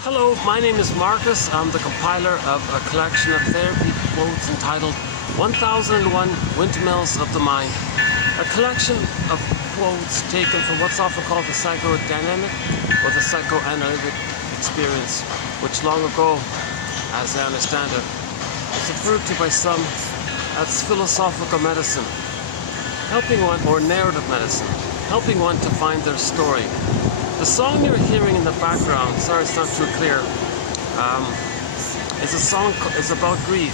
Hello, my name is Marcus. I'm the compiler of a collection of therapy quotes entitled 1001 Windmills of the Mind. A collection of quotes taken from what's often called the psychodynamic or the psychoanalytic experience, which long ago, as I understand it, was referred to by some as philosophical medicine, helping one, or narrative medicine, helping one to find their story. The song you're hearing in the background, sorry it's not too clear, is a song, it's about grief,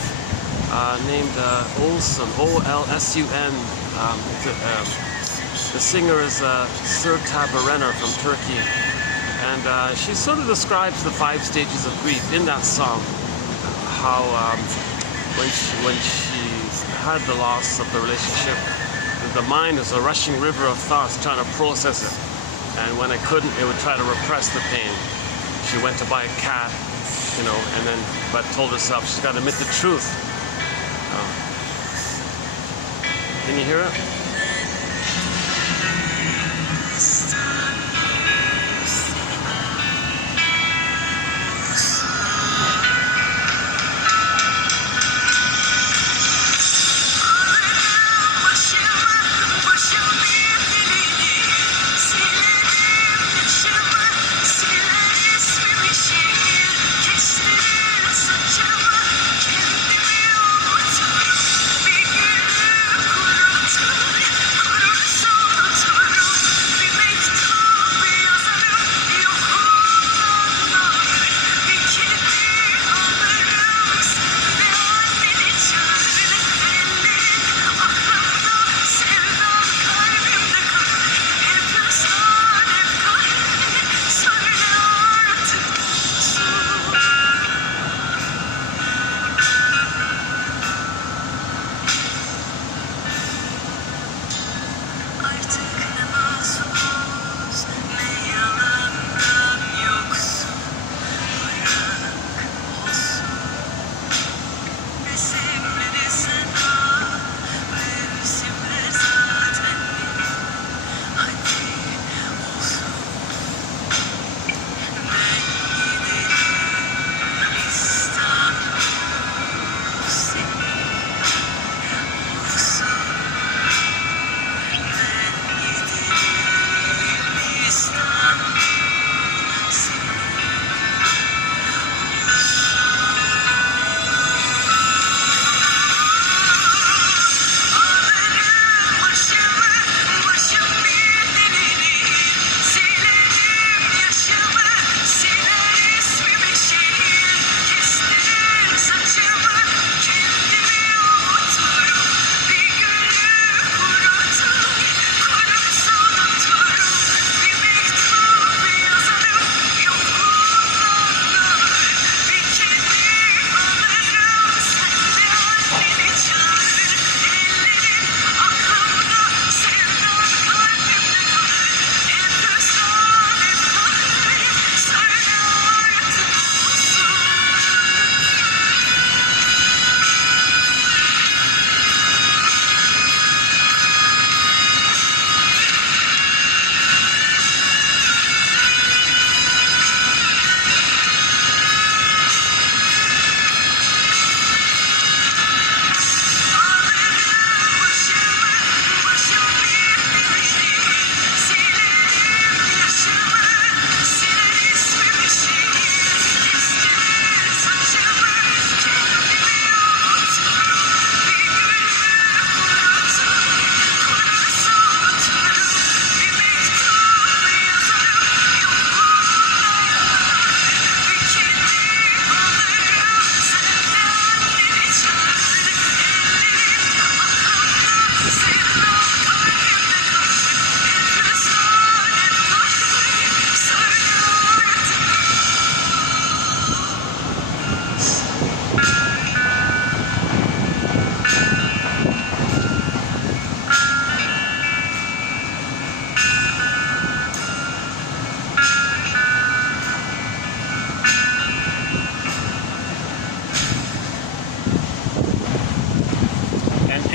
named Olsun, O-L-S-U-N. The singer is Sertab Erener from Turkey, and she sort of describes the 5 stages of grief in that song. How when she had the loss of the relationship, the mind is a rushing river of thoughts trying to process it. And when it couldn't, it would try to repress the pain. She went to buy a cat, and then, but told herself she's got to admit the truth. Can you hear it?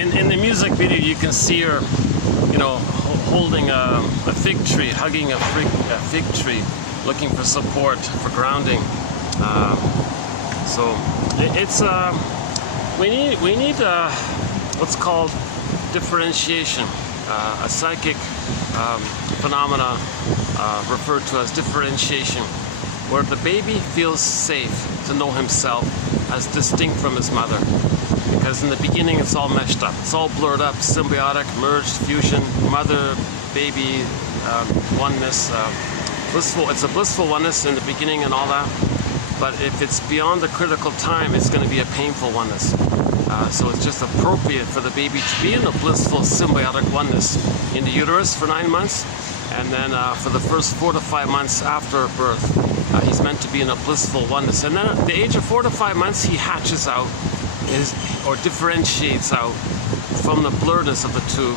In the music video, you can see her, holding a fig tree, hugging a fig tree, looking for support, for grounding. So it's we need what's called differentiation, a psychic phenomena referred to as differentiation, where the baby feels safe to know himself as distinct from his mother. Because in the beginning it's all meshed up, it's all blurred up, symbiotic, merged, fusion, mother, baby, oneness, blissful. It's a blissful oneness in the beginning and all that. But if it's beyond the critical time, it's going to be a painful oneness. So it's just appropriate for the baby to be in a blissful symbiotic oneness in the uterus for 9 months, and then for the first 4 to 5 months after birth, he's meant to be in a blissful oneness. And then at the age of 4 to 5 months, he hatches out, or differentiates out from the blurredness of the two,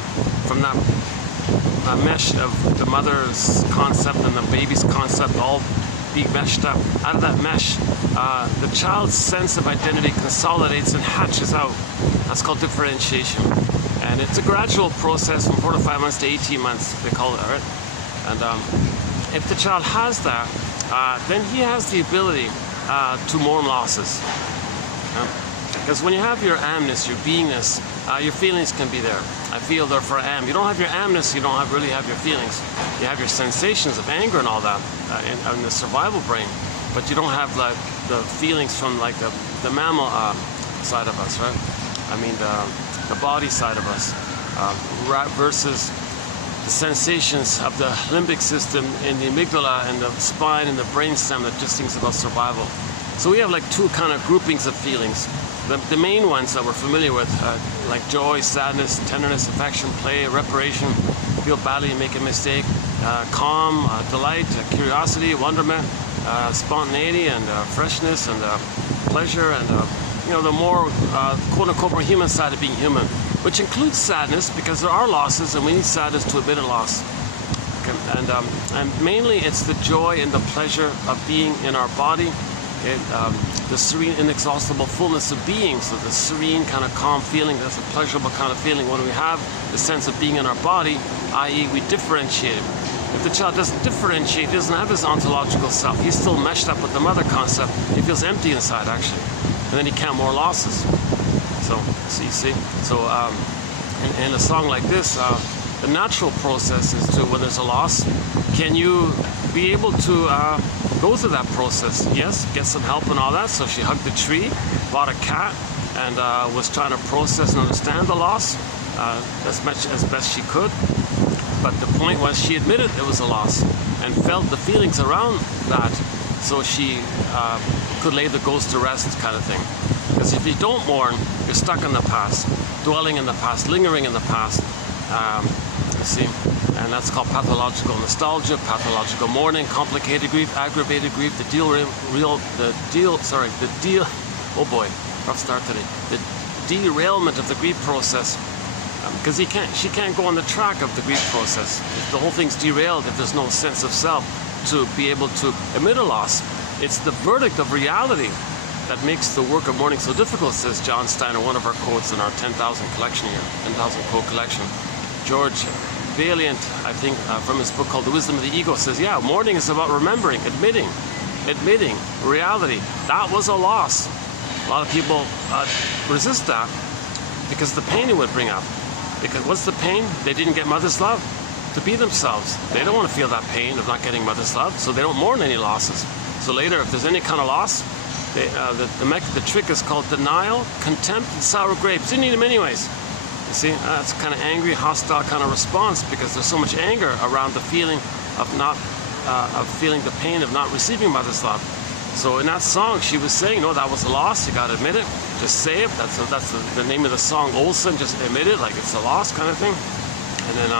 from that mesh of the mother's concept and the baby's concept all being meshed up. Out of that mesh, the child's sense of identity consolidates and hatches out. That's called differentiation. And it's a gradual process from 4 to 5 months to 18 months, they call it, all right? And if the child has that, then he has the ability to mourn losses. Because when you have your amness, your beingness, your feelings can be there. I feel, therefore I am. You don't have your amness, you don't really have your feelings. You have your sensations of anger and all that in the survival brain, but you don't have the feelings from like the mammal side of us, right? I mean the body side of us, versus the sensations of the limbic system in the amygdala and the spine and the brainstem that just thinks about survival. So we have like two kind of groupings of feelings. The main ones that we're familiar with, like joy, sadness, tenderness, affection, play, reparation, feel badly, make a mistake, calm, delight, curiosity, wonderment, spontaneity, and freshness, and pleasure, and the more quote-unquote more human side of being human, which includes sadness, because there are losses, and we need sadness to admit a loss. Okay. And mainly it's the joy and the pleasure of being in our body. The serene, inexhaustible fullness of being, so the serene kind of calm feeling, that's a pleasurable kind of feeling when we have the sense of being in our body, i.e. we differentiate. If the child doesn't differentiate, he doesn't have his ontological self, he's still meshed up with the mother concept, he feels empty inside actually, and then he can't more losses. So, you see? So in a song like this, the natural process is to, when there's a loss, can you be able to go through that process? Yes, get some help and all that. So she hugged the tree, bought a cat, and was trying to process and understand the loss as best she could. But the point was she admitted it was a loss and felt the feelings around that, so she could lay the ghost to rest, kind of thing. Because if you don't mourn, you're stuck in the past, dwelling in the past, lingering in the past. You see, and that's called pathological nostalgia, pathological mourning, complicated grief, aggravated grief, oh boy, rough start today, the derailment of the grief process, because she can't go on the track of the grief process. If the whole thing's derailed, if there's no sense of self to be able to admit a loss. It's the verdict of reality that makes the work of mourning so difficult, says John Steiner, one of our quotes in our 10,000 collection here, 10,000 quote collection. George Valiant, I think, from his book called The Wisdom of the Ego, says, yeah, mourning is about remembering, admitting reality. That was a loss. A lot of people resist that because the pain it would bring up. Because what's the pain? They didn't get mother's love to be themselves. They don't want to feel that pain of not getting mother's love, so they don't mourn any losses. So later, if there's any kind of loss, the trick is called denial, contempt, and sour grapes. Didn't eat them anyways. You see, that's kind of angry, hostile kind of response, because there's so much anger around the feeling of feeling the pain of not receiving mother's love. So in that song, she was saying, no, that was a loss. You got to admit it. Just say it. That's the name of the song, Olsen. Just admit it, like it's a loss, kind of thing. And then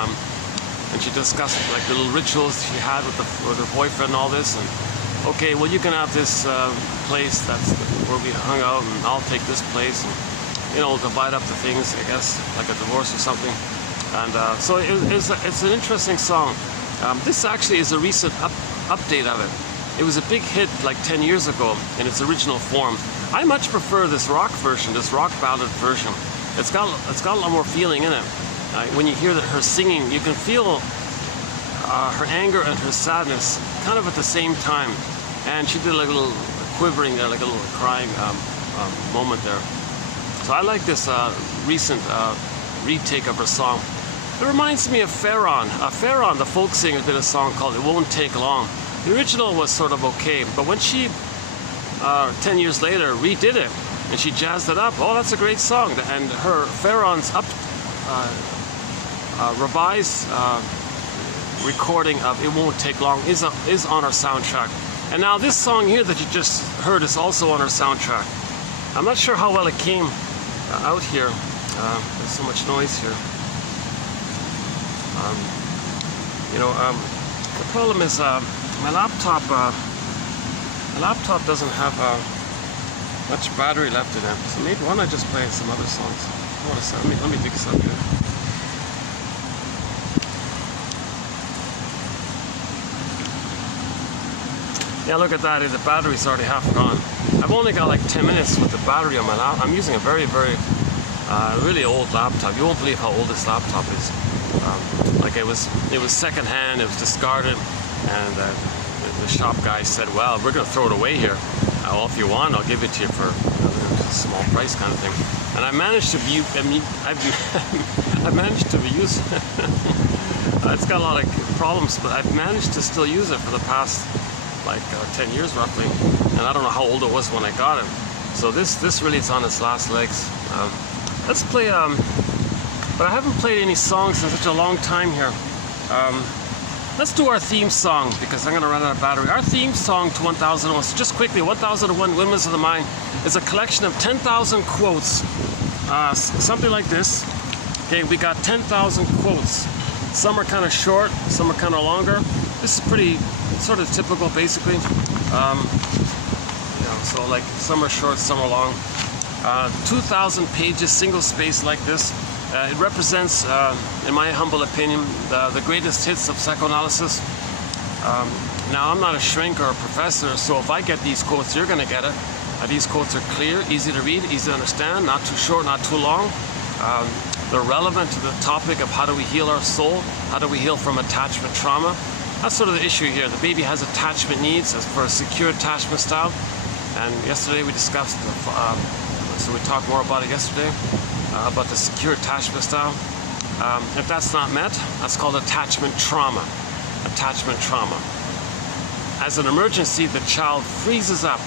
and she discussed like the little rituals she had with her boyfriend and all this. And okay, well, you can have this place that's where we hung out, and I'll take this place. And, divide up the things, I guess, like a divorce or something. And so it's an interesting song. This actually is a recent update of it. It was a big hit like 10 years ago in its original form. I much prefer this rock version, this rock ballad version. It's got a lot more feeling in it. When you hear her singing, you can feel her anger and her sadness kind of at the same time. And she did like a little quivering there, like a little crying moment there. So I like this recent retake of her song. It reminds me of Farron. Farron, the folk singer, did a song called It Won't Take Long. The original was sort of okay, but when she, 10 years later, redid it, and she jazzed it up, oh, that's a great song. And her Farron's revised recording of It Won't Take Long is on our soundtrack. And now this song here that you just heard is also on our soundtrack. I'm not sure how well it came out here. There's so much noise here. The problem is my laptop doesn't have much battery left in it. So maybe why don't I just play some other songs? Let me dig this up here. Yeah, look at that. The battery's already half gone. I've only got like 10 minutes with the battery on my laptop. I'm using a very, very, really old laptop. You won't believe how old this laptop is. Like it was secondhand. It was discarded, and the shop guy said, "Well, we're going to throw it away here. Well, if you want, I'll give it to you for a small price, kind of thing." And I managed to use. I've managed to use. It's got a lot of problems, but I've managed to still use it for the past, like 10 years roughly, and I don't know how old it was when I got it. So this really is on its last legs. Let's play, but I haven't played any songs in such a long time here. Let's do our theme song, because I'm going to run out of battery. Our theme song to 1001, so just quickly, 1001 Windmills of the Mind is a collection of 10,000 quotes, something like this. Okay, we got 10,000 quotes. Some are kind of short, some are kind of longer. This is pretty sort of typical, basically. So like some are short, some are long. 2,000 pages, single space like this. It represents, in my humble opinion, the greatest hits of psychoanalysis. Now, I'm not a shrink or a professor, so if I get these quotes, you're going to get it. These quotes are clear, easy to read, easy to understand, not too short, not too long. They're relevant to the topic of how do we heal our soul, how do we heal from attachment trauma. That's sort of the issue here. The baby has attachment needs as for a secure attachment style. And yesterday we discussed, so we talked more about it yesterday, about the secure attachment style. If that's not met, that's called attachment trauma. Attachment trauma. As an emergency, the child freezes up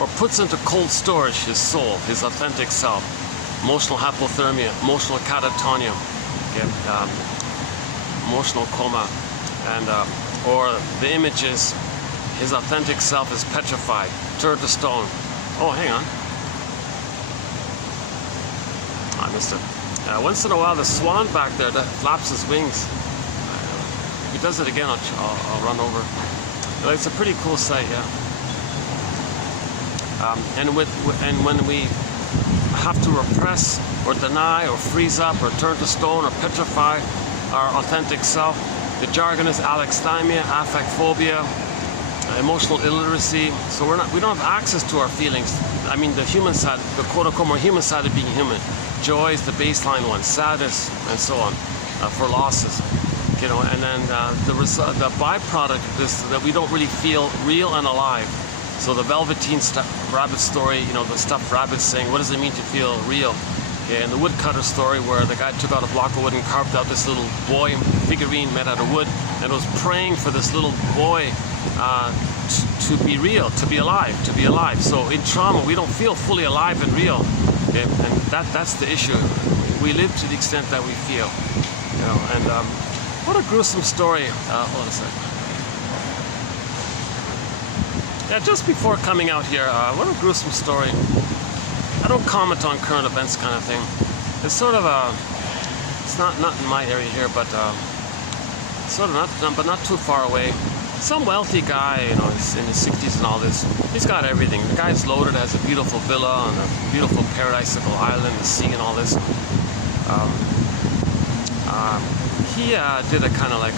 or puts into cold storage his soul, his authentic self. Emotional hypothermia, emotional catatonia, okay, emotional coma, and or the image is his authentic self is petrified, turned to stone. Oh, hang on. I missed it. Once in a while, the swan back there that flaps his wings. If he does it again, I'll run over. But it's a pretty cool sight, yeah. And when we have to repress or deny or freeze up or turn to stone or petrify our authentic self, the jargon is alexithymia, affect phobia, emotional illiteracy. So we don't have access to our feelings. I mean, the human side, the quote-unquote more human side of being human. Joy is the baseline one, sadness, and so on, for losses. You know, and then the byproduct of this is that we don't really feel real and alive. So the Velveteen Rabbit story, you know, the stuffed rabbit saying, what does it mean to feel real? Okay, and the woodcutter story where the guy took out a block of wood and carved out this little boy figurine made out of wood and was praying for this little boy to be real, to be alive, to be alive. So in trauma, we don't feel fully alive and real. Okay? And that's the issue. We live to the extent that we feel. You know, and what a gruesome story. Hold on a second. Yeah, just before coming out here, what a gruesome story. I don't comment on current events kind of thing. It's sort of it's not in my area here, but sort of not too far away. Some wealthy guy, you know, he's in his 60s and all this. He's got everything. The guy's loaded, has a beautiful villa on a beautiful paradisical island, the sea and all this. He did a kind of like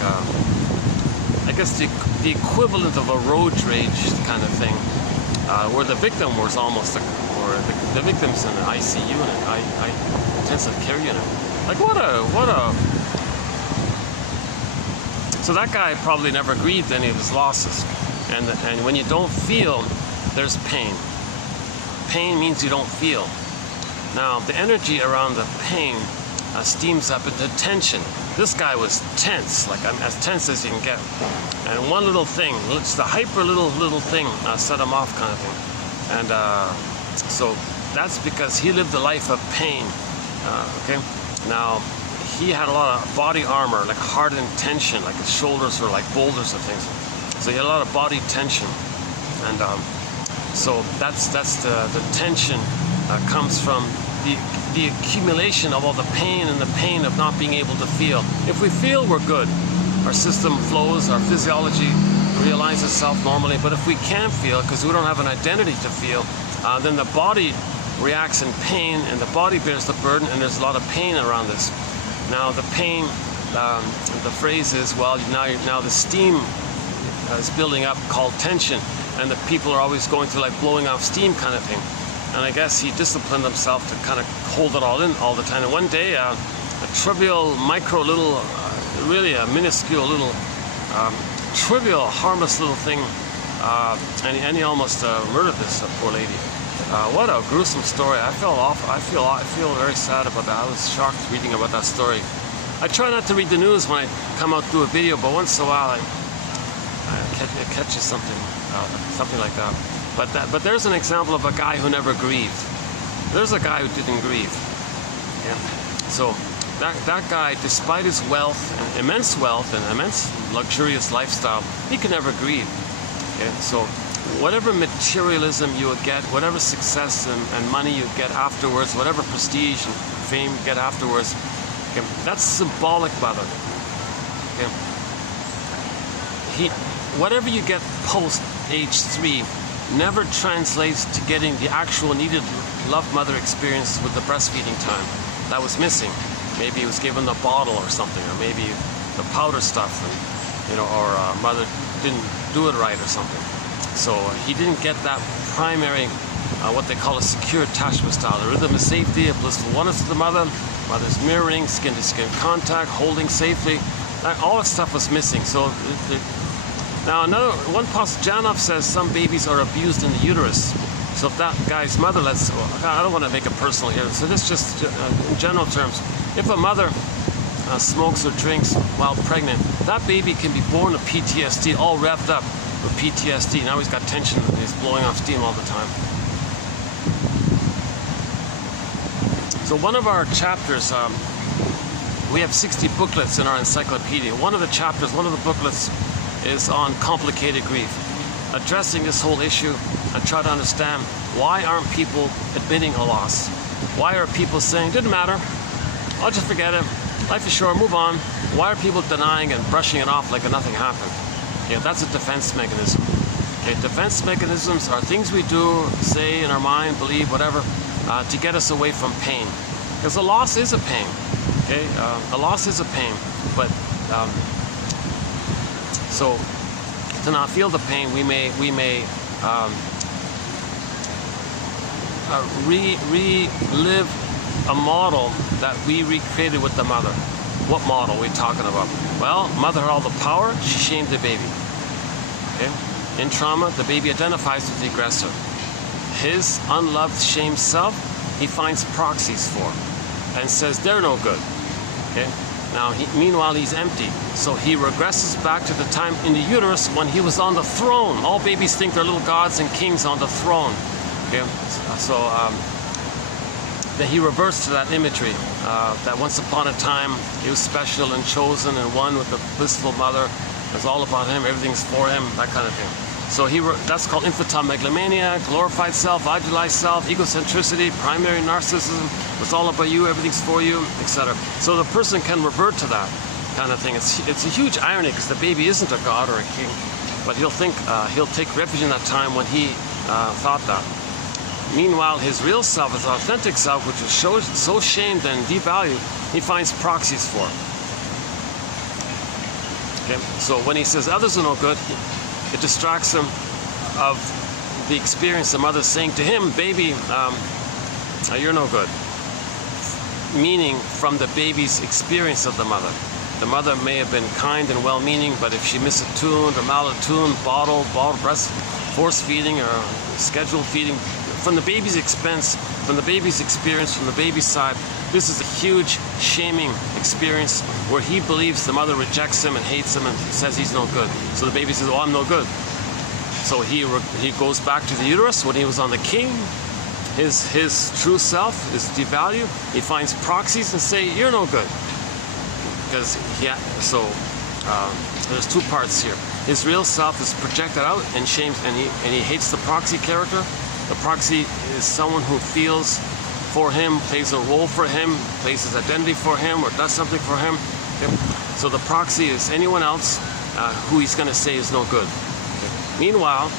I guess the equivalent of a road rage kind of thing, where the victim was almost, or the victim's in an ICU unit, intensive care unit. Like what a. So that guy probably never grieved any of his losses, and when you don't feel there's pain. Pain means you don't feel. Now, the energy around the pain steams up into tension. This guy was tense, like as tense as you can get. And one little thing, just a hyper little thing, set him off, kind of thing. And so that's because he lived a life of pain. Okay. Now, he had a lot of body armor, like hardened tension, like his shoulders were like boulders and things. So he had a lot of body tension, and so that's the tension comes from the accumulation of all the pain and the pain of not being able to feel. If we feel, we're good. Our system flows, our physiology realigns itself normally. But if we can't feel, because we don't have an identity to feel, then the body reacts in pain, and the body bears the burden, and there's a lot of pain around this. Now the pain, the phrase is, well, now the steam is building up called tension, and the people are always going through like blowing off steam kind of thing. And I guess he disciplined himself to kind of hold it all in all the time. And one day, a trivial, micro little, really a minuscule little, trivial, harmless little thing, and he almost murdered this poor lady. What a gruesome story. I feel very sad about that. I was shocked reading about that story. I try not to read the news when I come out to do a video, but once in a while it catches something like that. But there's an example of a guy who never grieved. There's a guy who didn't grieve. Yeah. So that guy, despite his wealth, and immense luxurious lifestyle, he could never grieve. Okay. So whatever materialism you would get, whatever success and money you get afterwards, whatever prestige and fame you get afterwards, okay, that's symbolic, brother. Okay. Whatever you get post age 3 never translates to getting the actual needed love mother experience with the breastfeeding time. That was missing. Maybe he was given the bottle or something, or maybe the powder stuff, and, or mother didn't do it right or something. So he didn't get that primary, what they call a secure attachment style. The rhythm of safety, a blissful oneness to the mother's mirroring, skin-to-skin contact, holding safely. All that stuff was missing. So now one Janov says some babies are abused in the uterus. So if that guy's mother, I don't want to make it personal here. So this just in general terms, if a mother smokes or drinks while pregnant, that baby can be born with PTSD, all wrapped up with PTSD. Now he's got tension, and he's blowing off steam all the time. So one of our chapters, we have 60 booklets in our encyclopedia. One of the booklets is on complicated grief, addressing this whole issue and try to understand why aren't people admitting a loss? Why are people saying, didn't matter, I'll just forget it, life is short, move on? Why are people denying and brushing it off like nothing happened? Okay, that's a defense mechanism. Okay, defense mechanisms are things we do, say in our mind, believe, whatever, to get us away from pain. Because a loss is a pain. Okay, a loss is a pain, but so to not feel the pain, we may relive a model that we recreated with the mother. What model are we talking about? Well, mother had all the power, she shamed the baby. Okay? In trauma, the baby identifies with the aggressor. His unloved, shamed self, he finds proxies for and says they're no good. Okay? Now, meanwhile, he's empty. So he regresses back to the time in the uterus when he was on the throne. All babies think they're little gods and kings on the throne. Okay? So then he reverts to that imagery, that once upon a time he was special and chosen and one with the blissful mother. It's all about him, everything's for him, that kind of thing. So that's called infantile megalomania, glorified self, idealized self, egocentricity, primary narcissism. It's all about you, everything's for you, etc. So the person can revert to that kind of thing. It's a huge irony because the baby isn't a god or a king, but he'll take refuge in that time when he thought that. Meanwhile, his real self, his authentic self, which is so shamed and devalued, he finds proxies for. Okay? So when he says others are no good, it distracts him of the experience the mother's saying to him, baby, you're no good. Meaning from the baby's experience of the mother. The mother may have been kind and well-meaning, but if she misattuned or malattuned, bottled breast, force feeding or scheduled feeding. From the baby's expense, from the baby's experience, from the baby's side, this is a huge shaming experience where he believes the mother rejects him and hates him and says he's no good. So the baby says, oh, I'm no good. So he goes back to the uterus when he was on the king. His true self is devalued. He finds proxies and say, you're no good. Because there's two parts here. His real self is projected out and shames, and he hates the proxy character. The proxy is someone who feels for him, plays a role for him, plays his identity for him, or does something for him. So the proxy is anyone else who he's going to say is no good. Meanwhile,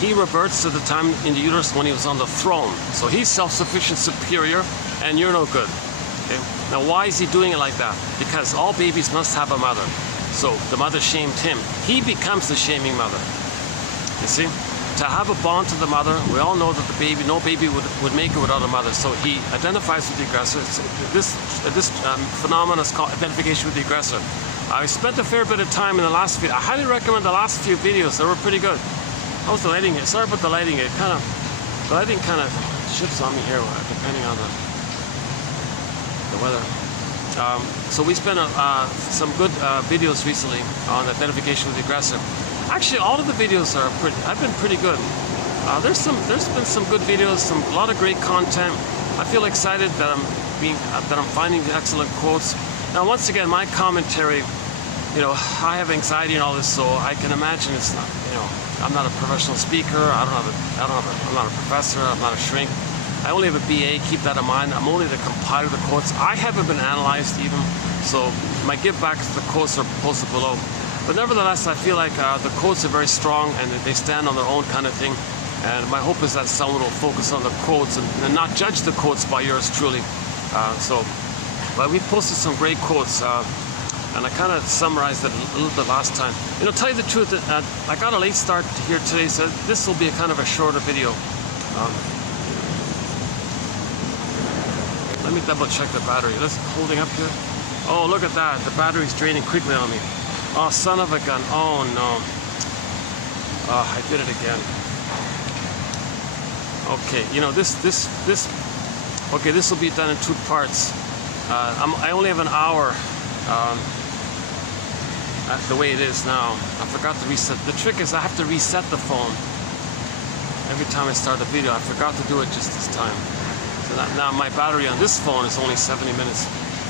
he reverts to the time in the uterus when he was on the throne. So he's self-sufficient, superior, and you're no good. Okay? Now, why is he doing it like that? Because all babies must have a mother. So the mother shamed him. He becomes the shaming mother. You see? To have a bond to the mother, we all know that no baby would make it without a mother. So he identifies with the aggressor. This phenomenon is called identification with the aggressor. I spent a fair bit of time in the last video. I highly recommend the last few videos. They were pretty good. How's the lighting here? Sorry about the lighting. The lighting kind of shifts on me here depending on the weather. So we spent some good videos recently on identification with the aggressor. Actually, all of the videos have been pretty good. There's been some good videos, a lot of great content. I feel excited that I'm finding excellent quotes. Now, once again, my commentary, I have anxiety and all this, so I can imagine it's not, I'm not a professional speaker. I'm not a professor. I'm not a shrink. I only have a BA. Keep that in mind. I'm only the compiler of the quotes. I haven't been analyzed even, so my give back to the quotes are posted below. But nevertheless, I feel like the quotes are very strong and they stand on their own kind of thing. And my hope is that someone will focus on the quotes and not judge the quotes by yours truly. But we posted some great quotes, and I kind of summarized it a little bit last time. Tell you the truth, I got a late start here today, so this will be a kind of a shorter video. Let me double check the battery. Let's holding up here. Oh, look at that. The battery's draining quickly on me. Oh, son of a gun. Oh, no. Oh, I did it again. Okay, okay, this will be done in 2 parts. I only have an hour the way it is now. I forgot to reset. The trick is I have to reset the phone every time I start a video. I forgot to do it just this time. So now my battery on this phone is only 70 minutes.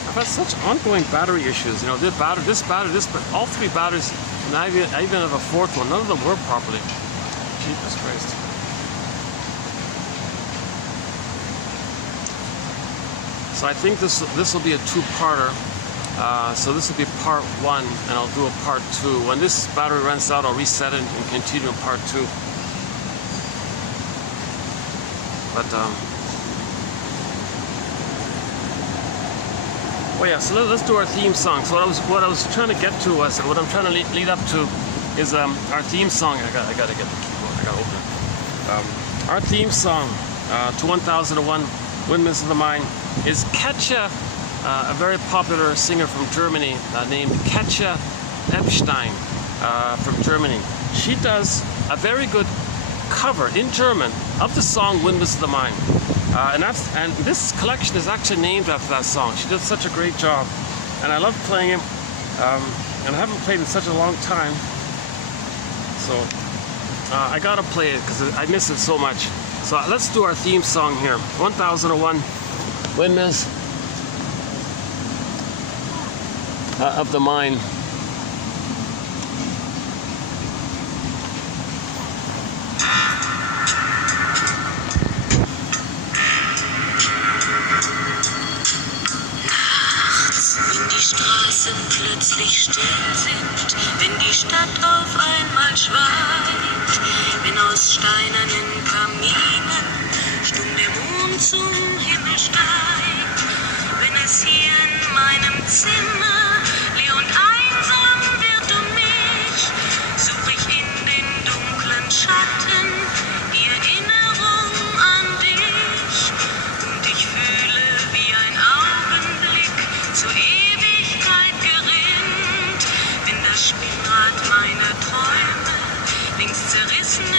I've had such ongoing battery issues. This battery, all 3 batteries, and I even have a 4th one. None of them work properly. Jesus Christ. So I think this will be a 2-parter. So this will be part 1, and I'll do a part 2. When this battery runs out, I'll reset it and continue in part 2. But oh yeah, so let's do our theme song. So what I was trying to get to was, what I'm trying to lead up to is our theme song. I gotta get the keyboard. I gotta open it. Our theme song to 1001 Windmills of the Mind is Katja, a very popular singer from Germany named Katja Epstein from Germany. She does a very good cover in German of the song Windmills of the Mind. And this collection is actually named after that song. She did such a great job, and I love playing it. And I haven't played in such a long time, so I gotta play it because I miss it so much. So let's do our theme song here. 1001 Windmills of the Mind. Plötzlich still sind, wenn die Stadt auf einmal schweigt, wenn aus steinernen Kaminen stumm der Mond zum Himmel steigt, wenn es hier in meinem Zimmer leer und einsam wird mich, such ich in den dunklen Schatten die Erinnerung an dich, und ich fühle wie ein Augenblick zur Ewigkeit gerinnt, wenn das Spinnrad meiner Träume längst zerrissen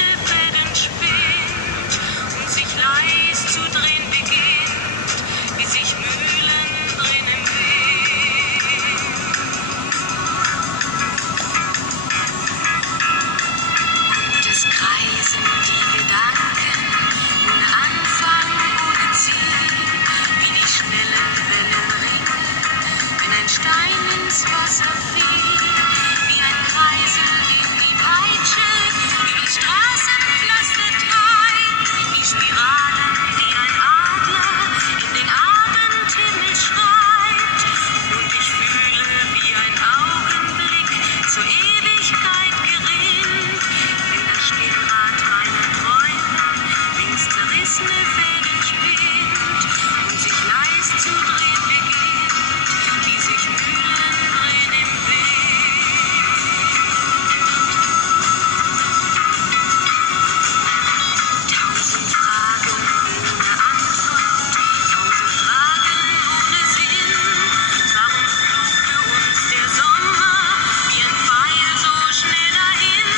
zerrissene Fäden spinnt und sich leis zu drehen beginnt, wie sich Mühlen drehen im Wind. 1000 Fragen ohne Antwort, 1000 Fragen ohne Sinn. Warum flog für uns der Sommer wie ein Pfeil so schnell dahin?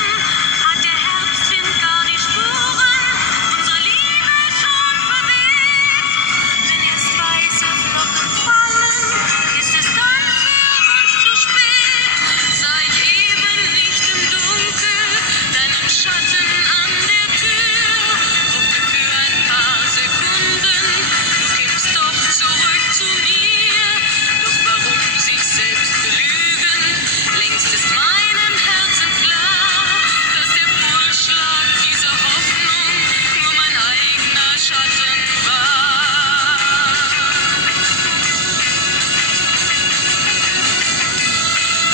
Hat der Herbstwind gar die Spuren unserer Liebe schon verweht? Wenn erst weiße Flocken fallen, ist es dann für uns zu spät. Sah ich eben nicht im Dunkel deinen Schatten an der Tür, hoffte für ein paar Sekunden, du kämst doch zurück zu mir. Doch warum sich selbst belügen? Längst ist meinem Herzen klar, dass der Pulsschlag dieser Hoffnung nur mein eigener Schatten war.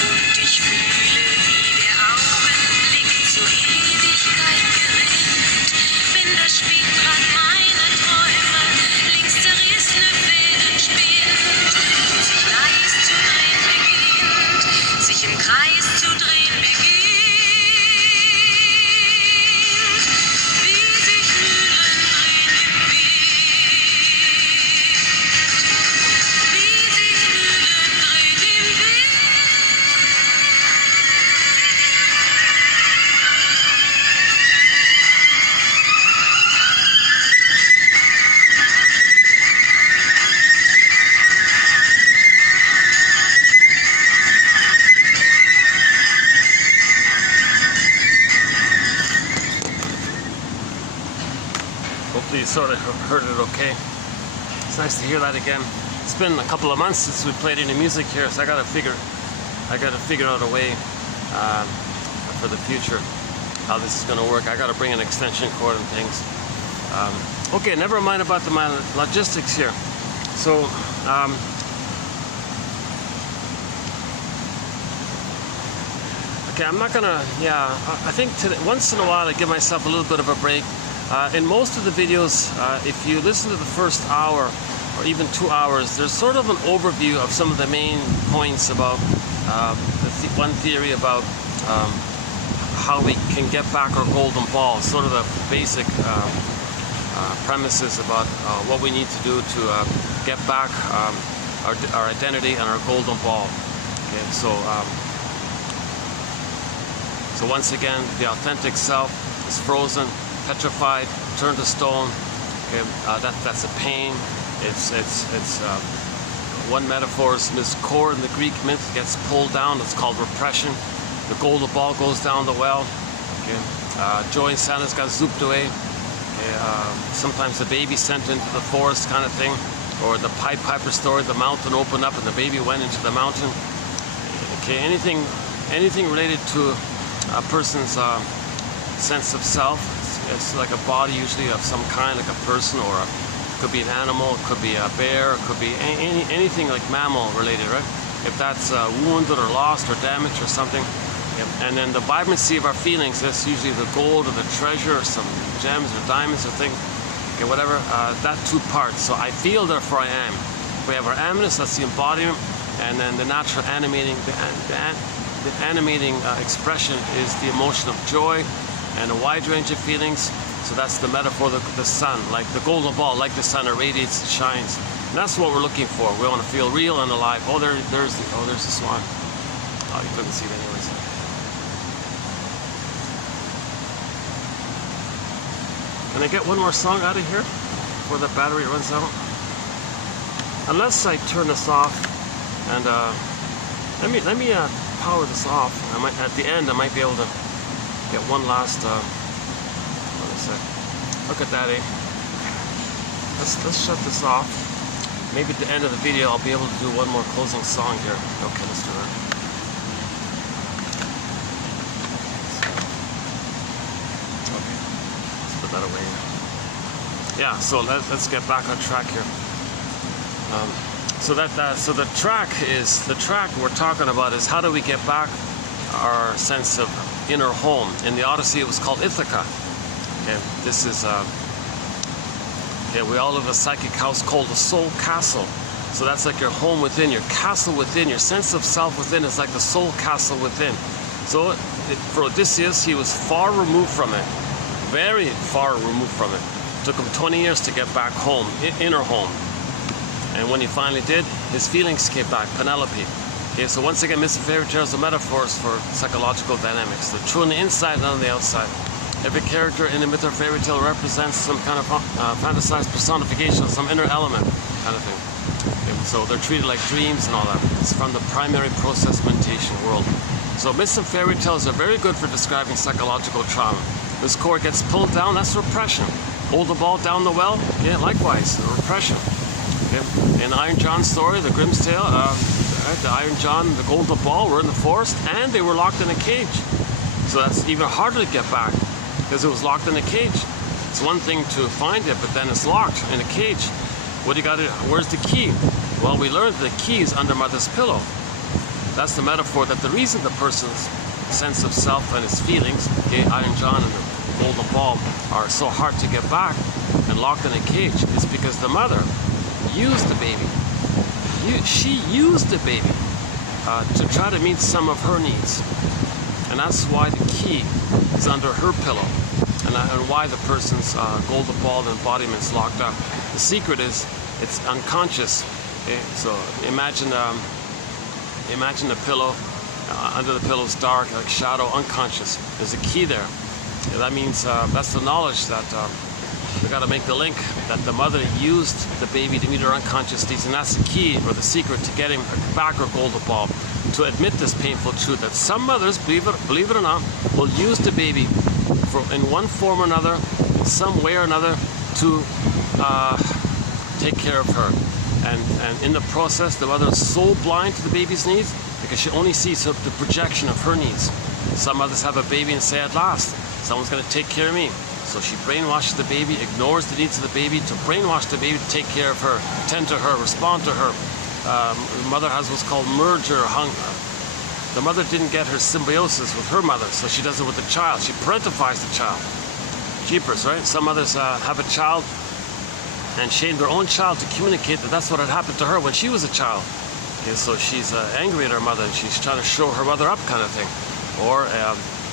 Und ich fühle, wie der Augenblick zur Ewigkeit gerinnt, wenn das Spielbrett meiner Träume links zerrissene Fäden spinnt und sich leis zu drehen beginnt, sich im Kreis zu drehen beginnt, wie sich Mühlen drehen im Wind, wie sich Mühlen drehen im Wind. Hopefully you sort of heard it okay. It's nice to hear that again. It's been a couple of months since we played any music here, so I gotta figure out a way for the future how this is gonna work. I gotta bring an extension cord and things. Okay, never mind about my logistics here. So okay, I'm not gonna. I think once in a while I give myself a little bit of a break. In most of the videos, if you listen to the first hour or even 2 hours, there's sort of an overview of some of the main points about one theory about how we can get back our golden ball, sort of the basic premises about what we need to do to get back our identity and our golden ball. Okay, so once again, the authentic self is frozen, petrified, turned to stone. Okay, that's a pain. It's one metaphor is this core in the Greek myth gets pulled down. It's called repression. The golden ball goes down the well. Okay, joy and sadness got zooped away. Okay, sometimes the baby sent into the forest, kind of thing, or the Pied Piper story. The mountain opened up and the baby went into the mountain. Okay, anything related to a person's sense of self. It's like a body usually of some kind, like a person, or it could be an animal, it could be a bear, it could be anything like mammal related, right? If that's wounded or lost or damaged or something. And then the vibrancy of our feelings, that's usually the gold or the treasure or some gems or diamonds or things, okay, whatever, that two parts. So I feel, therefore I am. We have our amness, that's the embodiment, and then the natural animating, the animating expression is the emotion of joy and a wide range of feelings. So that's the metaphor of the sun, like the golden ball, like the sun, it radiates, it shines. And that's what we're looking for. We want to feel real and alive. Oh, there's the swan. Oh, you couldn't see it anyways. Can I get one more song out of here before the battery runs out? Unless I turn this off and let me power this off. I might at the end I might be able to get one last. What is it? Look at that, eh? Let's shut this off. Maybe at the end of the video I'll be able to do one more closing song here. Okay, let's do that. Okay, let's put that away. Yeah, so let's get back on track here. So the track we're talking about is how do we get back our sense of inner home. In the Odyssey it was called Ithaca. Okay, this is Okay, we all live in a psychic house called the soul castle. So that's like your home within, your castle within, your sense of self within is like the soul castle within. So for Odysseus, he was far removed from it, very far removed from it. It took him 20 years to get back home, inner home. And when he finally did, his feelings came back, Penelope. Okay, so once again, myths and fairy tales are metaphors for psychological dynamics. They're true on the inside and on the outside. Every character in a myth or fairy tale represents some kind of fantasized personification of some inner element kind of thing. Okay, so they're treated like dreams and all that. It's from the primary process mentation world. So myths and fairy tales are very good for describing psychological trauma. This cord gets pulled down, that's repression. Hold the ball down the well, yeah, likewise, the repression. Okay. In Iron John's story, the Grimm's tale, the Iron John and the golden ball were in the forest and they were locked in a cage. So that's even harder to get back because it was locked in a cage. It's one thing to find it, but then it's locked in a cage. What do you got to, where's the key? Well, we learned the key is under mother's pillow. That's the metaphor that the reason the person's sense of self and his feelings, okay, Iron John and the golden ball, are so hard to get back and locked in a cage is because the mother used the baby. She used the baby to try to meet some of her needs. And that's why the key is under her pillow and why the person's golden ball embodiment is locked up. The secret is it's unconscious. Okay? So imagine a pillow. Under the pillow is dark, like shadow, unconscious. There's a key there. Yeah, that means that's the knowledge that we got to make the link that the mother used the baby to meet her unconscious needs, and that's the key or the secret to getting back her golden ball. To admit this painful truth that some mothers, believe it or not, will use the baby in one form or another, in some way or another, to take care of her. And in the process, the mother is so blind to the baby's needs because she only sees the projection of her needs. Some mothers have a baby and say, at last, someone's going to take care of me. So she brainwashes the baby, ignores the needs of the baby to brainwash the baby to take care of her, tend to her, respond to her. The mother has what's called merger hunger. The mother didn't get her symbiosis with her mother, so she does it with the child. She parentifies the child. Jeepers, right? Some mothers have a child and shame their own child to communicate that that's what had happened to her when she was a child. Okay, so she's angry at her mother and she's trying to show her mother up kind of thing. Or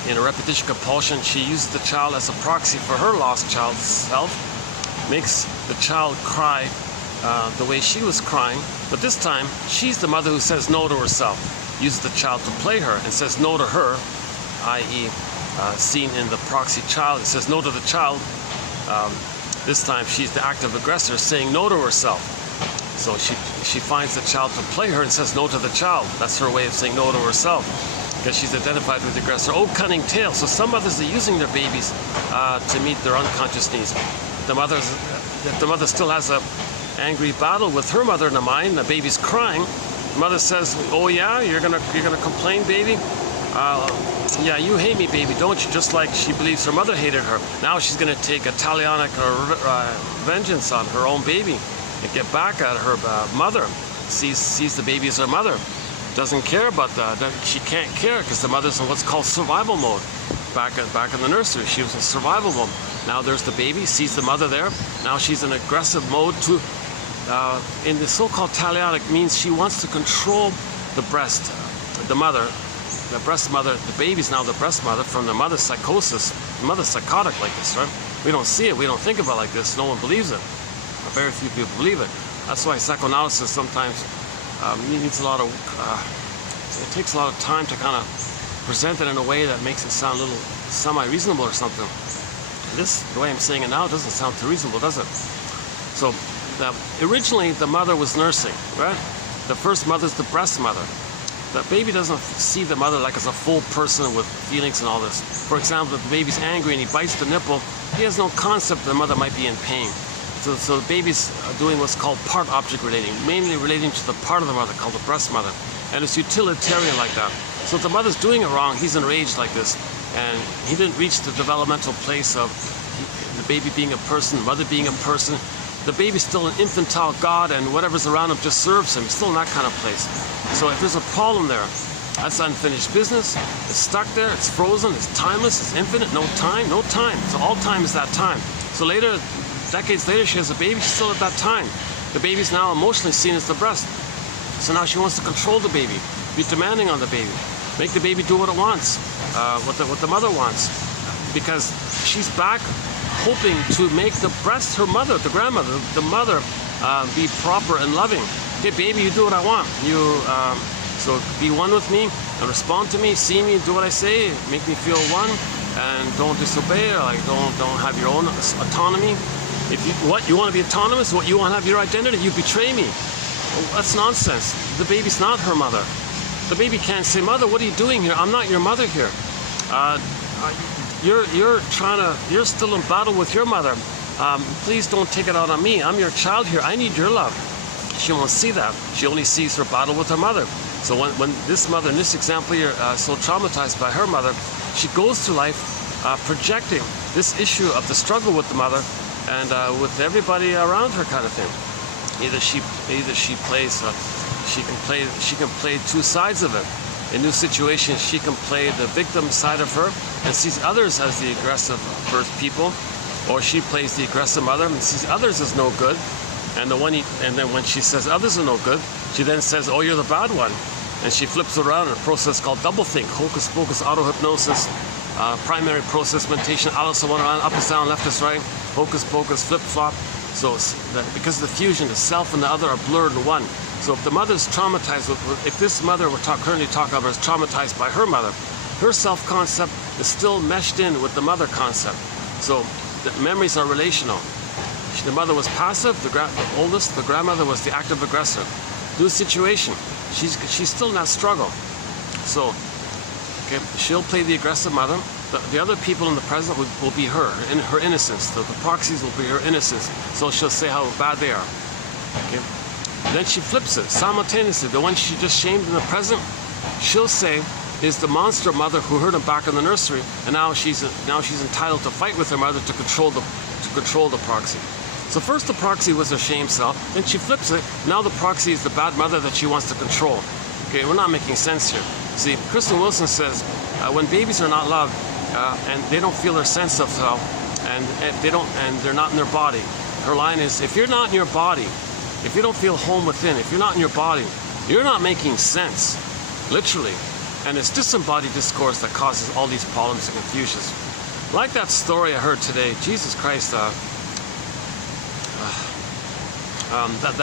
in a repetition compulsion, she uses the child as a proxy for her lost child's self, makes the child cry the way she was crying, but this time she's the mother who says no to herself, uses the child to play her and says no to her, i.e. Seen in the proxy child, it says no to the child. This time she's the active aggressor saying no to herself. So she finds the child to play her and says no to the child. That's her way of saying no to herself, because she's identified with the aggressor. Oh, cunning tale. So some mothers are using their babies to meet their unconscious needs. If the mother still has a angry battle with her mother in the mind, the baby's crying, the mother says, oh yeah, you're gonna complain, baby? Yeah, you hate me, baby, don't you? Just like she believes her mother hated her. Now she's gonna take a Talionic vengeance on her own baby and get back at her mother. Sees the baby as her mother. Doesn't care about that. She can't care because the mother's in what's called survival mode. Back in the nursery, she was in survival mode. Now there's the baby, sees the mother there. Now she's in aggressive mode to, in the so-called Talionic, means she wants to control the breast, the mother, the breast mother. The baby's now the breast mother from the mother's psychosis. The mother's psychotic like this, right? We don't see it, we don't think about it like this. No one believes it. Very few people believe it. That's why psychoanalysis sometimes needs a lot of, it takes a lot of time to kind of present it in a way that makes it sound a little semi-reasonable or something. This, the way I'm saying it now, doesn't sound too reasonable, does it? So, originally the mother was nursing, right? The first mother's the breast mother. The baby doesn't see the mother like as a full person with feelings and all this. For example, if the baby's angry and he bites the nipple, he has no concept the mother might be in pain. So the baby's doing what's called part-object relating, mainly relating to the part of the mother called the breast mother. And it's utilitarian like that. So if the mother's doing it wrong, he's enraged like this. And he didn't reach the developmental place of the baby being a person, mother being a person. The baby's still an infantile god and whatever's around him just serves him. He's still in that kind of place. So if there's a problem there, that's unfinished business. It's stuck there, it's frozen, it's timeless, it's infinite, no time, no time. So all time is that time. So So later, decades later, she has a baby. She's still at that time. The baby's now emotionally seen as the breast. So now she wants to control the baby, be demanding on the baby, make the baby do what it wants, what the mother wants, because she's back hoping to make the breast her mother, the grandmother, the mother, be proper and loving. Hey, baby, you do what I want. So be one with me and respond to me, see me, do what I say, make me feel one, and don't disobey, or like don't have your own autonomy. If you want to be autonomous, you want to have your identity, you betray me. Well, that's nonsense. The baby's not her mother. The baby can't say, mother, what are you doing here? I'm not your mother here. You're still in battle with your mother. Please don't take it out on me. I'm your child here. I need your love. She won't see that. She only sees her battle with her mother. So when this mother, in this example here, so traumatized by her mother, she goes through life projecting this issue of the struggle with the mother and with everybody around her, kind of thing. Either she plays, she can play two sides of it. In new situations, she can play the victim side of her and sees others as the aggressive birth people, or she plays the aggressive mother and sees others as no good. And then when she says others are no good, she then says, "Oh, you're the bad one," and she flips it around in a process called doublethink, hocus pocus, auto hypnosis, primary process mentation, Alice in Wonderland, up is down, left is right, hocus pocus, flip flop. So because of the fusion, the self and the other are blurred in one. So if the mother's traumatized, if this mother we're currently talking about is traumatized by her mother, her self-concept is still meshed in with the mother concept. So the memories are relational. The mother was passive, the oldest, the grandmother was the active aggressor. New situation, she's still in that struggle. So, okay, she'll play the aggressive mother. The other people in the present will be her, in her innocence. The proxies will be her innocence. So she'll say how bad they are. Okay. Then she flips it simultaneously. The one she just shamed in the present, she'll say is the monster mother who hurt him back in the nursery, and now she's entitled to fight with her mother to control the proxy. So first the proxy was her shame self, then she flips it. Now the proxy is the bad mother that she wants to control. Okay, we're not making sense here. See, Kristen Wilson says when babies are not loved and they don't feel their sense of self, and they're not in their body. Her line is, if you're not in your body, if you don't feel home within, if you're not in your body, you're not making sense, literally. And it's disembodied discourse that causes all these problems and confusions. Like that story I heard today, Jesus Christ, that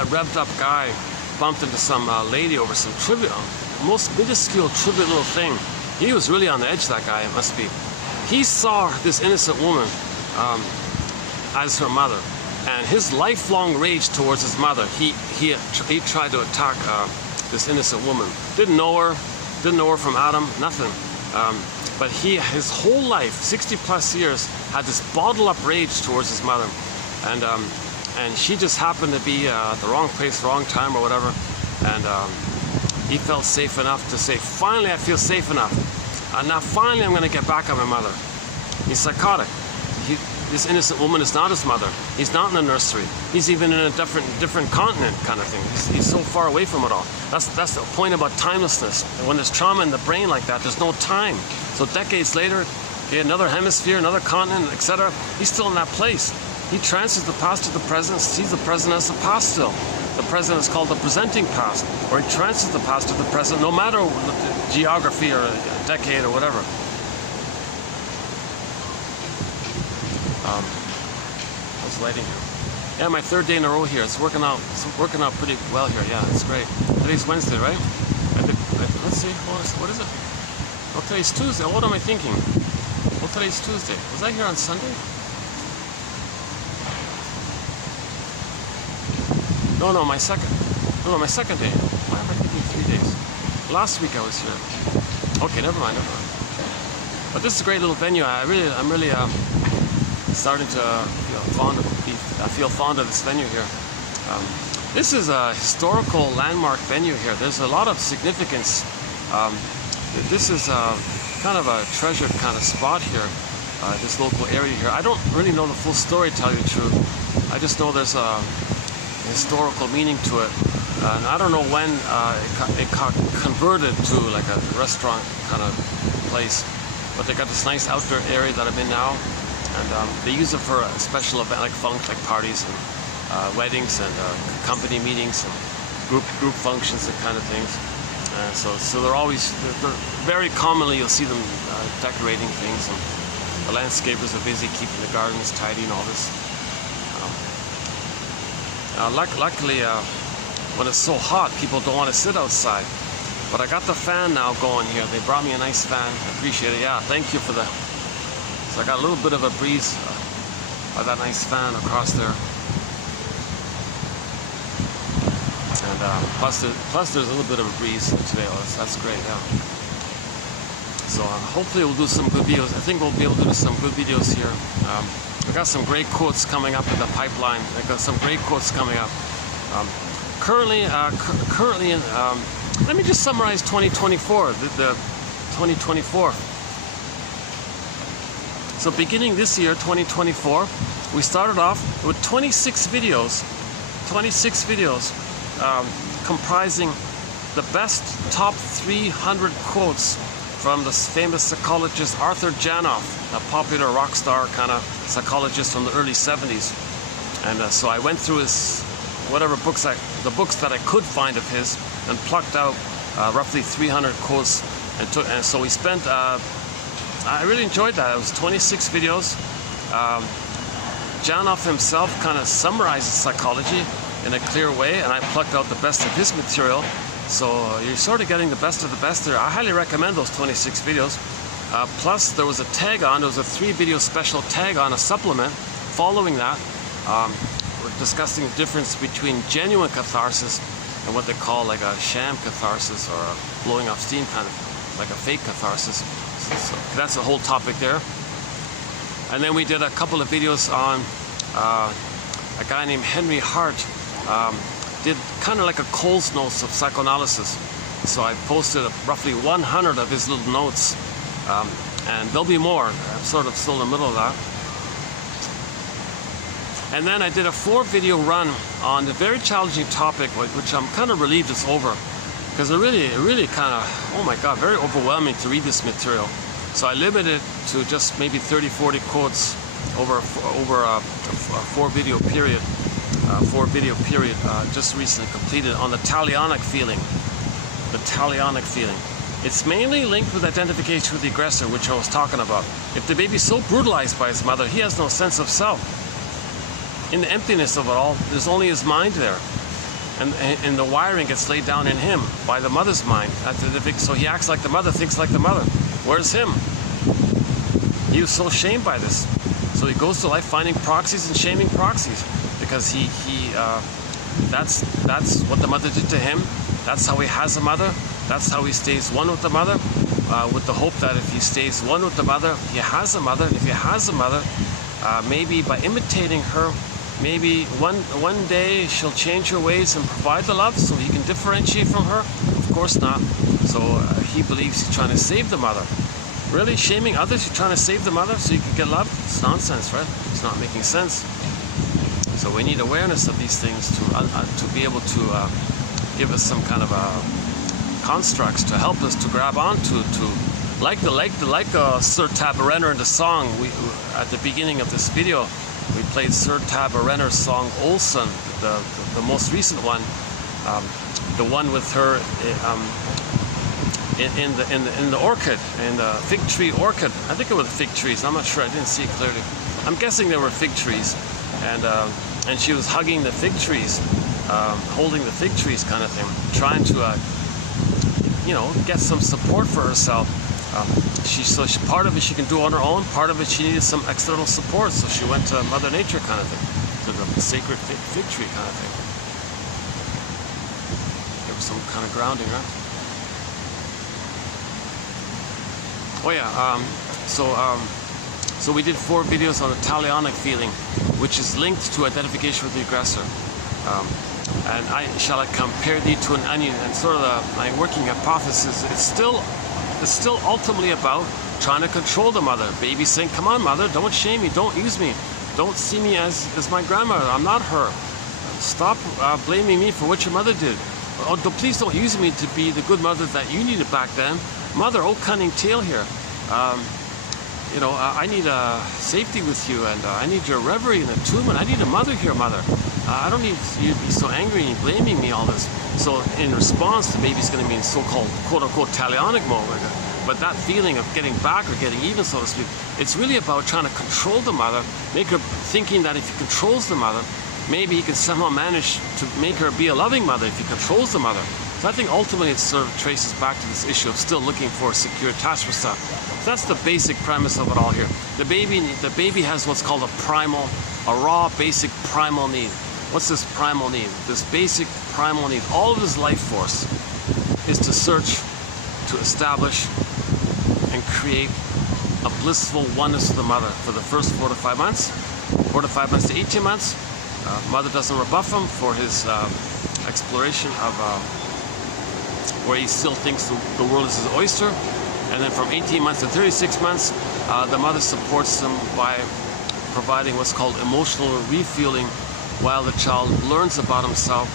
revved up guy bumped into some lady over some trivial, most minuscule, trivial little thing. He was really on the edge, that guy, it must be. He saw this innocent woman as her mother, and his lifelong rage towards his mother, he tried to attack this innocent woman. Didn't know her from Adam, nothing. But his whole life, 60 plus years, had this bottled up rage towards his mother. And she just happened to be at the wrong place, wrong time or whatever. And he felt safe enough to say, finally I feel safe enough. Now finally I'm gonna get back at my mother. He's psychotic. This innocent woman is not his mother. He's not in the nursery. He's even in a different continent, kind of thing. He's so far away from it all. That's the point about timelessness. When there's trauma in the brain like that, there's no time. So decades later, okay, another hemisphere, another continent, etc., he's still in that place. He transfers the past to the present, sees the present as the past still. The present is called the presenting past, or he transfers the past to the present, no matter the geography or a decade or whatever. How's lighting here? Yeah, my third day in a row here. It's working out pretty well here. Yeah, it's great. Today's Wednesday, right? Let's see. What is it? Oh, today's Tuesday. What am I thinking? Oh, today's Tuesday. Was I here on Sunday? No, my second day. Why am I thinking 3 days? Last week I was here. Okay, never mind. But this is a great little venue. I'm really starting to feel fond of this venue here. This is a historical landmark venue here. There's a lot of significance. This is kind of a treasured kind of spot here. This local area here. I don't really know the full story, to tell you the truth. I just know there's a historical meaning to it, and I don't know when it got converted to like a restaurant kind of place, but they got this nice outdoor area that I'm in now, and they use it for a special event like parties and weddings and company meetings and group functions and kind of things. So they're very commonly you'll see them decorating things, and the landscapers are busy keeping the gardens tidy and all this. Luckily, when it's so hot, people don't want to sit outside. But I got the fan now going here. They brought me a nice fan. I appreciate it. Yeah, thank you for the. So I got a little bit of a breeze by that nice fan across there. And plus there's a little bit of a breeze today. That's great. Yeah. So hopefully we'll do some good videos. I think we'll be able to do some good videos here. We got some great quotes coming up in the pipeline. I got some great quotes coming up. Currently in. Let me just summarize 2024, the 2024. So beginning this year, 2024, we started off with 26 videos comprising the best top 300 quotes from the famous psychologist Arthur Janoff, a popular rock star kind of psychologist from the early 70s. And so I went through his the books that I could find of his, and plucked out roughly 300 quotes, and so we spent. I really enjoyed that. It was 26 videos. Janoff himself kind of summarizes psychology in a clear way, and I plucked out the best of his material. So you're sort of getting the best of the best there. I highly recommend those 26 videos. Plus, there was a tag-on. There was a 3-video special tag-on, a supplement. Following that. We're discussing the difference between genuine catharsis and what they call like a sham catharsis, or a blowing off steam kind of like a fake catharsis. So that's a whole topic there. And then we did a couple of videos on a guy named Henry Hart. Did kind of like a Cole's notes of psychoanalysis. So I posted roughly 100 of his little notes, and there'll be more. I'm sort of still in the middle of that. And then I did a 4-video run on the very challenging topic, which I'm kind of relieved it's over, because it really kind of, oh my God, very overwhelming to read this material. So I limited it to just maybe 30-40 quotes over a 4-video period. Just recently completed on the talionic feeling. The talionic feeling. It's mainly linked with identification with the aggressor, which I was talking about. If the baby's so brutalized by his mother, he has no sense of self. In the emptiness of it all, there's only his mind there. And the wiring gets laid down in him by the mother's mind. So he acts like the mother, thinks like the mother. Where's him? He was so shamed by this. So he goes to life finding proxies and shaming proxies. Because that's what the mother did to him. That's how he has a mother. That's how he stays one with the mother, with the hope that if he stays one with the mother, he has a mother. And if he has a mother, maybe by imitating her, maybe one day she'll change her ways and provide the love so he can differentiate from her. Of course not. So he believes he's trying to save the mother. Really? Shaming others? You're trying to save the mother so you can get love? It's nonsense, right? It's not making sense. So we need awareness of these things to be able to give us some kind of constructs to help us to grab onto, like Sir Tabarenner in the song. At the beginning of this video, we played Sir Tabarenner's song Olsen, the most recent one, the one with her in the orchid, in the fig tree orchid. I think it was fig trees. I'm not sure. I didn't see it clearly. I'm guessing they were fig trees, and she was hugging the fig trees, holding the fig trees, kind of thing, trying to get some support for herself. Part of it she can do on her own. Part of it she needed some external support, so she went to Mother Nature, kind of thing, to the sacred fig tree, kind of thing. Give her some kind of grounding, right? Oh yeah. So we did 4 videos on the talionic feeling, which is linked to identification with the aggressor. And shall I compare thee to an onion? And sort of my working hypothesis, it's still ultimately about trying to control the mother. Baby saying, come on mother, don't shame me, don't use me, don't see me as my grandmother, I'm not her. Stop blaming me for what your mother did. Oh, please don't use me to be the good mother that you needed back then. Mother, oh cunning tale here. I need safety with you, and I need your reverie and attunement. I need a mother here, mother. I don't need you to be so angry and blaming me all this. So in response, the baby's going to be in so-called quote-unquote talionic mode. But that feeling of getting back or getting even, so to speak, it's really about trying to control the mother, make her thinking that if he controls the mother, maybe he can somehow manage to make her be a loving mother if he controls the mother. So I think ultimately it sort of traces back to this issue of still looking for a secure attachment style. So that's the basic premise of it all here. The baby has what's called a raw basic primal need. What's this primal need? This basic primal need, all of his life force is to search, to establish, and create a blissful oneness with the mother for the first 4 to 5 months, 4 to 5 months to 18 months. Mother doesn't rebuff him for his exploration of where he still thinks the world is his oyster. And then from 18 months to 36 months, the mother supports him by providing what's called emotional refueling while the child learns about himself,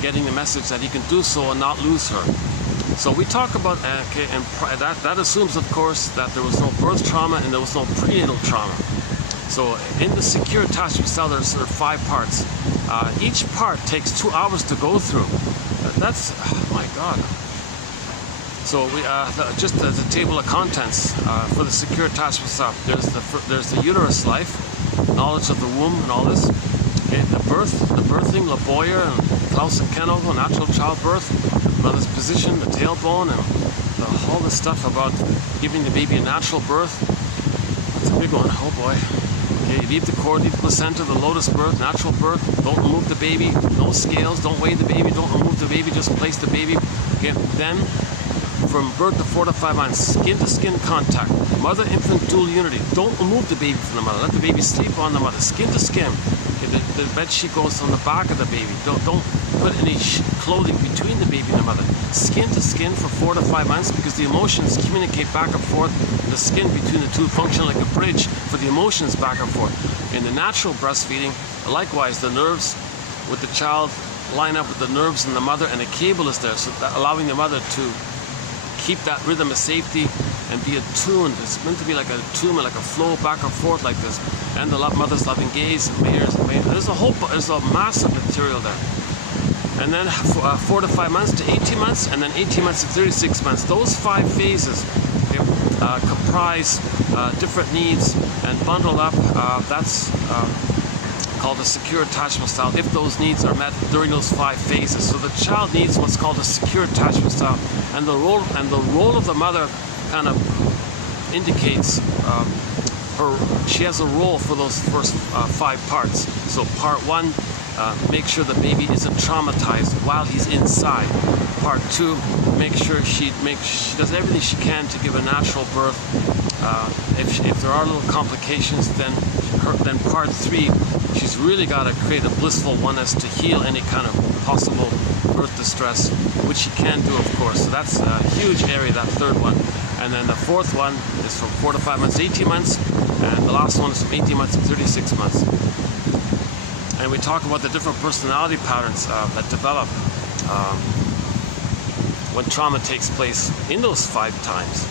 getting the message that he can do so and not lose her. So we talk about, and that assumes, of course, that there was no birth trauma and there was no prenatal trauma. So in the secure attachment style, there are 5 parts. Each part takes 2 hours to go through. That's, oh my God. So we just as a table of contents for the secure attachment style. There's the uterus life, knowledge of the womb and all this. Okay, the birthing, La Boyer and Klaus and Kenogo, natural childbirth, mother's position, the tailbone, and all this stuff about giving the baby a natural birth. It's a big one. Oh boy. Okay, leave the cord, leave the placenta, the lotus birth, natural birth. Don't remove the baby. No scales. Don't weigh the baby. Don't remove the baby. Just place the baby. Okay, then from birth to 4 to 5 months, skin-to-skin contact, mother-infant dual unity. Don't remove the baby from the mother. Let the baby sleep on the mother. Skin-to-skin. Okay, the bed sheet goes on the back of the baby. Don't put any clothing between the baby and the mother. Skin-to-skin for 4 to 5 months because the emotions communicate back and forth. The skin between the two function like a bridge for the emotions back and forth. In the natural breastfeeding, likewise, the nerves with the child line up with the nerves in the mother, and a cable is there, so that allowing the mother to keep that rhythm of safety and be attuned. It's meant to be like a attunement, like a flow back and forth like this. And the mother's loving gaze and mayors. There's a massive material there. And then 4 to 5 months to 18 months, and then 18 months to 36 months. Those 5 phases comprise different needs and bundle up. That's called a secure attachment style if those needs are met during those 5 phases. So the child needs what's called a secure attachment style, and the role of the mother kind of indicates she has a role for those first 5 parts. So part 1, make sure the baby isn't traumatized while he's inside. Part 2, make sure she does everything she can to give a natural birth. If there are little complications, then part 3, she's really got to create a blissful oneness to heal any kind of possible birth distress, which she can do, of course. So that's a huge area, that 3rd one. And then the 4th one is from 4 to 5 months to 18 months, and the last one is from 18 months to 36 months. And we talk about the different personality patterns that develop when trauma takes place in those 5 times.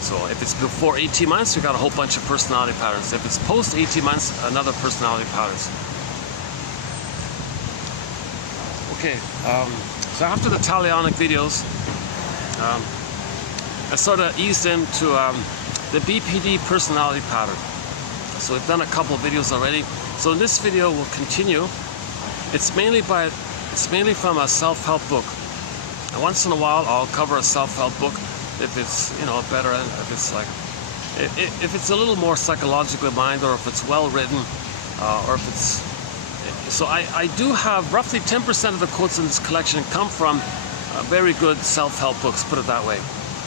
So if it's before 18 months, we've got a whole bunch of personality patterns. If it's post 18 months, another personality patterns. Okay, so after the talionic videos, I sort of eased into the BPD personality pattern. So we've done a couple of videos already. So in this video, we'll continue. It's mainly from a self-help book. And once in a while, I'll cover a self-help book if it's, better, if it's like, if it's a little more psychologically minded, or if it's well written, or if it's, so I do have roughly 10% of the quotes in this collection come from very good self-help books, put it that way.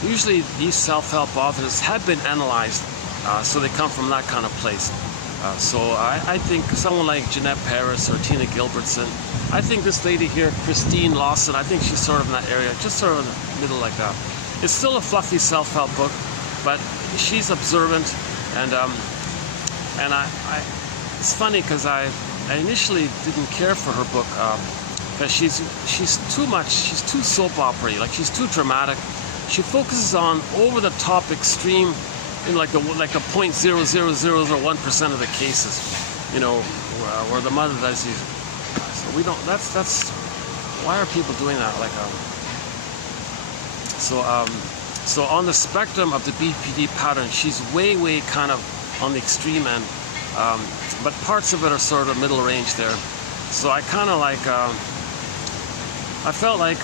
Usually these self-help authors have been analyzed, so they come from that kind of place. So I think someone like Jeanette Paris or Tina Gilbertson, I think this lady here, Christine Lawson, I think she's sort of in that area, just sort of in the middle like that. It's still a fluffy self-help book, but she's observant, and it's funny because I initially didn't care for her book because she's too soap opera-y, like she's too dramatic. She focuses on over-the-top extreme in like the 0.00001% of the cases, you know, where the mother does these. So we don't. That's why are people doing that? Like so on the spectrum of the BPD pattern, she's way kind of on the extreme end, but parts of it are sort of middle range there. So I kind of like, I felt like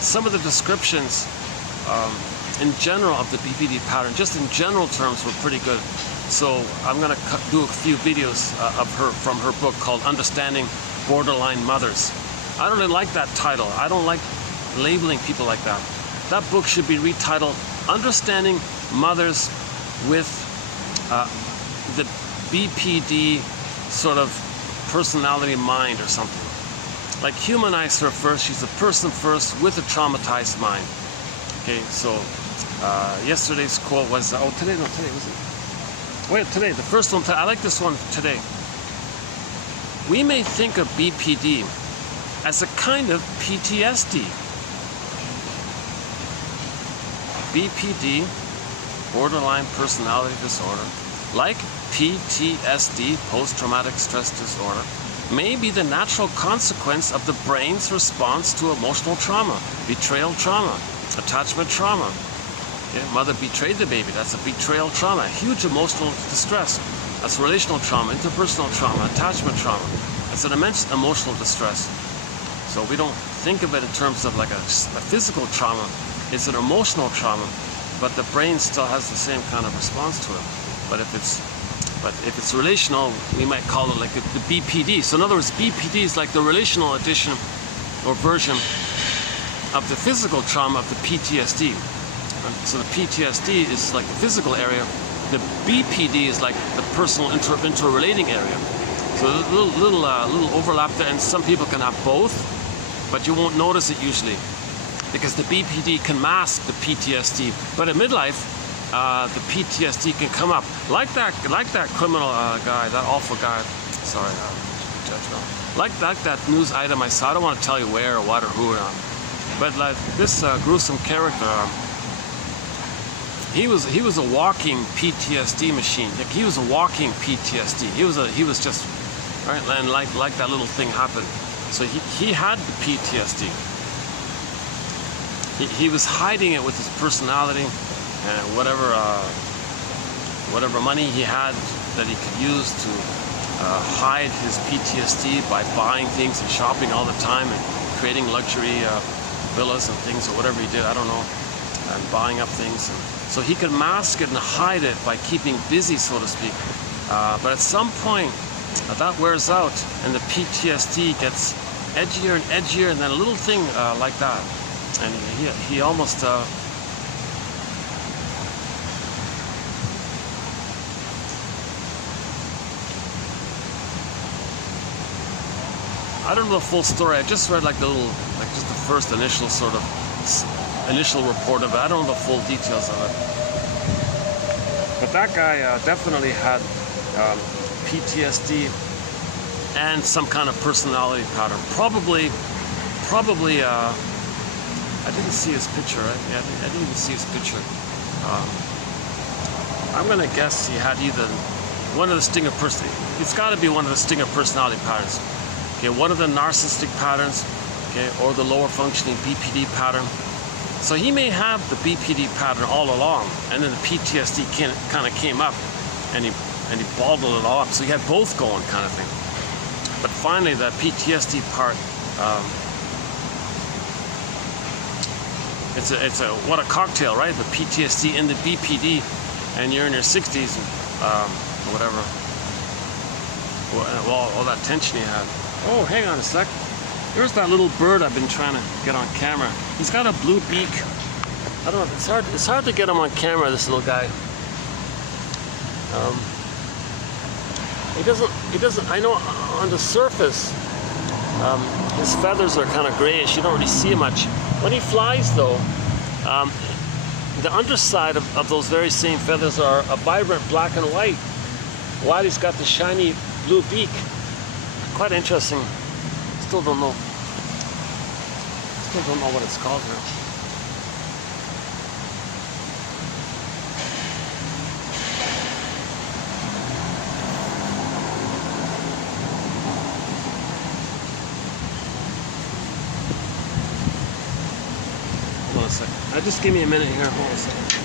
some of the descriptions in general of the BPD pattern, just in general terms, were pretty good. So I'm going to do a few videos from her book called Understanding Borderline Mothers. I don't really like that title. I don't like labeling people like that. That book should be retitled Understanding Mothers with the BPD sort of personality mind or something. Like humanize her first. She's a person first with a traumatized mind. Okay, so yesterday's quote was, today was it? Wait, today, the first one, I like this one today. We may think of BPD as a kind of PTSD. BPD, borderline personality disorder, like PTSD, post-traumatic stress disorder, may be the natural consequence of the brain's response to emotional trauma, betrayal trauma, attachment trauma. Yeah, mother betrayed the baby, that's a betrayal trauma, huge emotional distress. That's relational trauma, interpersonal trauma, attachment trauma. It's an immense emotional distress. So we don't think of it in terms of like a physical trauma. It's an emotional trauma, but the brain still has the same kind of response to it. But if it's relational, we might call it like the BPD. So in other words, BPD is like the relational edition or version of the physical trauma of the PTSD. So the PTSD is like the physical area. The BPD is like the personal interrelating area. So a little overlap there, and some people can have both, but you won't notice it usually because the BPD can mask the PTSD. But at midlife, the PTSD can come up, like that criminal guy, that awful guy. Sorry, like that news item I saw. I don't want to tell you where or what or who or not, but like this gruesome character. He was a walking PTSD machine. Like he was a walking PTSD. He was just right, and like that little thing happened. So he had the PTSD. He was hiding it with his personality and whatever money he had that he could use to hide his PTSD by buying things and shopping all the time and creating luxury villas and things or whatever he did. I don't know, and buying up things. So he could mask it and hide it by keeping busy, so to speak. But at some point, that wears out, and the PTSD gets edgier and edgier, and then a little thing like that, and he almost. I don't know the full story. I just read like just the first initial sort of initial report of it. I don't know the full details of it. But that guy definitely had PTSD and some kind of personality pattern. Probably. I didn't see his picture, right? Yeah, I didn't even see his picture. I'm gonna guess he had either one of the stinger personality. It's got to be one of the stinger personality patterns. Okay, one of the narcissistic patterns, okay, or the lower functioning BPD pattern. So he may have the BPD pattern all along, and then the PTSD kind of came up, and he bottled it all up. So he had both going, kind of thing. But finally, the PTSD part, it's a what a cocktail, right? The PTSD and the BPD, and you're in your 60s, or whatever. Well, all that tension you had. Oh, hang on a sec. There's that little bird I've been trying to get on camera. He's got a blue beak. I don't know. It's hard to get him on camera. This little guy. He doesn't. I know on the surface, his feathers are kind of grayish. You don't really see him much. When he flies, though, the underside of those very same feathers are a vibrant black and white, while he's got the shiny blue beak. Quite interesting. Still don't know what it's called here. second. Just give me a minute here. Hold on a second.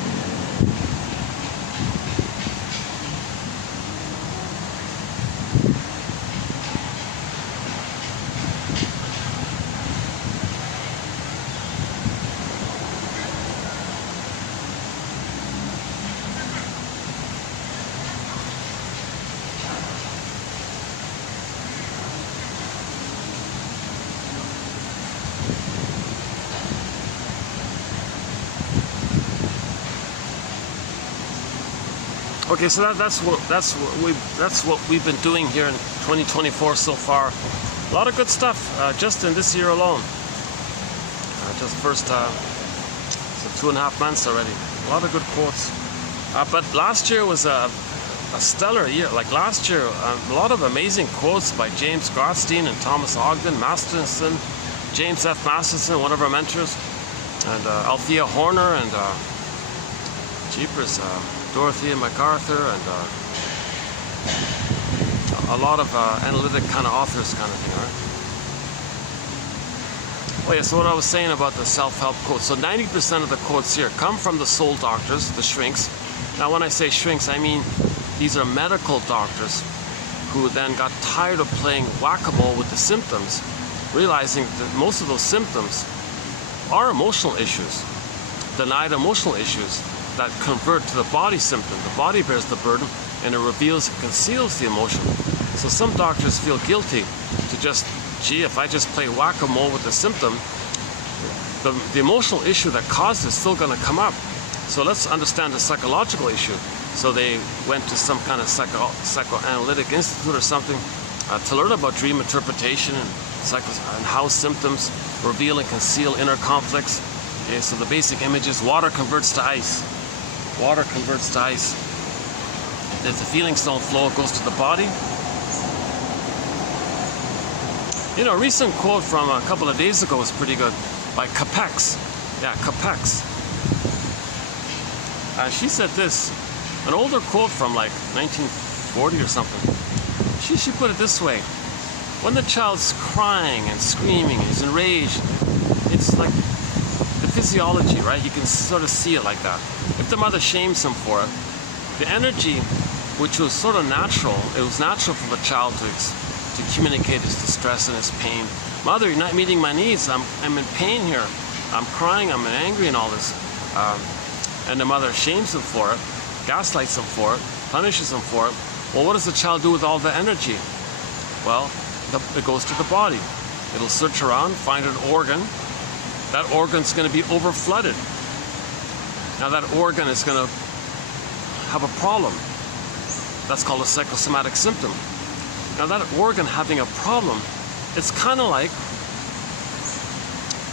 Okay, so that's what we've been doing here in 2024 so far. A lot of good stuff just in this year alone. Just first so 2.5 months already. A lot of good quotes. But last year was a stellar year. Like last year, a lot of amazing quotes by James Grotstein and Thomas Ogden, Masterson, James F. Masterson, one of our mentors, and Althea Horner, and Jeepers. Dorothea MacArthur, and a lot of analytic kind of authors kind of thing, right? Oh yeah, so what I was saying about the self-help quotes. So 90% of the quotes here come from the soul doctors, the shrinks. Now when I say shrinks, I mean these are medical doctors who then got tired of playing whack-a-mole with the symptoms, realizing that most of those symptoms are emotional issues, denied emotional issues, that convert to the body symptom. The body bears the burden, and it reveals and conceals the emotion. So some doctors feel guilty to just, gee, if I just play whack-a-mole with the symptom, the emotional issue that caused it is still going to come up. So let's understand the psychological issue. So they went to some kind of psychoanalytic institute or something to learn about dream interpretation and how symptoms reveal and conceal inner conflicts. Okay, so the basic image is water converts to ice. Water converts to ice. If the feelings don't flow, it goes to the body. You know, a recent quote from a couple of days ago was pretty good by Capex. Yeah, Capex. She said this, an older quote from like 1940 or something. She put it this way: when the child's crying and screaming, he's enraged, it's like the physiology, right? You can sort of see it like that. If the mother shames him for it, the energy, which was sort of natural, it was natural for the child to communicate his distress and his pain. Mother, you're not meeting my needs. I'm in pain here. I'm crying, I'm angry and all this. And the mother shames him for it, gaslights him for it, punishes him for it. Well, what does the child do with all the energy? Well, it goes to the body. It'll search around, find an organ. That organ's going to be overflooded. Now that organ is going to have a problem. That's called a psychosomatic symptom. Now that organ having a problem, it's kind of like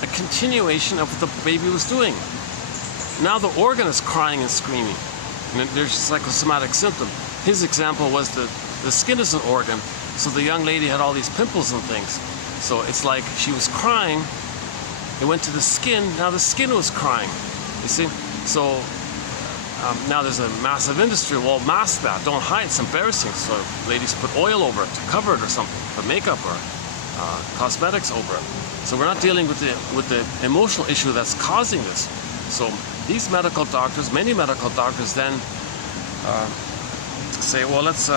a continuation of what the baby was doing. Now the organ is crying and screaming. And there's a psychosomatic symptom. His example was the skin is an organ, so the young lady had all these pimples and things. So it's like she was crying, it went to the skin, now the skin was crying. You see? So now there's a massive industry. Well, mask that, don't hide, it's embarrassing. So ladies put oil over it to cover it or something, put makeup or cosmetics over it. So we're not dealing with the emotional issue that's causing this. So these medical doctors, many medical doctors then say, well, let's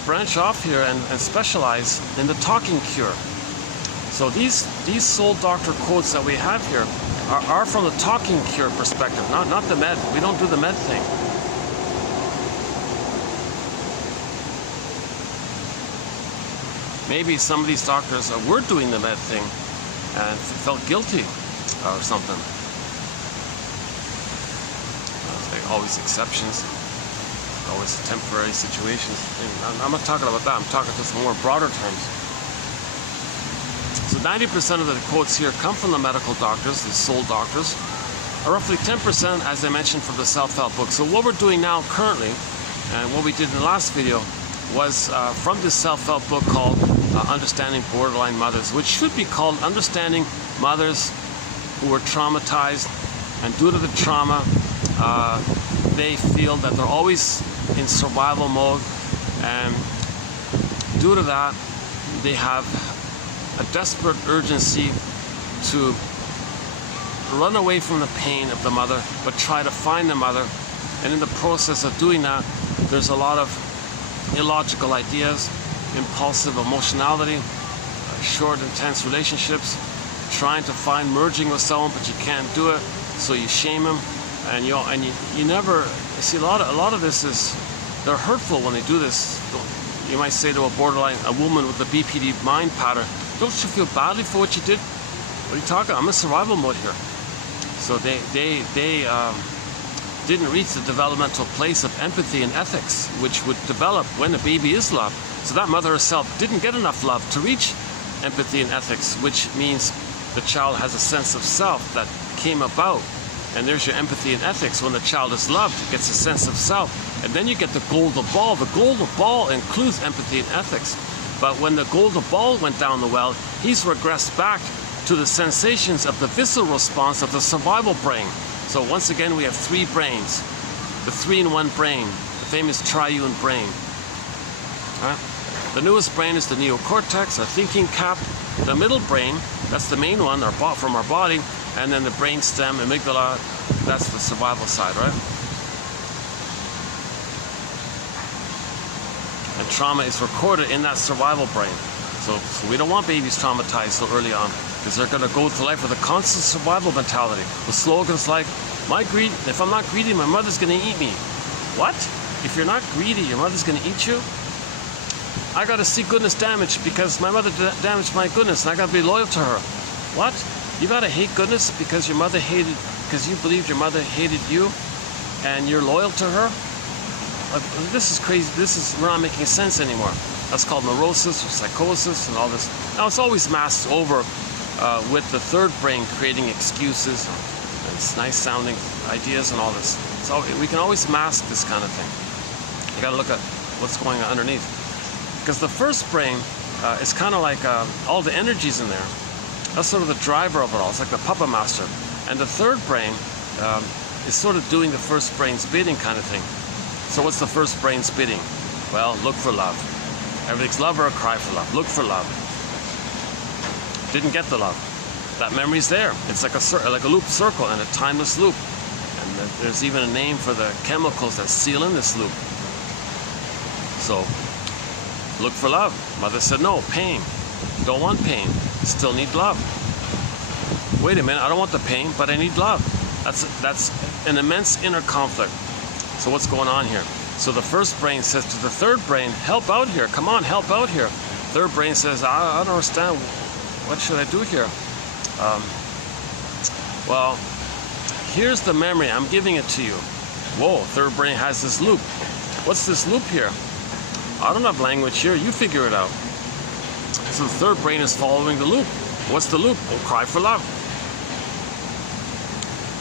branch off here and specialize in the talking cure. So these soul doctor quotes that we have here are from the talking cure perspective, not the med. We don't do the med thing. Maybe some of these doctors were doing the med thing and felt guilty or something. Always exceptions, always temporary situations. I'm not talking about that. I'm talking just more broader terms. So 90% of the quotes here come from the medical doctors, the soul doctors, roughly 10%, as I mentioned, from the self-help book. So what we're doing now currently, and what we did in the last video, was from this self-help book called Understanding Borderline Mothers, which should be called Understanding Mothers Who Were Traumatized, and due to the trauma, they feel that they're always in survival mode, and due to that, they have a desperate urgency to run away from the pain of the mother, but try to find the mother. And in the process of doing that, there's a lot of illogical ideas, impulsive emotionality, short, intense relationships, trying to find merging with someone, but you can't do it, so you shame him, and you never see a lot of this is they're hurtful when they do this. You might say to a woman with a BPD mind pattern, don't you feel badly for what you did? What are you talking? I'm in survival mode here. So they didn't reach the developmental place of empathy and ethics, which would develop when a baby is loved. So that mother herself didn't get enough love to reach empathy and ethics, which means the child has a sense of self that came about. And there's your empathy and ethics. When the child is loved, it gets a sense of self. And then you get the golden ball. The golden ball includes empathy and ethics. But when the golden ball went down the well, he's regressed back to the sensations of the visceral response of the survival brain. So once again, we have three brains. The 3-in-1 brain, the famous triune brain. Right? The newest brain is the neocortex, our thinking cap. The middle brain, that's the main one, from our body. And then the brain stem, amygdala, that's the survival side, right? And trauma is recorded in that survival brain. So we don't want babies traumatized so early on, because they're going to go through life with a constant survival mentality. The slogans like, if I'm not greedy, my mother's going to eat me. What? If you're not greedy, your mother's going to eat you? I got to see goodness damaged because my mother damaged my goodness, and I got to be loyal to her. What? You got to hate goodness because you believed your mother hated you, and you're loyal to her? This is crazy. We're not making sense anymore. That's called neurosis or psychosis and all this. Now it's always masked over with the third brain creating excuses and nice sounding ideas and all this. So we can always mask this kind of thing. You got to look at what's going on underneath. Because the first brain is kind of like all the energies in there. That's sort of the driver of it all. It's like the puppet master. And the third brain is sort of doing the first brain's bidding kind of thing. So what's the first brain's bidding? Well, look for love. Everything's love or a cry for love. Look for love. Didn't get the love. That memory's there. It's like a loop circle and a timeless loop. And there's even a name for the chemicals that seal in this loop. So, look for love. Mother said no, pain. Don't want pain. Still need love. Wait a minute, I don't want the pain, but I need love. That's an immense inner conflict. So what's going on here? So the first brain says to the third brain, help out here. Come on, help out here. Third brain says, I don't understand. What should I do here? Well, here's the memory. I'm giving it to you. Whoa, third brain has this loop. What's this loop here? I don't have language here. You figure it out. So the third brain is following the loop. What's the loop? Oh, cry for love.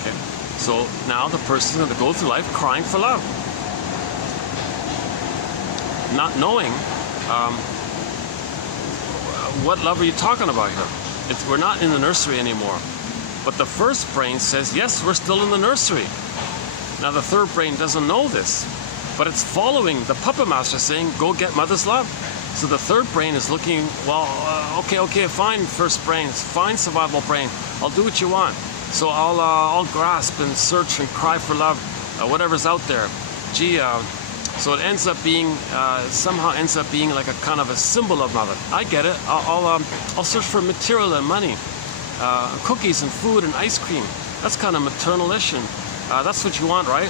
Okay. So now the person's going to go through life crying for love. Not knowing what love are you talking about here? We're not in the nursery anymore. But the first brain says, yes, we're still in the nursery. Now the third brain doesn't know this, but it's following the puppet master saying, go get mother's love. So the third brain is looking, well, okay, fine, first brain, fine, survival brain, I'll do what you want. So I'll grasp and search and cry for love, whatever's out there. Gee, so it ends up being, somehow ends up being like a kind of a symbol of mother. I get it. I'll search for material and money, cookies and food and ice cream. That's kind of maternal-ish, and that's what you want, right?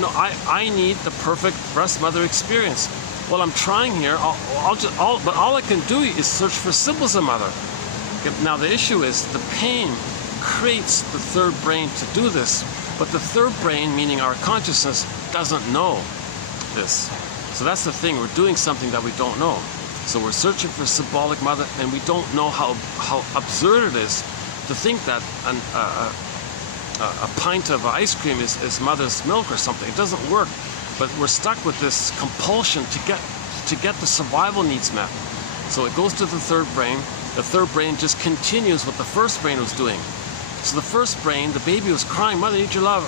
No, I need the perfect breast mother experience. Well, I'm trying here. But all I can do is search for symbols of mother. Now the issue is the pain creates the third brain to do this, but the third brain, meaning our consciousness, doesn't know this. So that's the thing. We're doing something that we don't know. So we're searching for symbolic mother, and we don't know how absurd it is to think that a pint of ice cream is mother's milk or something. It doesn't work. But we're stuck with this compulsion to get the survival needs met. So it goes to the third brain. The third brain just continues what the first brain was doing. So the first brain, the baby was crying, mother, I need your love.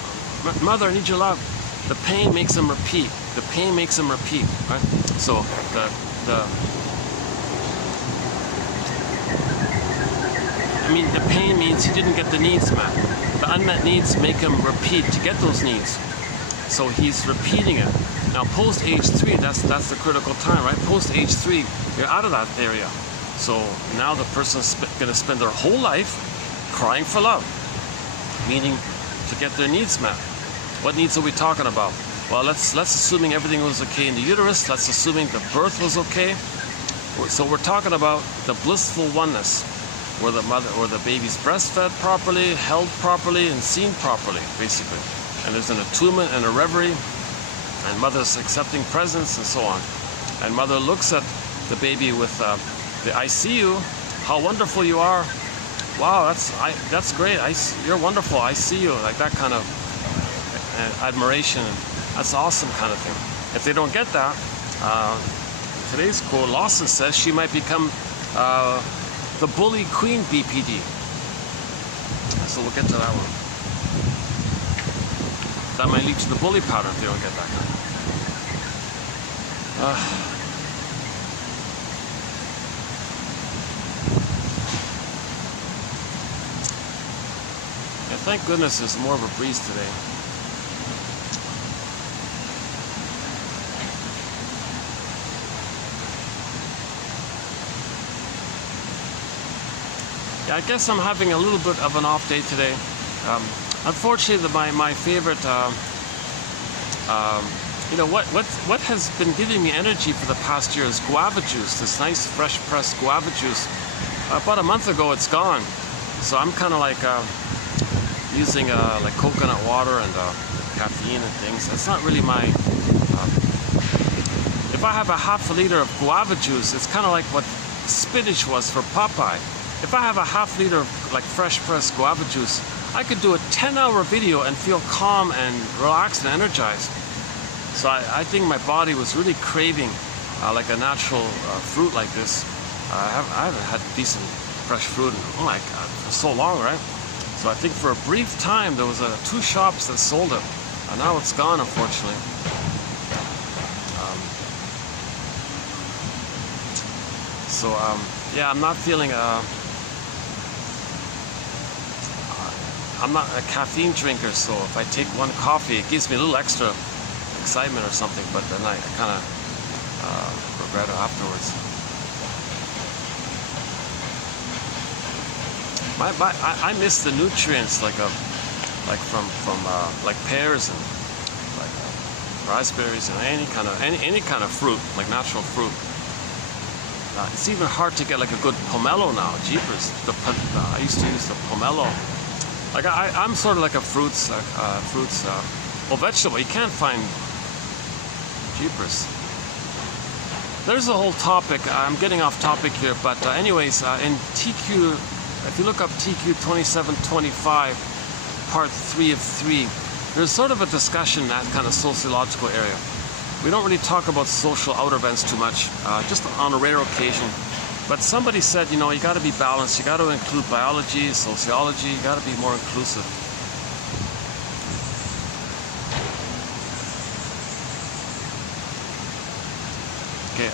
Mother, I need your love. The pain makes him repeat. The pain makes him repeat, right? So I mean, the pain means he didn't get the needs met. The unmet needs make him repeat to get those needs. So he's repeating it. Now, post age 3, that's the critical time, right? Post age 3, you're out of that area. So now the person's going to spend their whole life crying for love, meaning to get their needs met. What needs are we talking about? Well, let's assuming everything was okay in the uterus. Let's assuming the birth was okay. So we're talking about the blissful oneness, where the mother or the baby's breastfed properly, held properly, and seen properly, basically. And there's an attunement and a reverie, and mother's accepting presence and so on. And mother looks at the baby with the "I see you, how wonderful you are. Wow, that's great. You're wonderful. I see you." Like that kind of admiration. That's awesome kind of thing. If they don't get that, today's quote, Lawson says she might become the bully queen BPD. So we'll get to that one. That might lead to the bully pattern if they don't get that kind. Yeah, thank goodness there's more of a breeze today. Yeah, I guess I'm having a little bit of an off day today. Unfortunately, my favorite, what has been giving me energy for the past year is guava juice. This nice fresh pressed guava juice. About a month ago, it's gone. So I'm kind of like using like coconut water and caffeine and things. That's not really my. If I have a half a liter of guava juice, it's kind of like what spinach was for Popeye. If I have a half liter of like fresh pressed guava juice, I could do a 10-hour video and feel calm and relaxed and energized. So I think my body was really craving like a natural fruit like this. I haven't had decent fresh fruit in, oh my God, for so long, right? So I think for a brief time there was 2 shops that sold it. And now it's gone, unfortunately. Yeah, I'm not feeling I'm not a caffeine drinker, so if I take 1 coffee, it gives me a little extra excitement or something, but then I kind of regret it afterwards. I miss the nutrients like from pears and like raspberries and any kind of fruit, like natural fruit. It's even hard to get like a good pomelo now. Jeepers, I used to use the pomelo. Like I'm sort of like a fruits, vegetable. You can't find jeepers. There's a whole topic. I'm getting off topic here, but anyways, in TQ, if you look up TQ 2725, part 3 of 3, there's sort of a discussion in that kind of sociological area. We don't really talk about social outer events too much, just on a rare occasion. But somebody said, you know, you got to be balanced. You got to include biology, sociology. You got to be more inclusive. Okay.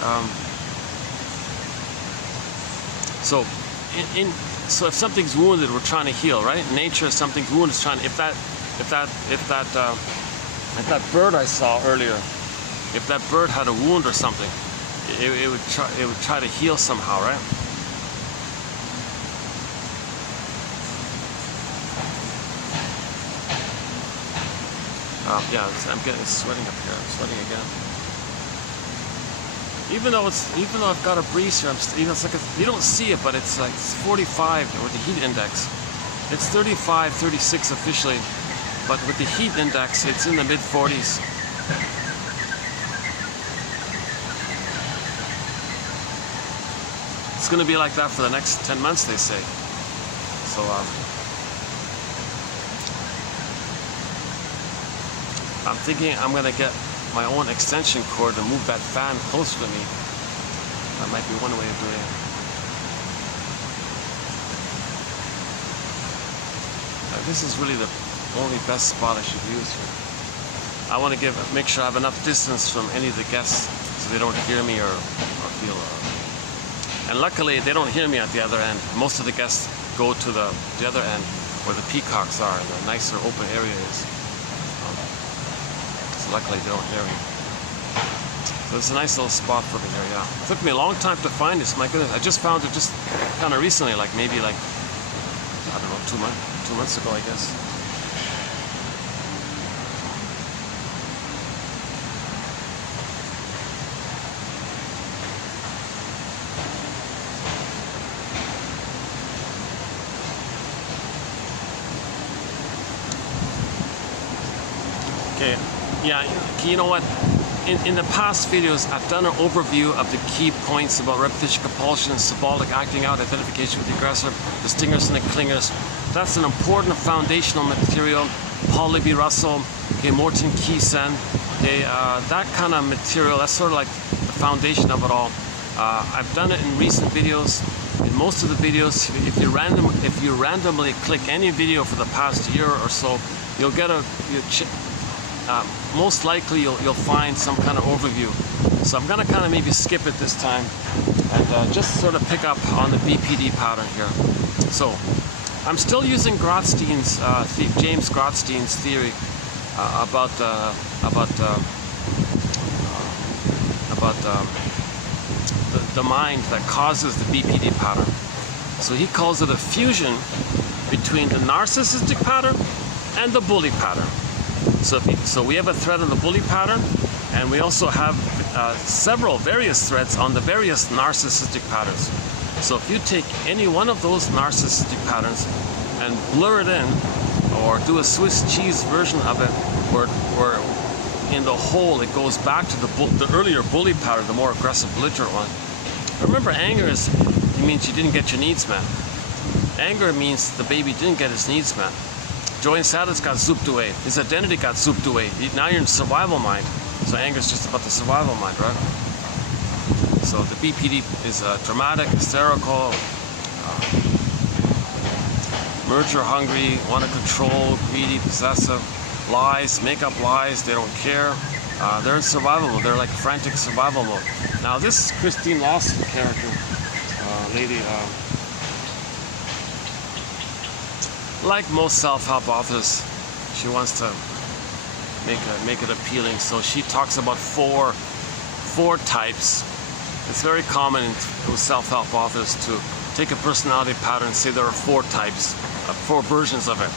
So if something's wounded, we're trying to heal, right? In nature, if something's wounded, is trying. If that bird I saw earlier, if that bird had a wound or something, it would try to heal somehow, right? Yeah, I'm getting sweating up here. I'm sweating again. Even though I've got a breeze here, it's like you don't see it, but it's like 45 with the heat index. It's 35, 36 officially, but with the heat index, it's in the mid 40s. It's going to be like that for the next 10 months, they say. So, I'm thinking I'm going to get my own extension cord and move that fan closer to me. That might be one way of doing it. This is really the only best spot I should use here. I want to make sure I have enough distance from any of the guests so they don't hear me or feel. And luckily, they don't hear me at the other end. Most of the guests go to the other end where the peacocks are and the nicer open area is. So luckily they don't hear me. So it's a nice little spot for me here, yeah. It took me a long time to find this, my goodness. I just found it just kind of recently, like maybe like, I don't know, 2 months ago, I guess. Okay, yeah, you know what? In the past videos, I've done an overview of the key points about repetition, compulsion, and symbolic acting out, identification with the aggressor, the stingers and the clingers. That's an important foundational material. Paul Libby Russell, okay, Morton Keysen, okay, that kind of material, that's sort of like the foundation of it all. I've done it in recent videos. In most of the videos, if you randomly click any video for the past year or so, you'll get most likely you'll find some kind of overview. So I'm gonna kind of maybe skip it this time and just sort of pick up on the BPD pattern here. So I'm still using Grotstein's, James Grotstein's theory about the mind that causes the BPD pattern. So he calls it a fusion between the narcissistic pattern and the bully pattern. So we have a thread on the bully pattern, and we also have various threads on the various narcissistic patterns. So if you take any one of those narcissistic patterns and blur it in, or do a Swiss cheese version of it, where in the whole it goes back to the earlier bully pattern, the more aggressive, belligerent one. Remember, anger means you didn't get your needs met. Anger means the baby didn't get his needs met. Joy and sadness got zooped away. His identity got zooped away. Now you're in survival mind. So anger is just about the survival mind, right? So the BPD is dramatic, hysterical, merger hungry, want to control, greedy, possessive, lies, make up lies, they don't care. They're in survival mode. They're like frantic survival mode. Now this Christine Lawson character, lady, like most self-help authors, she wants to make it appealing. So she talks about four types. It's very common with self-help authors to take a personality pattern and say there are 4 types, 4 versions of it.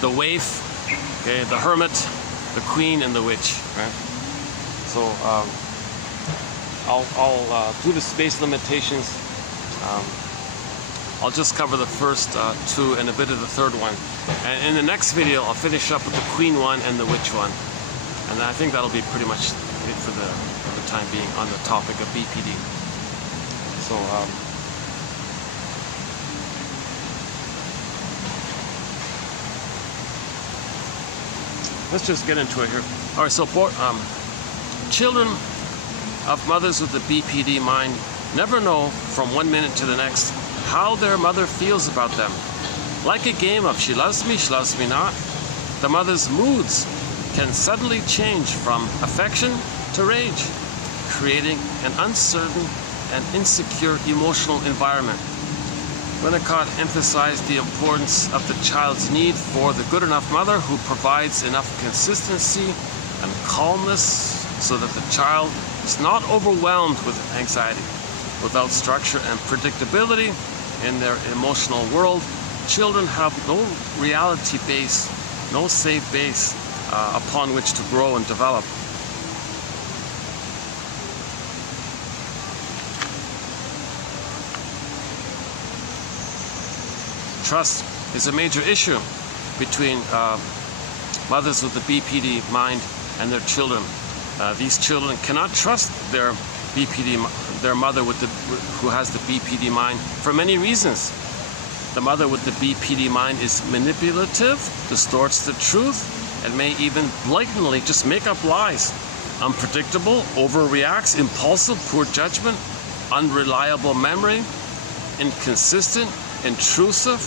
The waif, okay, the hermit, the queen, and the witch. Right? So I'll due to space limitations, I'll just cover the first 2 and a bit of the third one. And in the next video, I'll finish up with the queen one and the witch one. And I think that'll be pretty much it for the time being on the topic of BPD. So, let's just get into it here. All right, so children of mothers with the BPD mind never know from one minute to the next how their mother feels about them. Like a game of she loves me not, the mother's moods can suddenly change from affection to rage, creating an uncertain and insecure emotional environment. Winnicott emphasized the importance of the child's need for the good enough mother who provides enough consistency and calmness so that the child is not overwhelmed with anxiety. Without structure and predictability in their emotional world, children have no reality base, no safe base upon which to grow and develop. Trust is a major issue between mothers with the BPD mind and their children. These children cannot trust their mother who has the BPD mind for many reasons. The mother with the BPD mind is manipulative, distorts the truth, and may even blatantly just make up lies. Unpredictable, overreacts, impulsive, poor judgment, unreliable memory, inconsistent, intrusive.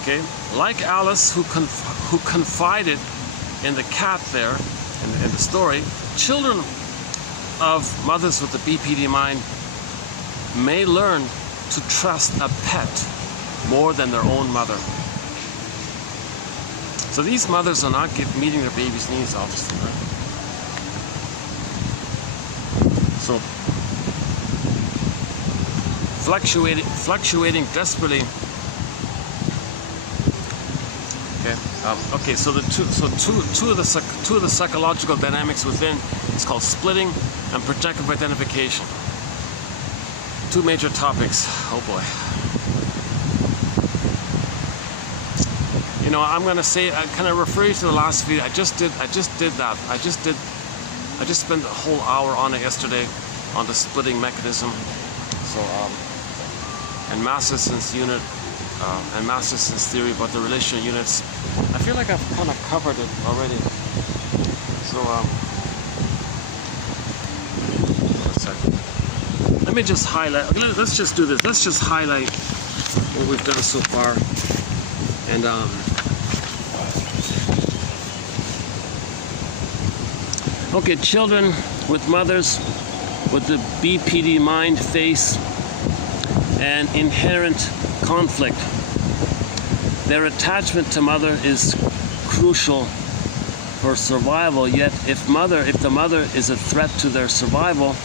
Okay, like Alice who confided in the cat there in the story, children of mothers with the BPD mind may learn to trust a pet more than their own mother. So these mothers are not meeting their baby's needs, obviously, right? So fluctuating desperately. Okay, so two of the psychological dynamics within is called splitting and projective identification. Two major topics. Oh boy. You know, I'm gonna say, can I refer you to the last video? I just did that. I just spent a whole hour on it yesterday on the splitting mechanism. So and Masterson's unit and Masterson's theory about the relational units. I feel like I've kind of covered it already. So one second. Let me just highlight. Let's just do this. Let's just highlight what we've done so far. And okay, children with mothers with the BPD mind face an inherent conflict. Their attachment to mother is crucial for survival, yet if the mother is a threat to their survival,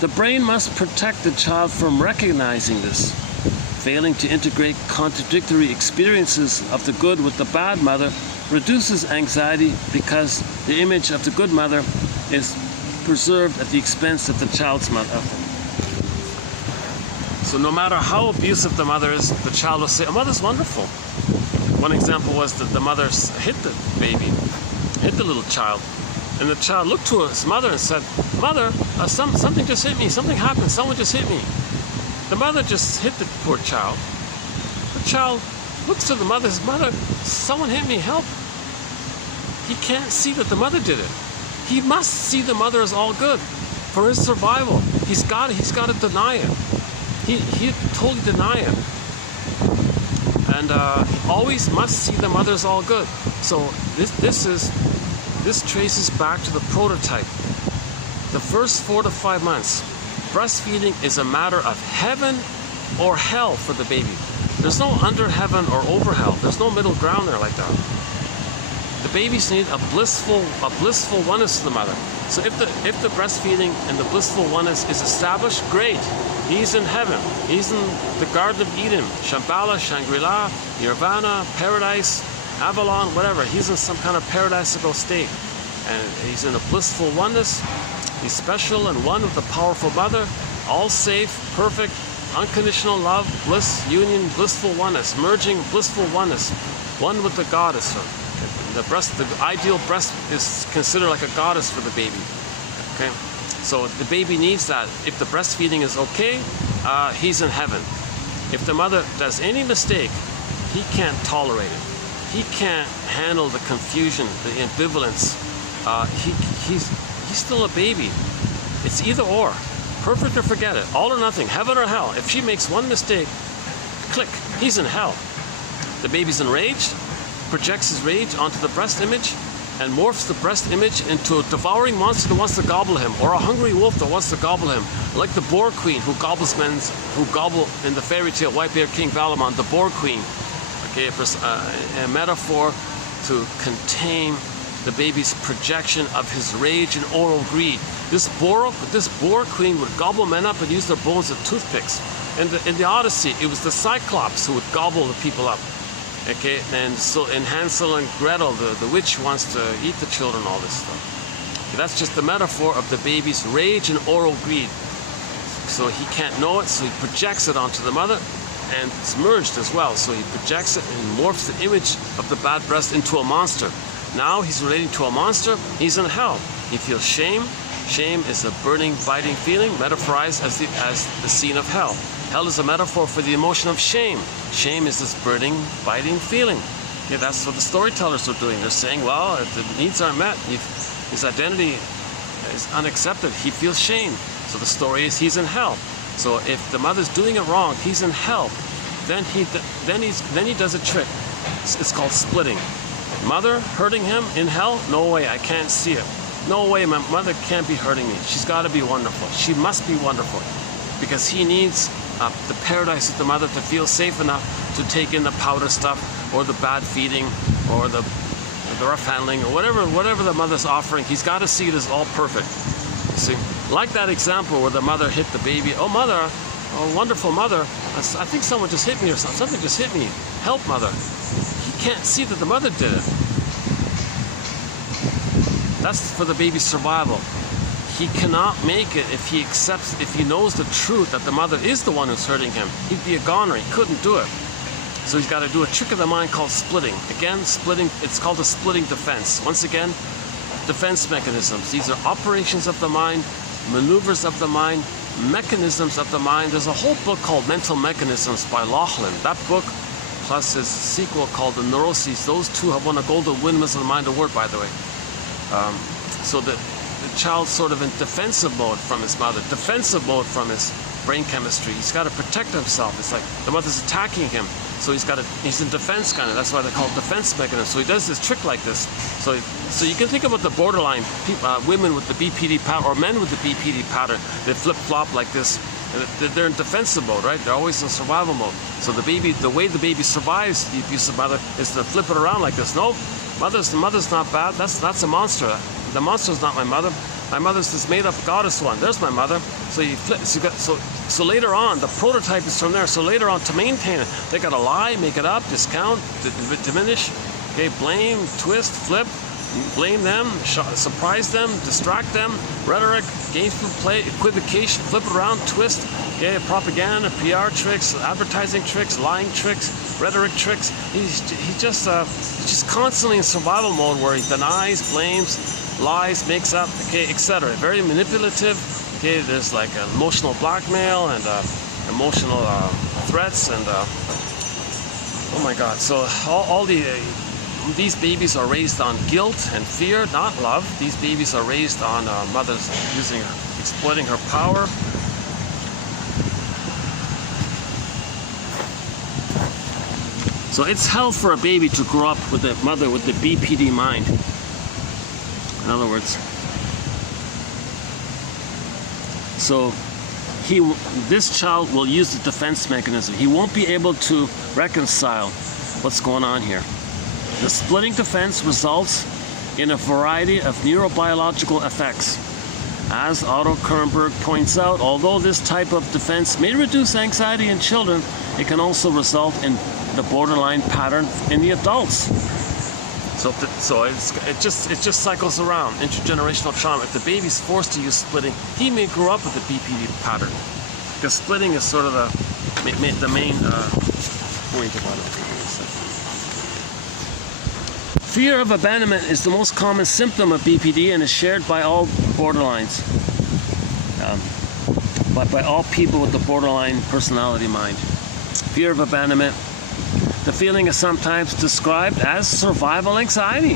the brain must protect the child from recognizing this. Failing to integrate contradictory experiences of the good with the bad mother reduces anxiety because the image of the good mother is preserved at the expense of the child's mother. So no matter how abusive the mother is, the child will say, "Oh, mother's wonderful." One example was that the mother hit the baby, hit the little child, and the child looked to his mother and said, "Mother, something just hit me. Something happened. Someone just hit me." The mother just hit the poor child. The child looks to the mother, says, "Mother, someone hit me, help." He can't see that the mother did it. He must see the mother as all good for his survival. He's got to deny it. He totally deny it. And he always must see the mother as all good. So this traces back to the prototype. The first 4 to 5 months, breastfeeding is a matter of heaven or hell for the baby. There's no under heaven or over hell. There's no middle ground there like that. The babies need a blissful oneness to the mother. So if the breastfeeding and the blissful oneness is established, great. He's in heaven. He's in the Garden of Eden, Shambhala, Shangri-La, Nirvana, Paradise, Avalon, whatever. He's in some kind of paradisical state, and he's in a blissful oneness. He's special and one with the powerful mother, all safe, perfect, unconditional love, bliss, union, blissful oneness, merging, blissful oneness, one with the goddess. The ideal breast is considered like a goddess for the baby. Okay, so the baby needs that. If the breastfeeding is okay, he's in heaven. If the mother does any mistake, he can't tolerate it. He can't handle the confusion, the ambivalence. He's still a baby. It's either or, perfect or forget it, all or nothing, heaven or hell. If she makes one mistake, click, he's in hell. The baby's enraged, projects his rage onto the breast image, and morphs the breast image into a devouring monster that wants to gobble him, or a hungry wolf that wants to gobble him, like the boar queen who gobble in the fairy tale White Bear King Valamon, the boar queen. Okay, a metaphor to contain the baby's projection of his rage and oral greed. This boar queen would gobble men up and use their bones as toothpicks. In the Odyssey, it was the Cyclops who would gobble the people up. Okay, and so in Hansel and Gretel, the witch wants to eat the children, all this stuff. Okay, that's just the metaphor of the baby's rage and oral greed. So he can't know it, so he projects it onto the mother, and it's merged as well. So he projects it and morphs the image of the bad breast into a monster. Now he's relating to a monster, he's in hell. He feels shame. Shame is a burning, biting feeling, metaphorized as the scene of hell. Hell is a metaphor for the emotion of shame. Shame is this burning, biting feeling. Okay, that's what the storytellers are doing. They're saying, well, if the needs aren't met, his identity is unaccepted, he feels shame. So the story is he's in hell. So if the mother's doing it wrong, he's in hell. Then he does a trick. It's called splitting. Mother hurting him in hell? No way, I can't see it. No way, my mother can't be hurting me. She's got to be wonderful. She must be wonderful, because he needs the paradise of the mother to feel safe enough to take in the powder stuff or the bad feeding or the rough handling or whatever the mother's offering. He's got to see it as all perfect. See, like that example where the mother hit the baby. Oh, mother, oh, wonderful mother. I think someone just hit me or something. Something just hit me. Help, mother. He can't see that the mother did it. That's for the baby's survival. He cannot make it if he knows the truth that the mother is the one who's hurting him. He'd be a goner. He couldn't do it. So he's got to do a trick of the mind called splitting. Again, splitting, it's called a splitting defense. Once again, defense mechanisms. These are operations of the mind, maneuvers of the mind, mechanisms of the mind. There's a whole book called Mental Mechanisms by Laughlin. That book, plus his sequel called The Neuroses, those two have won a Golden Windmills of the Mind award, by the way. So the child's sort of in defensive mode from his mother, defensive mode from his brain chemistry. He's got to protect himself. It's like the mother's attacking him. So he's in defense kind of. That's why they're called defense mechanisms. So he does this trick like this. So you can think about the borderline women with the BPD pattern or men with the BPD pattern. They flip-flop like this. They're in defensive mode, right? They're always in survival mode. So the way the baby survives the abusive mother is to flip it around like this. No, the mother's not bad. That's a monster. The monster's not my mother. My mother's this made-up goddess one. There's my mother. So you flip. So later on, the prototype is from there. So later on, to maintain it, they got to lie, make it up, discount, diminish, okay, blame, twist, flip, blame them, surprise them, distract them, rhetoric, gameful play, equivocation, flip it around, twist, okay, propaganda, PR tricks, advertising tricks, lying tricks, rhetoric tricks. He's just constantly in survival mode where he denies, blames, lies, makes up, okay, etc. Very manipulative. Okay, there's like emotional blackmail and emotional threats and oh my God. So all these babies are raised on guilt and fear, not love. These babies are raised on mothers exploiting her power. So it's hell for a baby to grow up with a mother with the BPD mind. In other words, so this child will use the defense mechanism. He won't be able to reconcile what's going on here. The splitting defense results in a variety of neurobiological effects. As Otto Kernberg points out, although this type of defense may reduce anxiety in children, it can also result in the borderline pattern in the adults. So it just cycles around, intergenerational trauma. If the baby's forced to use splitting, he may grow up with the BPD pattern. Because splitting is sort of the main point about it. Fear of abandonment is the most common symptom of BPD and is shared by all borderlines, by all people with the borderline personality mind. Fear of abandonment. The feeling is sometimes described as survival anxiety.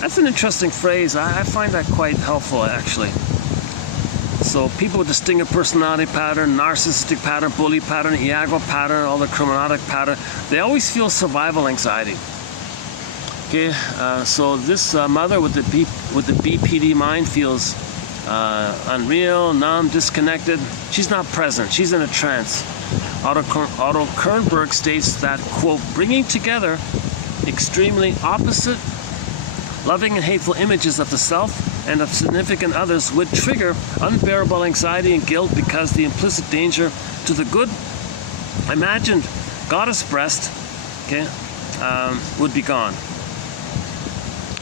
That's an interesting phrase. I find that quite helpful, actually. So people with distinctive personality pattern, narcissistic pattern, bully pattern, Iago pattern, all the criminalic pattern, they always feel survival anxiety. Okay, so this mother with the BPD mind feels unreal, numb, disconnected. She's not present. She's in a trance. Otto Kernberg states that, quote, bringing together extremely opposite, loving and hateful images of the self and of significant others would trigger unbearable anxiety and guilt because the implicit danger to the good imagined goddess breast, okay, would be gone.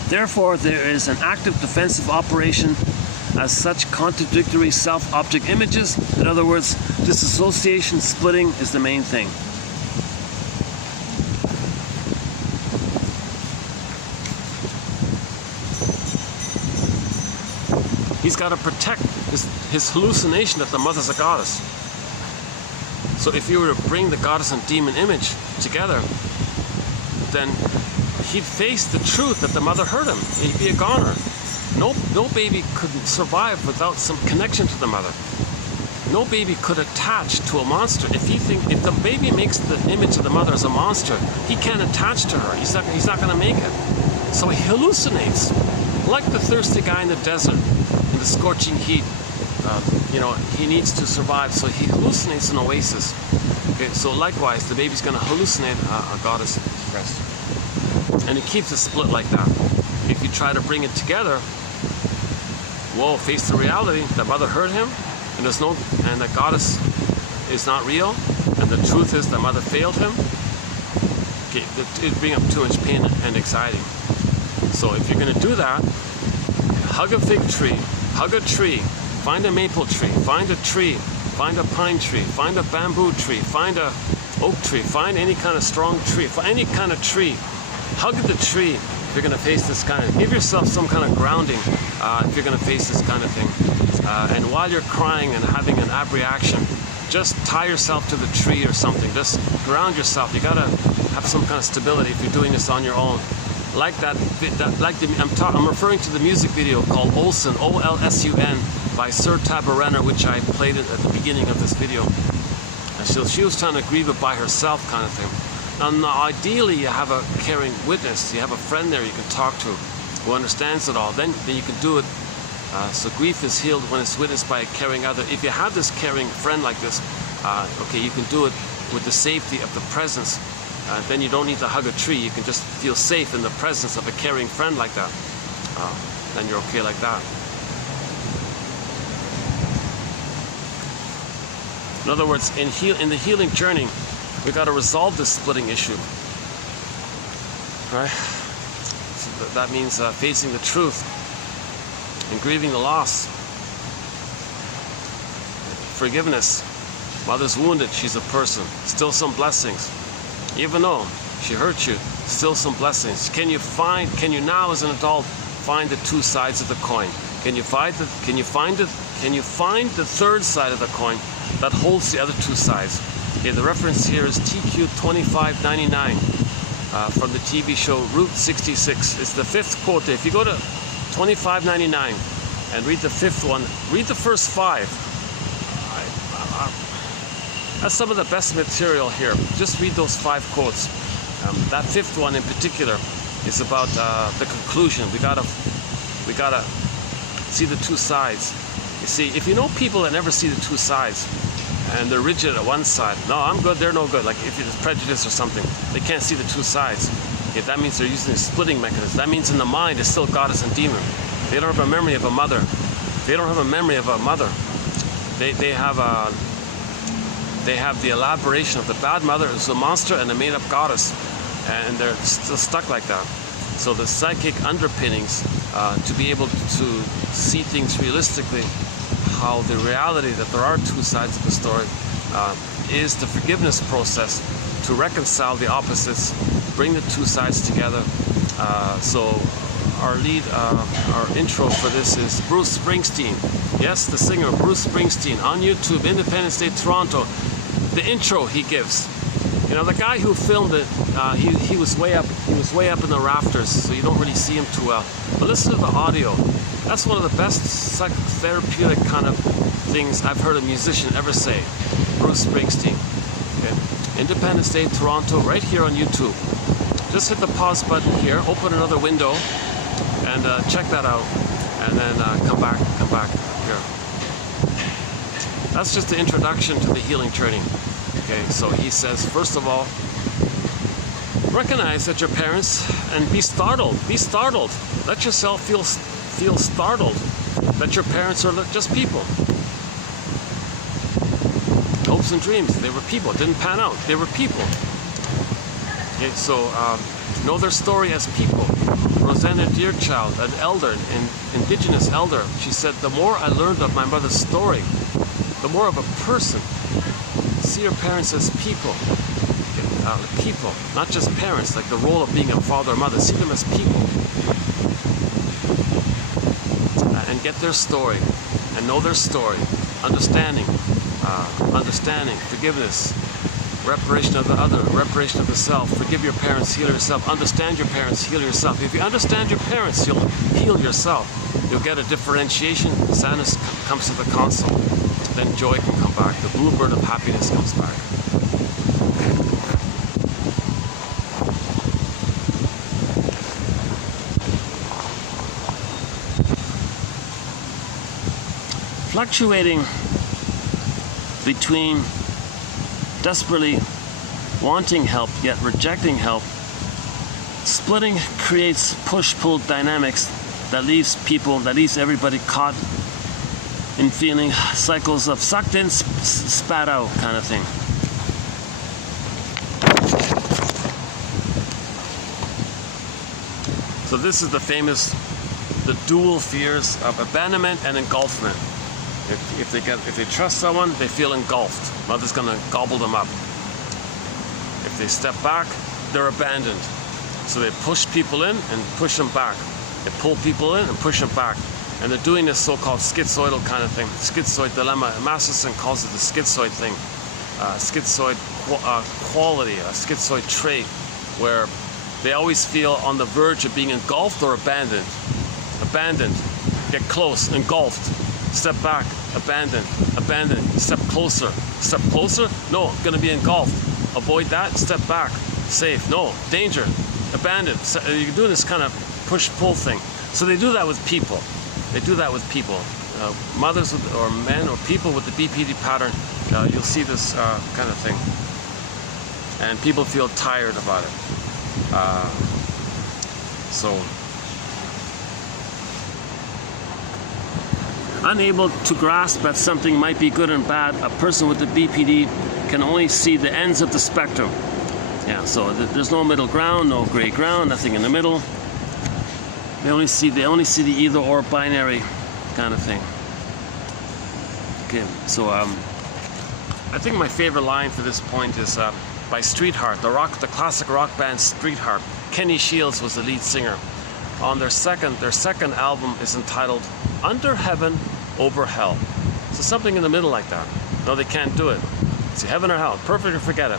Therefore, there is an active defensive operation as such contradictory self-object images. In other words, disassociation, splitting is the main thing. He's got to protect his hallucination that the mother's a goddess. So if you were to bring the goddess and demon image together, then he'd face the truth that the mother hurt him. He'd be a goner. No baby could survive without some connection to the mother. No baby could attach to a monster. If the baby makes the image of the mother as a monster, he can't attach to her. He's not going to make it. So he hallucinates, like the thirsty guy in the desert, in the scorching heat, he needs to survive, so he hallucinates an oasis. Okay, so likewise, the baby's going to hallucinate a goddess breast, and it keeps it split like that. If you try to bring it together, whoa, face the reality. The mother hurt him, and the goddess is not real, and the truth is the mother failed him. Okay, it brings up too much pain and anxiety. So if you're going to do that, hug a fig tree, hug a tree, find a maple tree, find a tree, find a pine tree, find a bamboo tree, find a oak tree, find any kind of strong tree, find any kind of tree. Hug the tree if you're going to face this kind of, give yourself some kind of grounding if you're going to face this kind of thing. And while you're crying and having an abreaction, just tie yourself to the tree or something. Just ground yourself. You got to have some kind of stability if you're doing this on your own. Like I'm referring to the music video called Olsen, O-L-S-U-N, by Sir Tabarena, which I played at the beginning of this video. And so she was trying to grieve it by herself, kind of thing. And ideally, you have a caring witness. You have a friend there you can talk to who understands it all. Then you can do it. So grief is healed when it's witnessed by a caring other. If you have this caring friend like this, okay, you can do it with the safety of the presence. Then you don't need to hug a tree. You can just feel safe in the presence of a caring friend like that. Then you're okay like that. In other words, in the healing journey, we got to resolve this splitting issue, right? So that means facing the truth and grieving the loss. Forgiveness. Mother's wounded, she's a person. Still some blessings. Even though she hurt you, still some blessings. Can you now as an adult find the two sides of the coin? Can you find the third side of the coin that holds the other two sides? Okay, the reference here is TQ 2599 from the TV show Route 66. It's the fifth quote. If you go to 2599 and read the fifth one, read the first five. That's some of the best material here. Just read those 5 quotes. That fifth one in particular is about the conclusion. We gotta see the two sides. You see, if you know people that never see the two sides, and they're rigid at one side, no, I'm good, they're no good. Like if it's prejudice or something, they can't see the two sides. Okay, that means they're using a splitting mechanism. That means in the mind it's still goddess and demon. They don't have a memory of a mother. They don't have a memory of a mother. They have the elaboration of the bad mother as a monster and a made-up goddess, and they're still stuck like that. So the psychic underpinnings to be able to see things realistically, how the reality that there are two sides of the story is the forgiveness process to reconcile the opposites, bring the two sides together. So our intro for this is Bruce Springsteen. Yes, the singer Bruce Springsteen on YouTube, Independence Day, Toronto. The intro he gives. You know, the guy who filmed it, he was way up in the rafters, so you don't really see him too well. But listen to the audio. That's one of the best psychotherapeutic kind of things I've heard a musician ever say. Bruce Springsteen. Okay. Independence Day, Toronto, right here on YouTube. Just hit the pause button here, open another window, and check that out, and then come back here. That's just the introduction to the healing journey. Okay, so he says, first of all, recognize that your parents, and be startled. Let yourself feel startled that your parents are just people. Hopes and dreams, they were people. It didn't pan out, they were people. Okay, so know their story as people. Rosanna Deerchild, an elder, an indigenous elder, she said, the more I learned of my mother's story, the more of a person. See your parents as people. People, not just parents, like the role of being a father or mother. See them as people. And get their story, and know their story. Understanding, forgiveness, reparation of the other, reparation of the self. Forgive your parents, heal yourself. Understand your parents, heal yourself. If you understand your parents, you'll heal yourself. You'll get a differentiation. Sadness comes to the console. Then joy can come back. The bluebird of happiness comes back. fluctuating between desperately wanting help yet rejecting help. Splitting creates push-pull dynamics that leaves everybody caught in feeling cycles of sucked in, spat out kind of thing. So this is the dual fears of abandonment and engulfment. If they trust someone, they feel engulfed. Mother's gonna gobble them up. If they step back, they're abandoned. So they push people in and push them back. They pull people in and push them back. And they're doing this so-called schizoidal kind of thing, schizoid dilemma. Masterson calls it the schizoid thing, schizoid quality, a schizoid trait, where they always feel on the verge of being engulfed or abandoned. Abandoned, get close, engulfed, step back, abandoned, step closer, no, gonna be engulfed, avoid that, step back, safe, no, danger, abandoned. So you're doing this kind of push-pull thing. So they do that with people. Mothers or men or people with the BPD pattern, you'll see this kind of thing. And people feel tired about it. Unable to grasp that something might be good and bad, a person with the BPD can only see the ends of the spectrum. Yeah, so there's no middle ground, no gray ground, nothing in the middle. They only see the either or binary kind of thing. Okay, so I think my favorite line for this point is by Streetheart, the classic rock band Streetheart. Kenny Shields was the lead singer. On their second album is entitled Under Heaven, Over Hell. So something in the middle like that. No, they can't do it. It's heaven or hell. Perfect or forget it.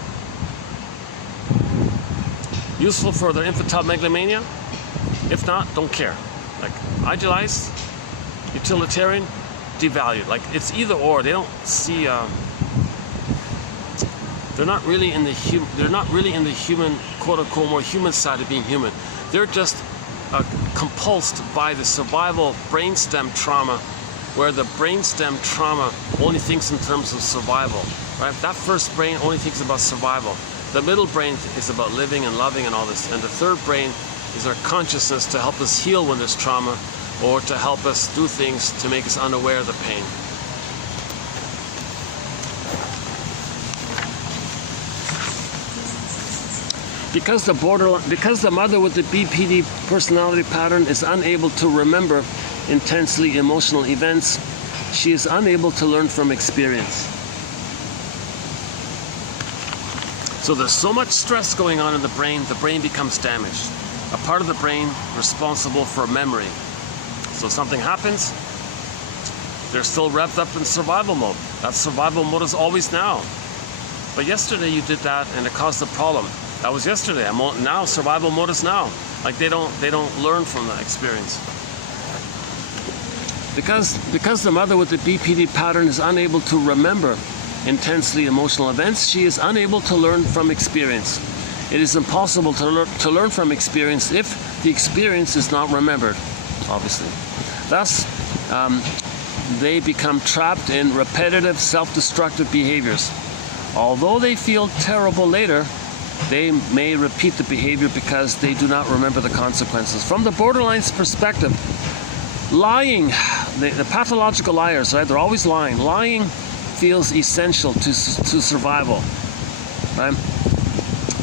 Useful for their infantile megalomania? If not, don't care. Like, idealize, utilitarian, devalued. Like, it's either or. They don't see. They're not really in the human, quote unquote, more human side of being human. They're just compulsed by the survival brainstem trauma, where the brainstem trauma only thinks in terms of survival. Right? That first brain only thinks about survival. The middle brain is about living and loving and all this, and the third brain is our consciousness to help us heal when there's trauma, or to help us do things to make us unaware of the pain. Because the mother with the BPD personality pattern is unable to remember intensely emotional events, she is unable to learn from experience. So there's so much stress going on in the brain becomes damaged. A part of the brain responsible for memory. So something happens, they're still wrapped up in survival mode. That survival mode is always now. But yesterday you did that and it caused a problem. That was yesterday. Now survival mode is now. Like they don't learn from the experience. Because the mother with the BPD pattern is unable to remember intensely emotional events, she is unable to learn from experience. It is impossible to learn from experience if the experience is not remembered, obviously. Thus, they become trapped in repetitive self-destructive behaviors. Although they feel terrible later, they may repeat the behavior because they do not remember the consequences. From the borderline's perspective, lying, the pathological liars, right? They're always lying. Lying feels essential to survival, right?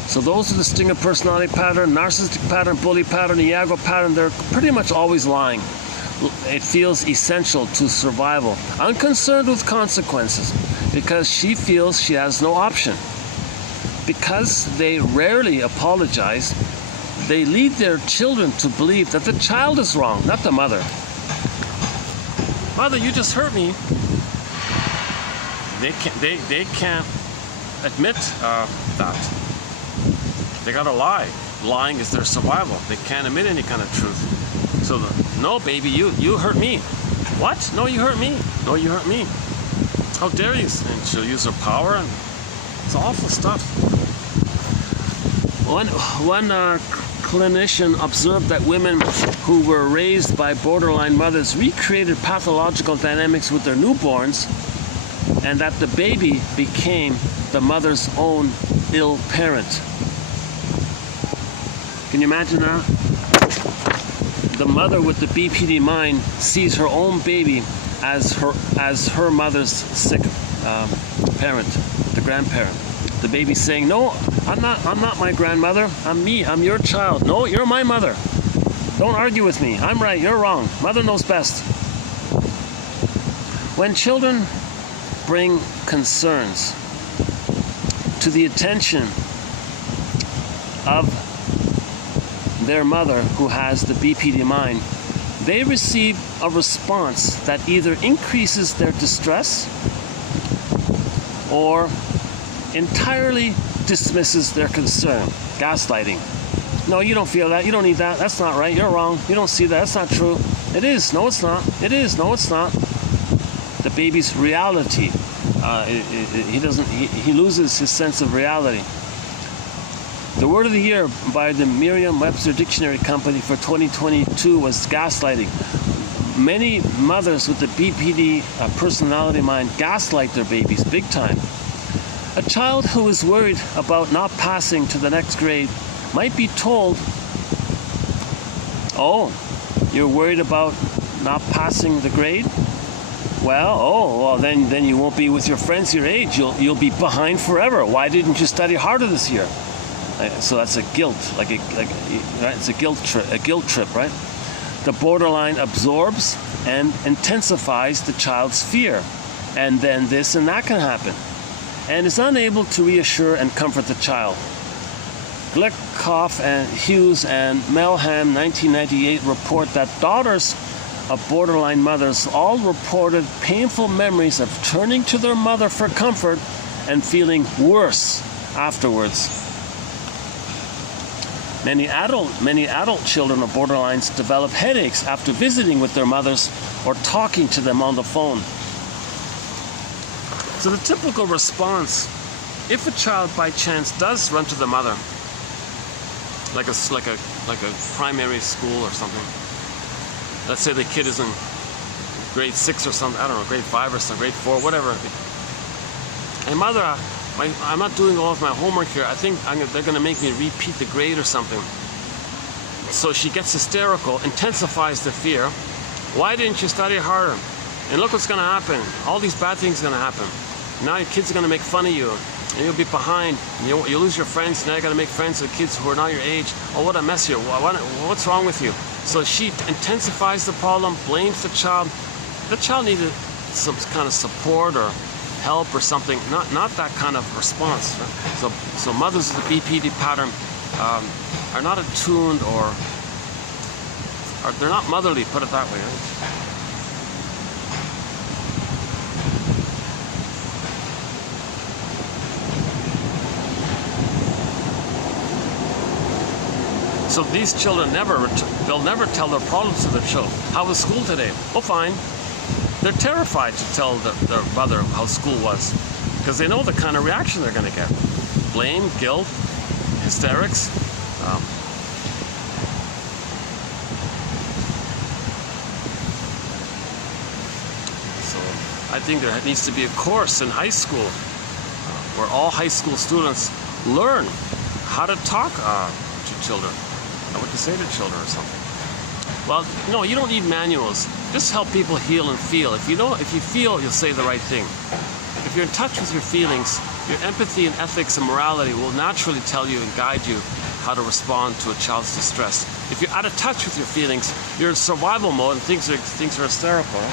So those are the stinger personality pattern, narcissistic pattern, bully pattern, Iago pattern. They're pretty much always lying. It feels essential to survival. Unconcerned with consequences because she feels she has no option. Because they rarely apologize, they lead their children to believe that the child is wrong, not the mother. Mother, you just hurt me. They can't admit that. They gotta lie. Lying is their survival. They can't admit any kind of truth. So, no, baby, you hurt me. What? No, you hurt me. No, you hurt me. How dare you? And she'll use her power, and it's awful stuff. One clinician observed that women who were raised by borderline mothers recreated pathological dynamics with their newborns, and that the baby became the mother's own ill parent. Can you imagine that? The mother with the BPD mind sees her own baby as her mother's sick parent, the grandparent. The baby saying, "No, I'm not my grandmother. I'm me. I'm your child. No, you're my mother. Don't argue with me. I'm right. You're wrong. Mother knows best." When children bring concerns to the attention of their mother who has the BPD mind, they receive a response that either increases their distress or entirely dismisses their concern. Gaslighting. "No, you don't feel that. You don't need that. That's not right. You're wrong. You don't see that. That's not true. It is. No, it's not. It is. No, it's not." The baby's reality. He loses his sense of reality. The word of the year by the Merriam-Webster Dictionary Company for 2022 was gaslighting. Many mothers with the BPD personality mind gaslight their babies big time. A child who is worried about not passing to the next grade might be told, "Oh, you're worried about not passing the grade? Well, then you won't be with your friends your age. You'll be behind forever. Why didn't you study harder this year?" So that's a guilt, right? It's a guilt trip, right? The borderline absorbs and intensifies the child's fear, and then this and that can happen, and is unable to reassure and comfort the child. Glickoff and Hughes and Melham, 1998, report that daughters of borderline mothers all reported painful memories of turning to their mother for comfort and feeling worse afterwards. Many adult children of borderlines develop headaches after visiting with their mothers or talking to them on the phone. So the typical response, if a child by chance does run to the mother, like a primary school or something. Let's say the kid is in grade 6 or something, I don't know, grade 5 or something, grade 4, whatever. Hey mother, I'm not doing all of my homework here. I think they're going to make me repeat the grade or something. So she gets hysterical, intensifies the fear. "Why didn't you study harder? And look what's going to happen. All these bad things are going to happen. Now your kids are going to make fun of you. And you'll be behind. And you'll lose your friends. Now you got to make friends with kids who are not your age. Oh, what a mess here. What's wrong with you?" So she intensifies the problem, blames the child. The child needed some kind of support or help or something, not that kind of response. So mothers with the BPD pattern are not attuned or they're not motherly, put it that way. Right? So these children they'll never tell their problems to their children. "How was school today?" "Oh, fine." They're terrified to tell their mother how school was because they know the kind of reaction they're going to get. Blame, guilt, hysterics. So I think there needs to be a course in high school where all high school students learn how to talk to children, what to say to children or something. Well, no, you don't need manuals. Just help people heal and feel. If you feel, you'll say the right thing. If you're in touch with your feelings, your empathy and ethics and morality will naturally tell you and guide you how to respond to a child's distress. If you're out of touch with your feelings, you're in survival mode and things are hysterical. Right?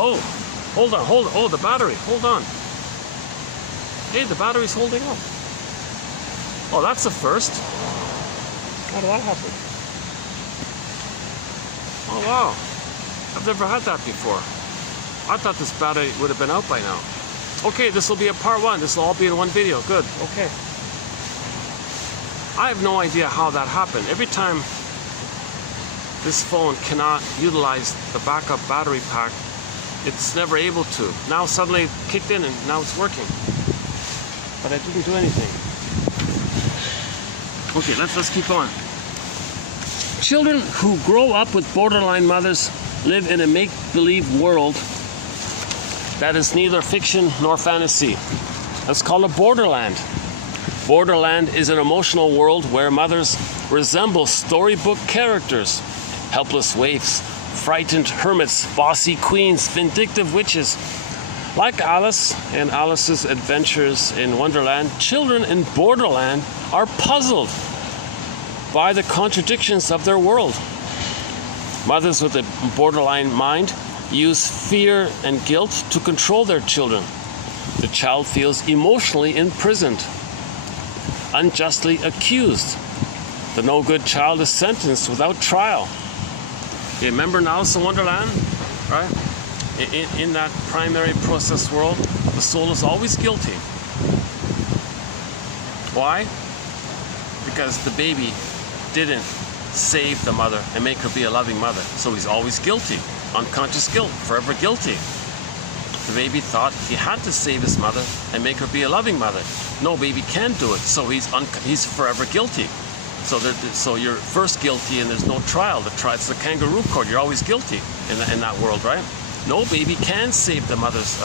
Oh, hold on. Oh, the battery, hold on. Hey, the battery's holding up. Oh, that's a first. How did that happen? Oh, wow. I've never had that before. I thought this battery would have been out by now. Okay, this will be a part 1. This will all be in one video. Good, okay. I have no idea how that happened. Every time this phone cannot utilize the backup battery pack, it's never able to. Now suddenly it kicked in and now it's working. But I didn't do anything. Okay, let's keep on. Children who grow up with borderline mothers live in a make-believe world that is neither fiction nor fantasy. That's called a borderland. Borderland is an emotional world where mothers resemble storybook characters, helpless waifs, frightened hermits, bossy queens, vindictive witches. Like Alice and Alice's Adventures in Wonderland, children in Borderland are puzzled by the contradictions of their world. Mothers with a borderline mind use fear and guilt to control their children. The child feels emotionally imprisoned, unjustly accused. The no-good child is sentenced without trial. You remember in Alice in Wonderland, right? In that primary process world, the soul is always guilty. Why? Because the baby didn't save the mother and make her be a loving mother. So he's always guilty. Unconscious guilt, forever guilty. The baby thought he had to save his mother and make her be a loving mother. No, baby can't do it, so he's forever guilty. So you're first guilty and there's no trial. It's the kangaroo court. You're always guilty in that world, right? No baby can save the mother's.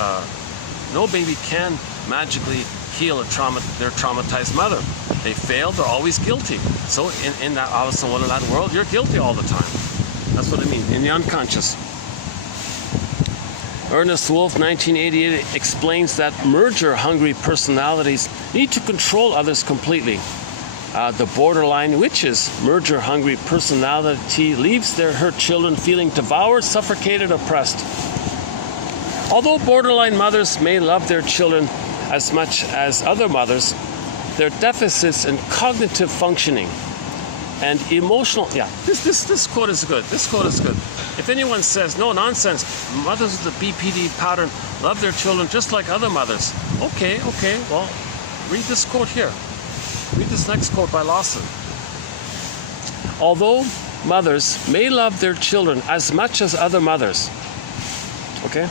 No baby can magically heal their traumatized mother. They failed. They're always guilty. So in that Alice in Wonderland world, you're guilty all the time. That's what I mean. In the unconscious. Ernest Wolf, 1988, explains that merger-hungry personalities need to control others completely. The borderline witch's merger-hungry personality leaves her children feeling devoured, suffocated, oppressed. Although borderline mothers may love their children as much as other mothers, their deficits in cognitive functioning and emotional... Yeah, this quote is good. This quote is good. If anyone says, no, nonsense, mothers with the BPD pattern love their children just like other mothers. Okay, well, read this quote here. Read this next quote by Lawson. Although mothers may love their children as much as other mothers. Okay?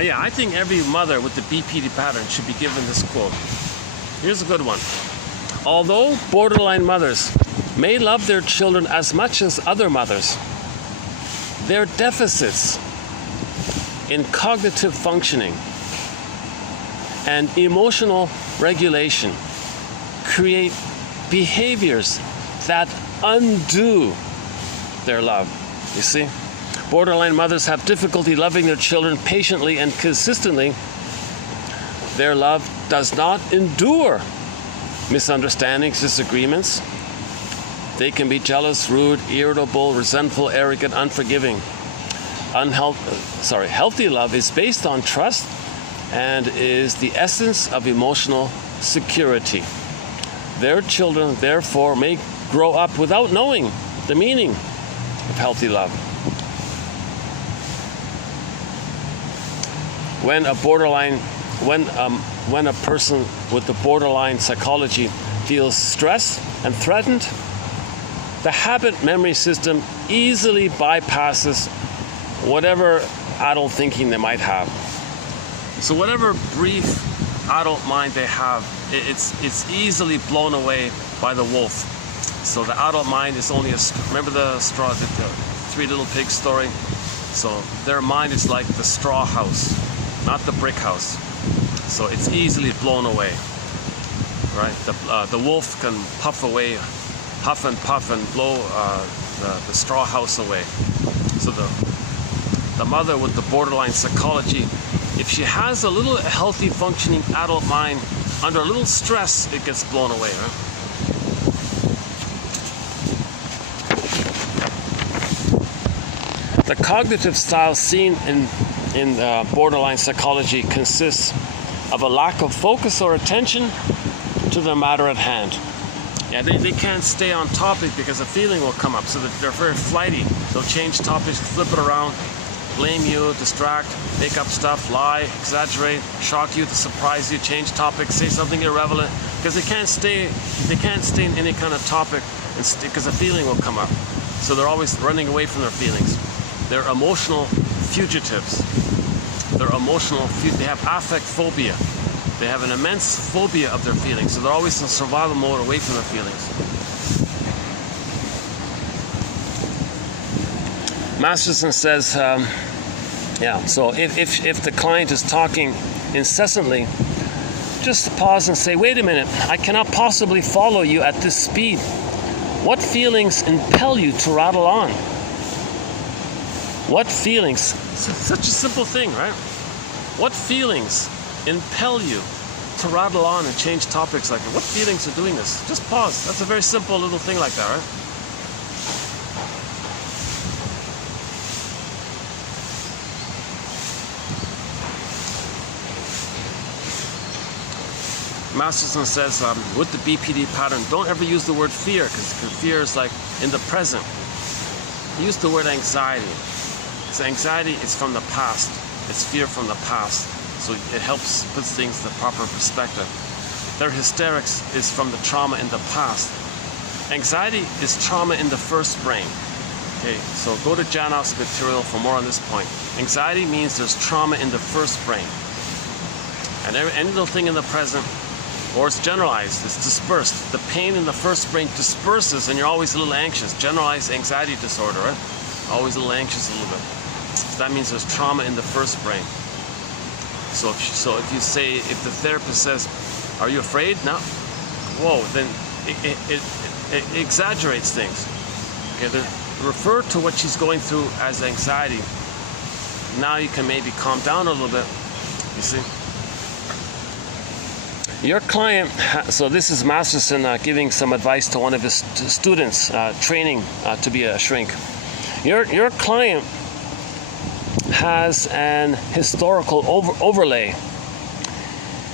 Yeah, I think every mother with the BPD pattern should be given this quote. Here's a good one. Although borderline mothers may love their children as much as other mothers, their deficits in cognitive functioning and emotional regulation create behaviors that undo their love. You see? Borderline mothers have difficulty loving their children patiently and consistently. Their love does not endure misunderstandings, disagreements. They can be jealous, rude, irritable, resentful, arrogant, unforgiving. Healthy love is based on trust and is the essence of emotional security. Their children, therefore, may grow up without knowing the meaning of healthy love. When a person with the borderline psychology feels stressed and threatened, the habit memory system easily bypasses whatever adult thinking they might have. So whatever brief adult mind they have, it's easily blown away by the wolf. So the adult mind is only remember the Three Little Pigs story? So their mind is like the straw house, not the brick house. So it's easily blown away, right? The wolf can puff and puff and blow the straw house away. So the mother with the borderline psychology, if she has a little healthy functioning adult mind, under a little stress, it gets blown away, right? The cognitive style seen in borderline psychology consists of a lack of focus or attention to the matter at hand. Yeah, they can't stay on topic because a feeling will come up, so that they're very flighty. They'll change topics, flip it around. blame you, distract, make up stuff, lie, exaggerate, shock you, to surprise you, change topics, say something irrelevant, because they can't stay in any kind of topic, because a feeling will come up. So they're always running away from their feelings. They're emotional fugitives. They have affect phobia. They have an immense phobia of their feelings, so they're always in survival mode away from their feelings. Masterson says, so if the client is talking incessantly, just pause and say, wait a minute, I cannot possibly follow you at this speed. What feelings impel you to rattle on? What feelings? Such a simple thing, right? What feelings impel you to rattle on and change topics like that? What feelings are doing this? Just pause. That's a very simple little thing like that, right? Masterson says, with the BPD pattern, don't ever use the word fear, because fear is like in the present. Use the word anxiety. So anxiety is from the past. It's fear from the past. So it helps put things in the proper perspective. Their hysterics is from the trauma in the past. Anxiety is trauma in the first brain. Okay, so go to Janoff's material for more on this point. Anxiety means there's trauma in the first brain. And any little thing in the present, or it's generalized, it's dispersed. The pain in the first brain disperses and you're always a little anxious. Generalized anxiety disorder, right? Always a little anxious a little bit. So that means there's trauma in the first brain. So if you say, if the therapist says, are you afraid? No. Whoa, then it exaggerates things. Okay, then refer to what she's going through as anxiety. Now you can maybe calm down a little bit, you see. Your client, so this is Masterson giving some advice to one of his students, training to be a shrink. Your client has an historical overlay.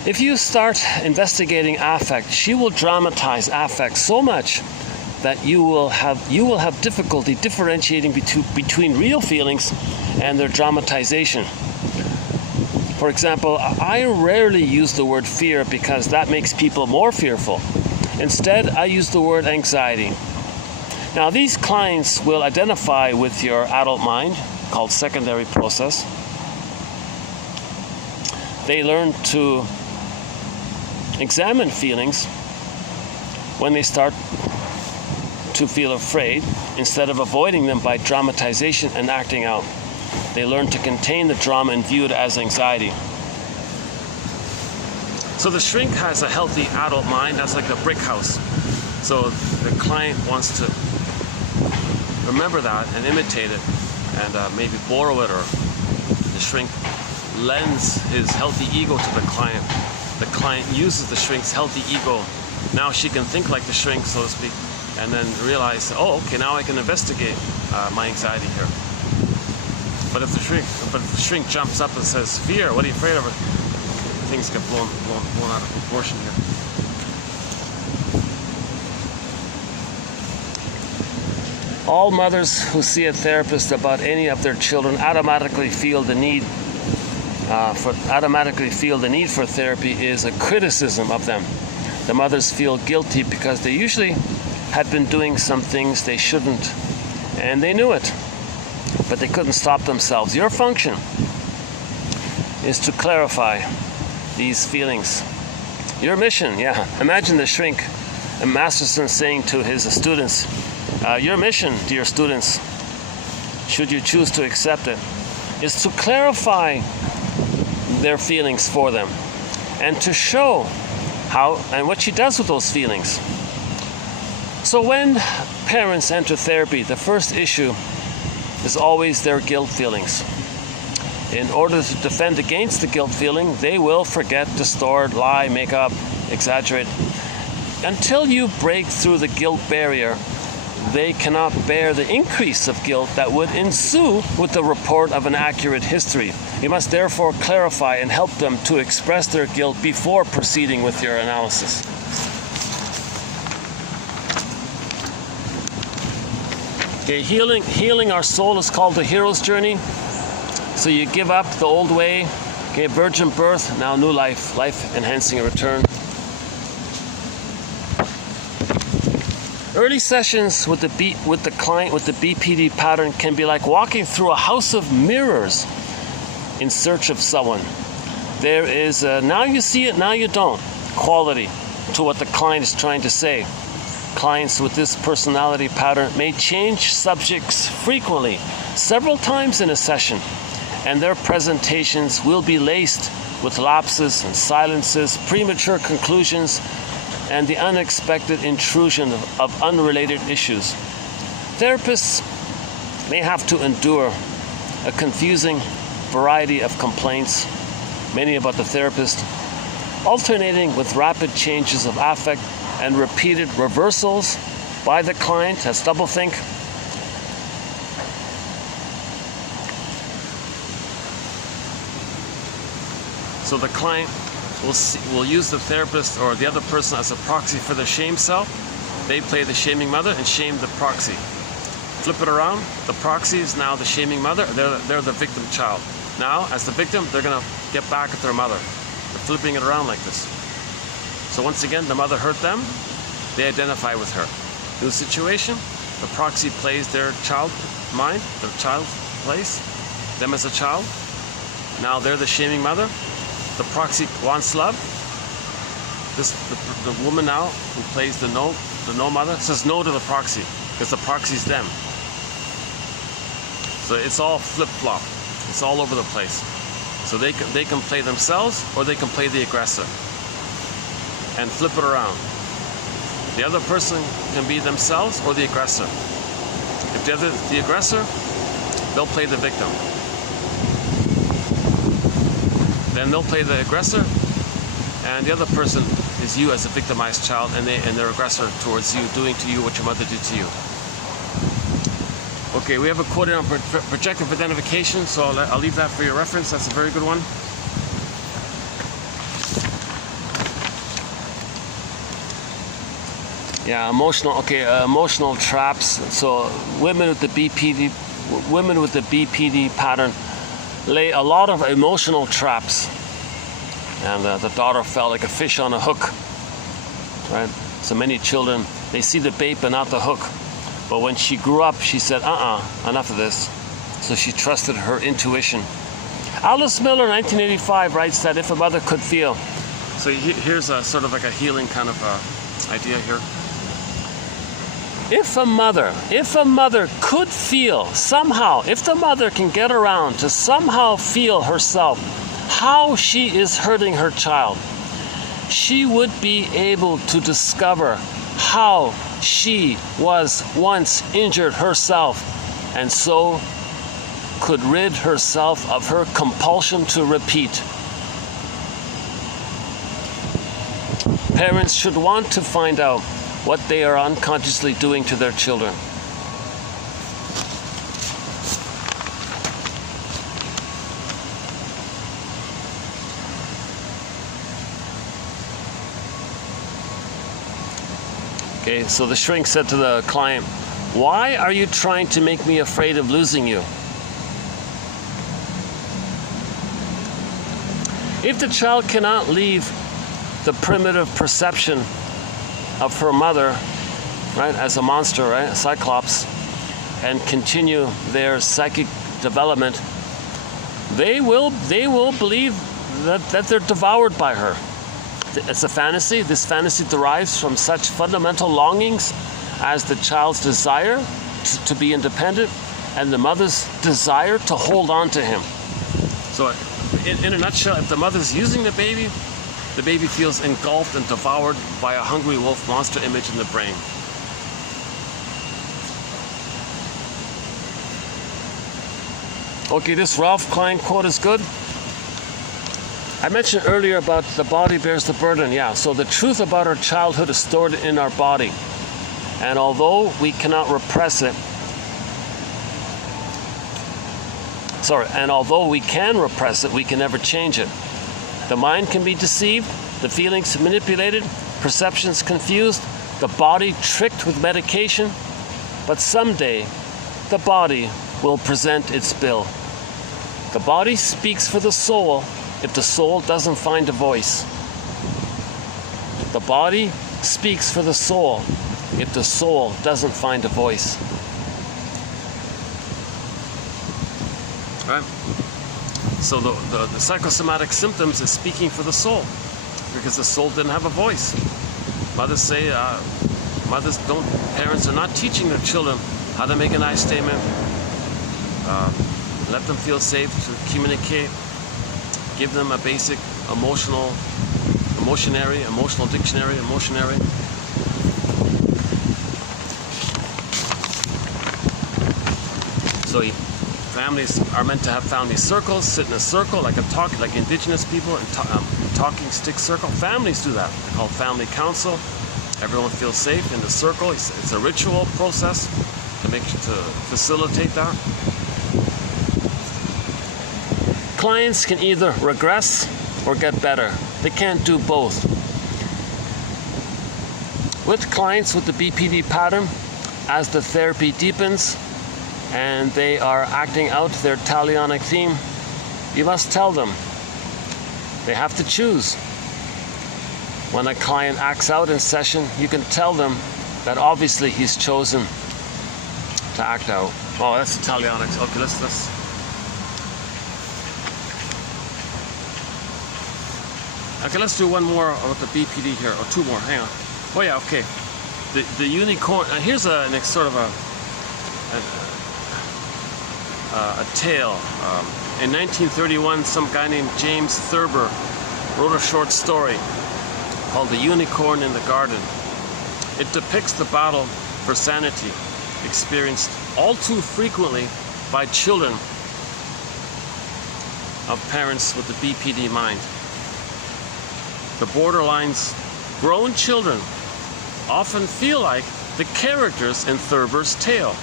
If you start investigating affect, she will dramatize affect so much that you will have difficulty differentiating between real feelings and their dramatization. For example, I rarely use the word fear because that makes people more fearful. Instead, I use the word anxiety. Now, these clients will identify with your adult mind, called secondary process. They learn to examine feelings when they start to feel afraid, instead of avoiding them by dramatization and acting out. They learn to contain the drama and view it as anxiety. So the shrink has a healthy adult mind. That's like a brick house. So the client wants to remember that and imitate it, and maybe borrow it, or the shrink lends his healthy ego to the client. The client uses the shrink's healthy ego. Now she can think like the shrink, so to speak, and then realize, oh, okay, now I can investigate my anxiety here. But if the shrink jumps up and says, fear, what are you afraid of? Things get blown out of proportion here. All mothers who see a therapist about any of their children automatically feel the need for therapy is a criticism of them. The mothers feel guilty because they usually had been doing some things they shouldn't, and they knew it, but they couldn't stop themselves. Your function is to clarify these feelings. Your mission, imagine the shrink and Masterson saying to his students, your mission, dear students, should you choose to accept it, is to clarify their feelings for them and to show how and what she does with those feelings. So when parents enter therapy, the first issue is always their guilt feelings. In order to defend against the guilt feeling, they will forget, distort, lie, make up, exaggerate. Until you break through the guilt barrier, they cannot bear the increase of guilt that would ensue with the report of an accurate history. You must therefore clarify and help them to express their guilt before proceeding with your analysis. Okay, healing our soul is called the hero's journey. So you give up the old way, okay, virgin birth, now new life, life-enhancing return. Early sessions with the client with the BPD pattern can be like walking through a house of mirrors in search of someone. There is a now you see it, now you don't quality to what the client is trying to say. Clients with this personality pattern may change subjects frequently, several times in a session, and their presentations will be laced with lapses and silences, premature conclusions, and the unexpected intrusion of unrelated issues. Therapists may have to endure a confusing variety of complaints, many about the therapist, alternating with rapid changes of affect and repeated reversals by the client as doublethink. So the client will use the therapist or the other person as a proxy for the shame self. They play the shaming mother and shame the proxy. Flip it around, the proxy is now the shaming mother, they're the victim child. Now, as the victim, they're gonna get back at their mother. They're flipping it around like this. So once again, the mother hurt them, they identify with her. New situation, the proxy plays their child mind, their child place, them as a child. Now they're the shaming mother. The proxy wants love. The woman now who plays the no mother says no to the proxy because the proxy's them. So it's all flip-flop. It's all over the place. So they can play themselves or they can play the aggressor and flip it around. The other person can be themselves or the aggressor. If they're the aggressor, they'll play the victim. Then they'll play the aggressor, and the other person is you as a victimized child, and they're aggressor towards you, doing to you what your mother did to you. Okay, we have a quote on projective identification, so I'll leave that for your reference. That's a very good one. Yeah, emotional traps. So women with the BPD pattern lay a lot of emotional traps, and the daughter felt like a fish on a hook, right? So many children, they see the bait but not the hook. But when she grew up, she said, enough of this. So she trusted her intuition. Alice Miller, 1985, writes that if a mother could feel, so here's a sort of like a healing kind of idea here. If a mother could feel somehow, if the mother can get around to somehow feel herself how she is hurting her child, she would be able to discover how she was once injured herself, and so could rid herself of her compulsion to repeat. Parents should want to find out what they are unconsciously doing to their children. Okay, so the shrink said to the client, "Why are you trying to make me afraid of losing you?" If the child cannot leave the primitive perception of her mother, right, as a monster, right, a cyclops, and continue their psychic development, they will believe that they're devoured by her. It's a fantasy. This fantasy derives from such fundamental longings as the child's desire to be independent and the mother's desire to hold on to him. So in a nutshell, if the mother's using the baby feels engulfed and devoured by a hungry wolf monster image in the brain. Okay, this Ralph Klein quote is good. I mentioned earlier about the body bears the burden. Yeah, so the truth about our childhood is stored in our body. And although we cannot repress it, and although we can repress it, we can never change it. The mind can be deceived, the feelings manipulated, perceptions confused, the body tricked with medication, but someday the body will present its bill. The body speaks for the soul if the soul doesn't find a voice. The body speaks for the soul if the soul doesn't find a voice. Right? So the psychosomatic symptoms is speaking for the soul because the soul didn't have a voice. Mothers say, parents are not teaching their children how to make a nice statement. Let them feel safe to communicate. Give them a basic emotional dictionary. So families are meant to have family circles, sit in a circle like indigenous people, and talking stick circle. Families do that. They're called family council. Everyone feels safe in the circle. It's a ritual process to facilitate that. Clients can either regress or get better. They can't do both. With clients with the BPD pattern, as the therapy deepens and they are acting out their talionic theme, you must tell them they have to choose. When a client acts out in session, you can tell them that obviously he's chosen to act out. Oh, that's the talionics. Okay, let's. Okay, let's do one more with the BPD here, or two more. Hang on. Oh yeah, okay. The unicorn. Here's a sort of a tale. In 1931, some guy named James Thurber wrote a short story called "The Unicorn in the Garden." It depicts the battle for sanity experienced all too frequently by children of parents with the BPD mind. The borderlines grown children often feel like the characters in Thurber's tale.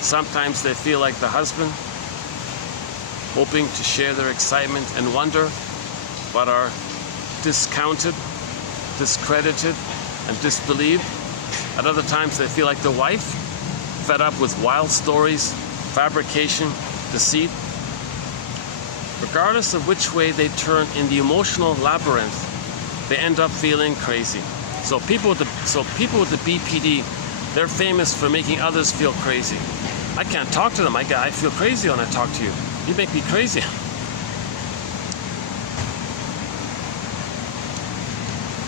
Sometimes they feel like the husband, hoping to share their excitement and wonder, but are discounted, discredited, and disbelieved. At other times they feel like the wife, fed up with wild stories, fabrication, deceit. Regardless of which way they turn in the emotional labyrinth, they end up feeling crazy. So people with the BPD, they're famous for making others feel crazy. I can't talk to them. I feel crazy when I talk to you. You make me crazy.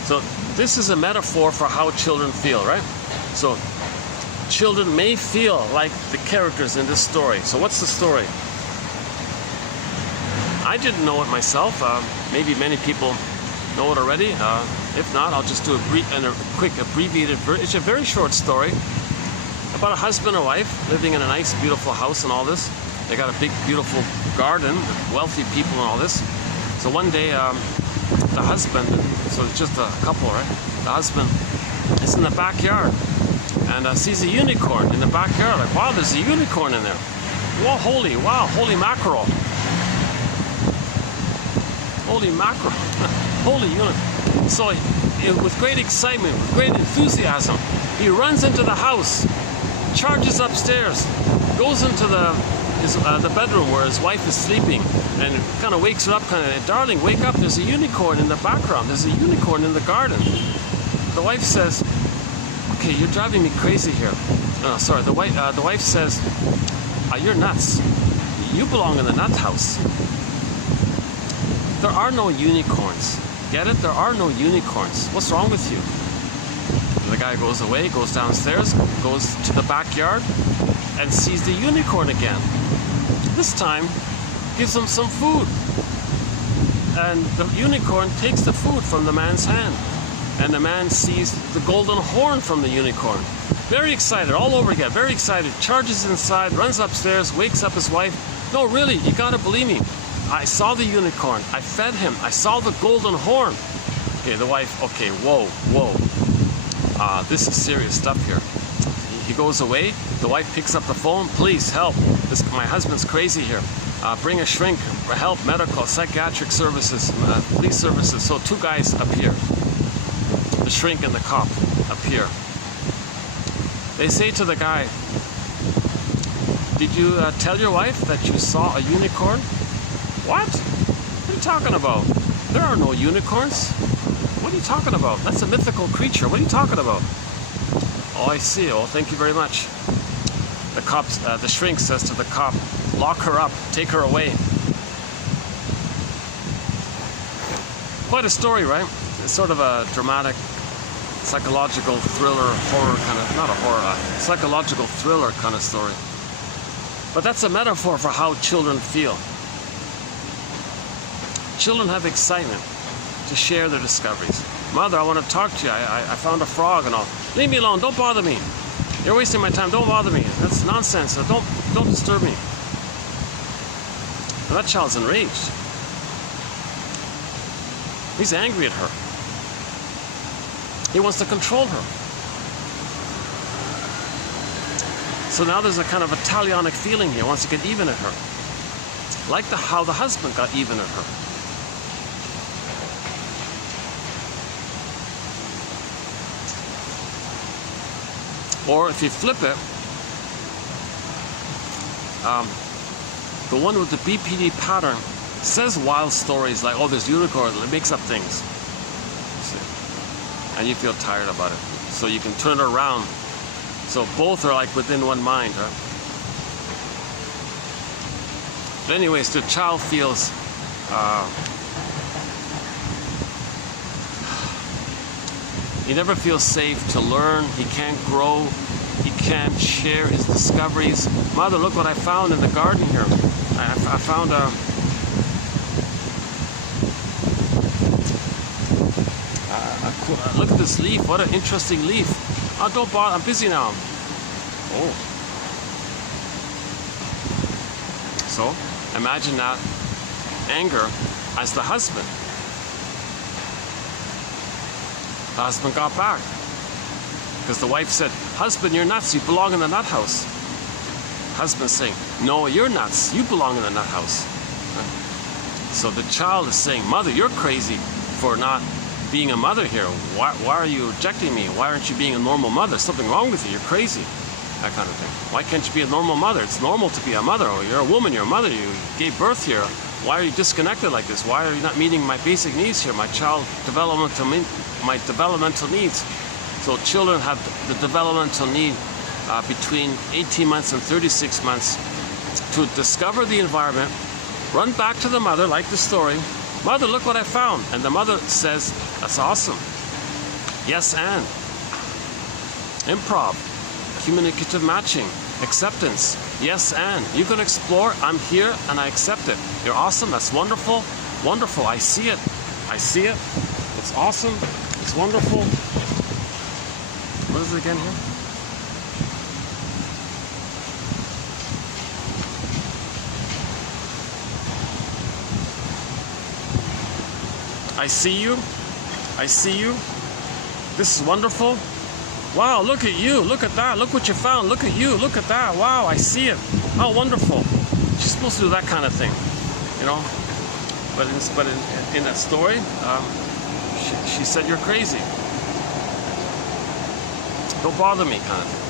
So this is a metaphor for how children feel, right? So children may feel like the characters in this story. So what's the story? I didn't know it myself. Maybe many people know it already. If not, I'll just do a quick abbreviated version. It's a very short story about a husband and wife living in a nice, beautiful house and all this. They got a big, beautiful garden, wealthy people and all this. So one day, the husband, so it's just a couple, right? The husband is in the backyard and sees a unicorn in the backyard. Like, wow, there's a unicorn in there. Wow, holy mackerel. Holy mackerel. Holy unicorn. So with great excitement, with great enthusiasm, he runs into the house, charges upstairs, goes into the bedroom where his wife is sleeping, and kind of wakes her up, darling, wake up, there's a unicorn in the background, there's a unicorn in the garden. The wife says, okay, you're driving me crazy here. Sorry, the wife says, you're nuts. You belong in the nut house. There are no unicorns. Get it? There are no unicorns. What's wrong with you? And the guy goes away, goes downstairs, goes to the backyard, and sees the unicorn again. This time, gives him some food. And the unicorn takes the food from the man's hand. And the man sees the golden horn from the unicorn. Very excited, all over again, very excited. Charges inside, runs upstairs, wakes up his wife. No, really, you gotta believe me. I saw the unicorn. I fed him. I saw the golden horn. Okay, the wife, okay, whoa. This is serious stuff here. He goes away. The wife picks up the phone. Please help. My husband's crazy here. Bring a shrink. Help, medical, psychiatric services, police services. So two guys appear. The shrink and the cop appear. They say to the guy, did you tell your wife that you saw a unicorn? What? What are you talking about? There are no unicorns. What are you talking about? That's a mythical creature. What are you talking about? Oh, I see. Oh, thank you very much. The shrink says to the cop, lock her up, take her away. Quite a story, right? It's sort of a dramatic, psychological thriller, horror kind of, not a horror, psychological thriller kind of story. But that's a metaphor for how children feel. Children have excitement to share their discoveries. Mother, I want to talk to you. I found a frog and all. Leave me alone. Don't bother me. You're wasting my time. Don't bother me. That's nonsense. Don't disturb me. And that child's enraged. He's angry at her. He wants to control her. So now there's a kind of Italianic feeling here. He wants to get even at her. Like how the husband got even at her. Or if you flip it, the one with the BPD pattern says wild stories like, oh, there's unicorns, it makes up things. See? And you feel tired about it. So you can turn it around. So both are like within one mind, right? But anyways, the child feels he never feels safe to learn. He can't grow. He can't share his discoveries. Mother, look what I found in the garden here. I found a look at this leaf. What an interesting leaf. Oh, don't bother. I'm busy now. Oh. So, imagine that anger as the husband. The husband got back. Because the wife said, husband, you're nuts. You belong in the nut house. Husband's saying, no, you're nuts. You belong in the nut house. So the child is saying, mother, you're crazy for not being a mother here. Why are you rejecting me? Why aren't you being a normal mother? There's something wrong with you. You're crazy. That kind of thing. Why can't you be a normal mother? It's normal to be a mother. Or you're a woman, you're a mother. You gave birth here. Why are you disconnected like this? Why are you not meeting my basic needs here? My developmental needs. So children have the developmental need between 18 months and 36 months to discover the environment, run back to the mother, like the story. Mother, look what I found. And the mother says, that's awesome. Yes, and. Improv, communicative matching, acceptance. Yes, and. You can explore. I'm here and I accept it. You're awesome. That's wonderful. Wonderful. I see it. I see it. It's awesome. It's wonderful. What is it again here? I see you. I see you. This is wonderful. Wow, look at you. Look at that. Look what you found. Look at you. Look at that. Wow, I see it. How wonderful. She's supposed to do that kind of thing, you know. But in that story, she said, you're crazy. Don't bother me, kind of thing.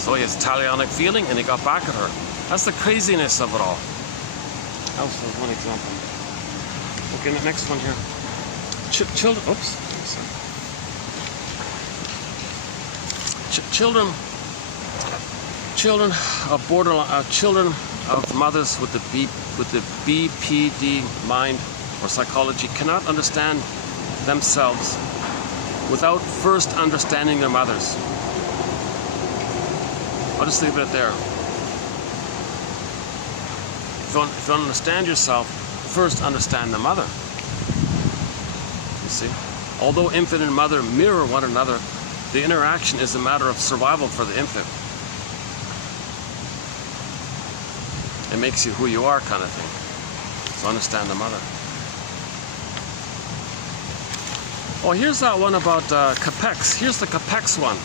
So he has Italianic feeling, and he got back at her. That's the craziness of it all. That was one example. Okay, the next one here. Children. Oops. Sorry. Children of borderline. Children of mothers with the BPD mind or psychology cannot understand themselves without first understanding their mothers. I'll just leave it there. If you don't understand yourself, first understand the mother. You see? Although infant and mother mirror one another, the interaction is a matter of survival for the infant. It makes you who you are, kind of thing. So understand the mother. Oh, here's that one about capex. Here's the capex one.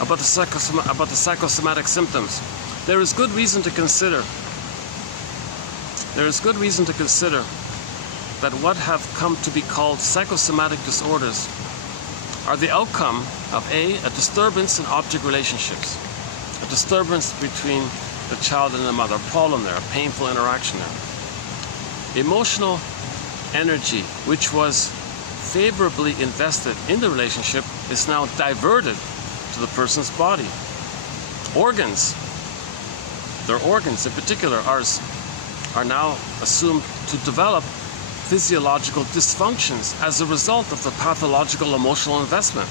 About the psychosomatic symptoms. There is good reason to consider that what have come to be called psychosomatic disorders are the outcome of a disturbance in object relationships, a disturbance between the child and the mother, a problem there, a painful interaction there. emotional energy, which was favorably invested in the relationship, is now diverted to the person's body. Organs, their organs in particular, ours, are now assumed to develop physiological dysfunctions as a result of the pathological emotional investment.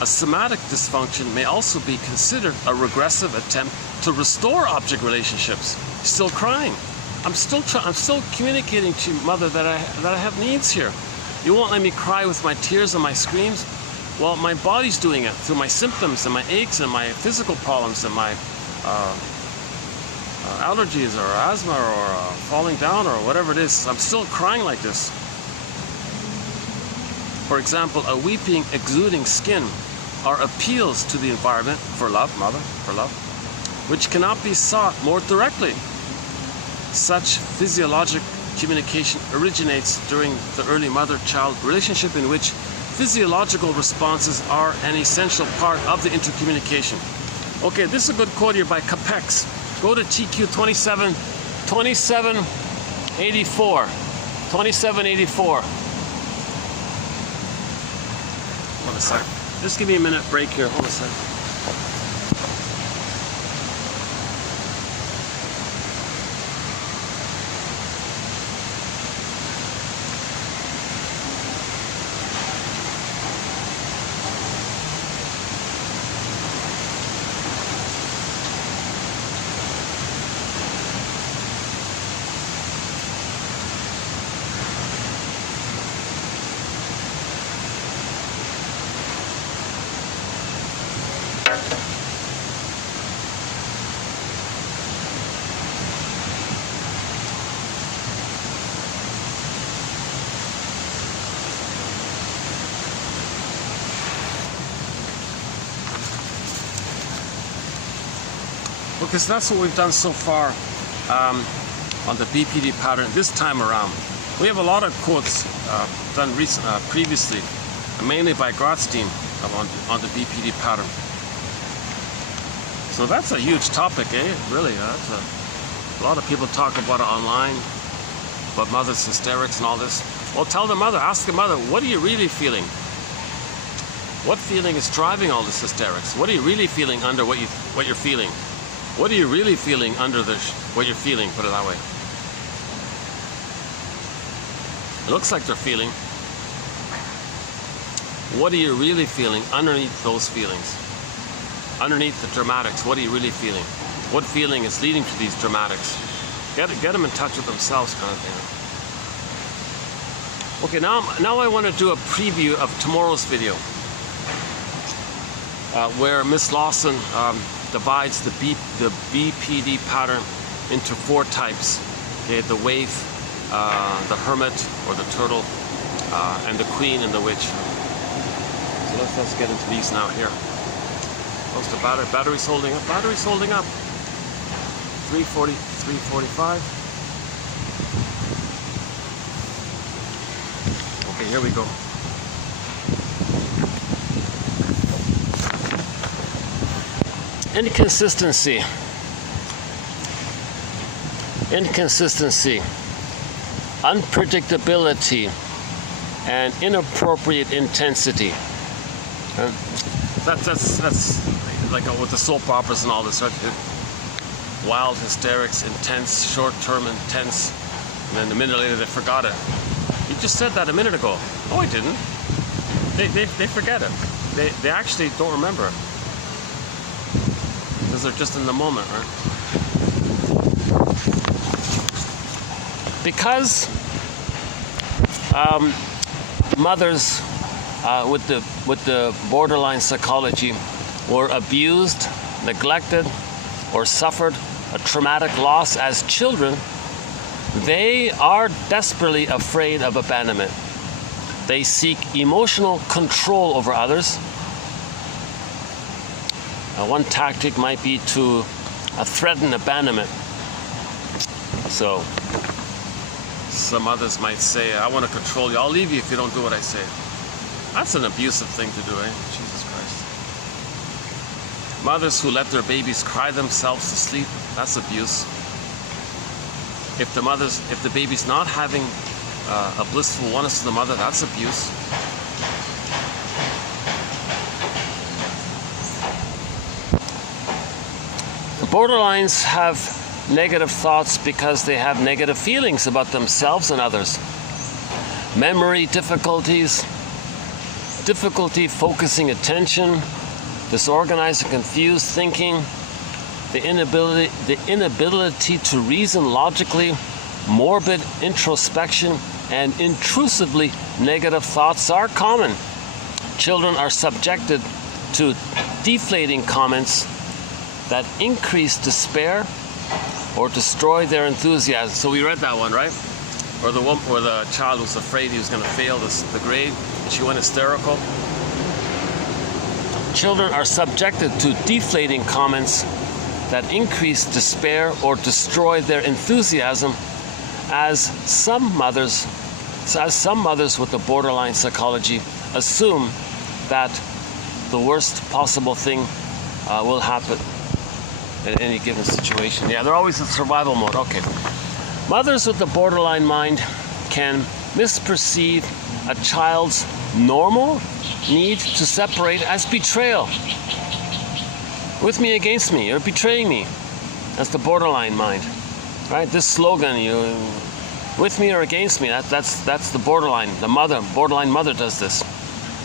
A somatic dysfunction may also be considered a regressive attempt to restore object relationships. Still crying. I'm still communicating to you, mother, that I have needs here. You won't let me cry with my tears and my screams? Well, my body's doing it through my symptoms and my aches and my physical problems and my allergies or asthma or falling down or whatever it is. I'm still crying like this. For example, a weeping, exuding skin are appeals to the environment for love, mother, for love, which cannot be sought more directly. Such physiologic communication originates during the early mother-child relationship, in which physiological responses are an essential part of the intercommunication. Okay, this is a good quote here by Capex. Go to TQ 2784. 2784. Hold a sec. Just give me a minute break here. Hold a sec. Okay, so that's what we've done so far on the BPD pattern this time around. We have a lot of quotes done previously, mainly by Grotstein on the BPD pattern. So that's a huge topic, eh? Really, that's a lot of people talk about it online, about mother's hysterics and all this. Well, tell the mother, ask the mother, what are you really feeling? What feeling is driving all this hysterics? What are you really feeling under what you're feeling? What are you really feeling under what you're feeling, put it that way? It looks like they're feeling. What are you really feeling underneath those feelings? Underneath the dramatics, what are you really feeling? What feeling is leading to these dramatics? Get them in touch with themselves, kind of thing. Okay, now I want to do a preview of tomorrow's video, where Miss Lawson divides the BPD pattern into 4 types. Okay, the waif, the hermit or the turtle, and the queen and the witch. So let's get into these now here. Close to battery's holding up. Battery's holding up. 340, 345. Okay, here we go. Inconsistency, unpredictability, and inappropriate intensity. That's like with the soap operas and all this, right? Wild hysterics, intense, short-term intense, and then a minute later they forgot it. You just said that a minute ago. No, I didn't. They forget it. They actually don't remember it. Because they're just in the moment, right? Because mothers with the borderline psychology were abused, neglected, or suffered a traumatic loss as children, they are desperately afraid of abandonment. They seek emotional control over others. One tactic might be to threaten abandonment. So some others might say, I want to control you. I'll leave you if you don't do what I say. That's an abusive thing to do, eh? Jesus Christ. Mothers who let their babies cry themselves to sleep, that's abuse. If the baby's not having a blissful oneness to the mother, that's abuse. Borderlines have negative thoughts because they have negative feelings about themselves and others. Memory difficulties, difficulty focusing attention, disorganized and confused thinking, the inability to reason logically, morbid introspection, and intrusively negative thoughts are common. Children are subjected to deflating comments that increase despair or destroy their enthusiasm. So we read that one, right? Or the one where the child was afraid he was going to fail the grade, and she went hysterical. Children are subjected to deflating comments that increase despair or destroy their enthusiasm, as some mothers with the borderline psychology assume that the worst possible thing will happen in any given situation. Yeah, they're always in survival mode. Okay. Mothers with the borderline mind can misperceive a child's normal need to separate as betrayal. With me, against me, you're betraying me. That's the borderline mind, right? This slogan, you with me or against me, that's the borderline. The borderline mother does this.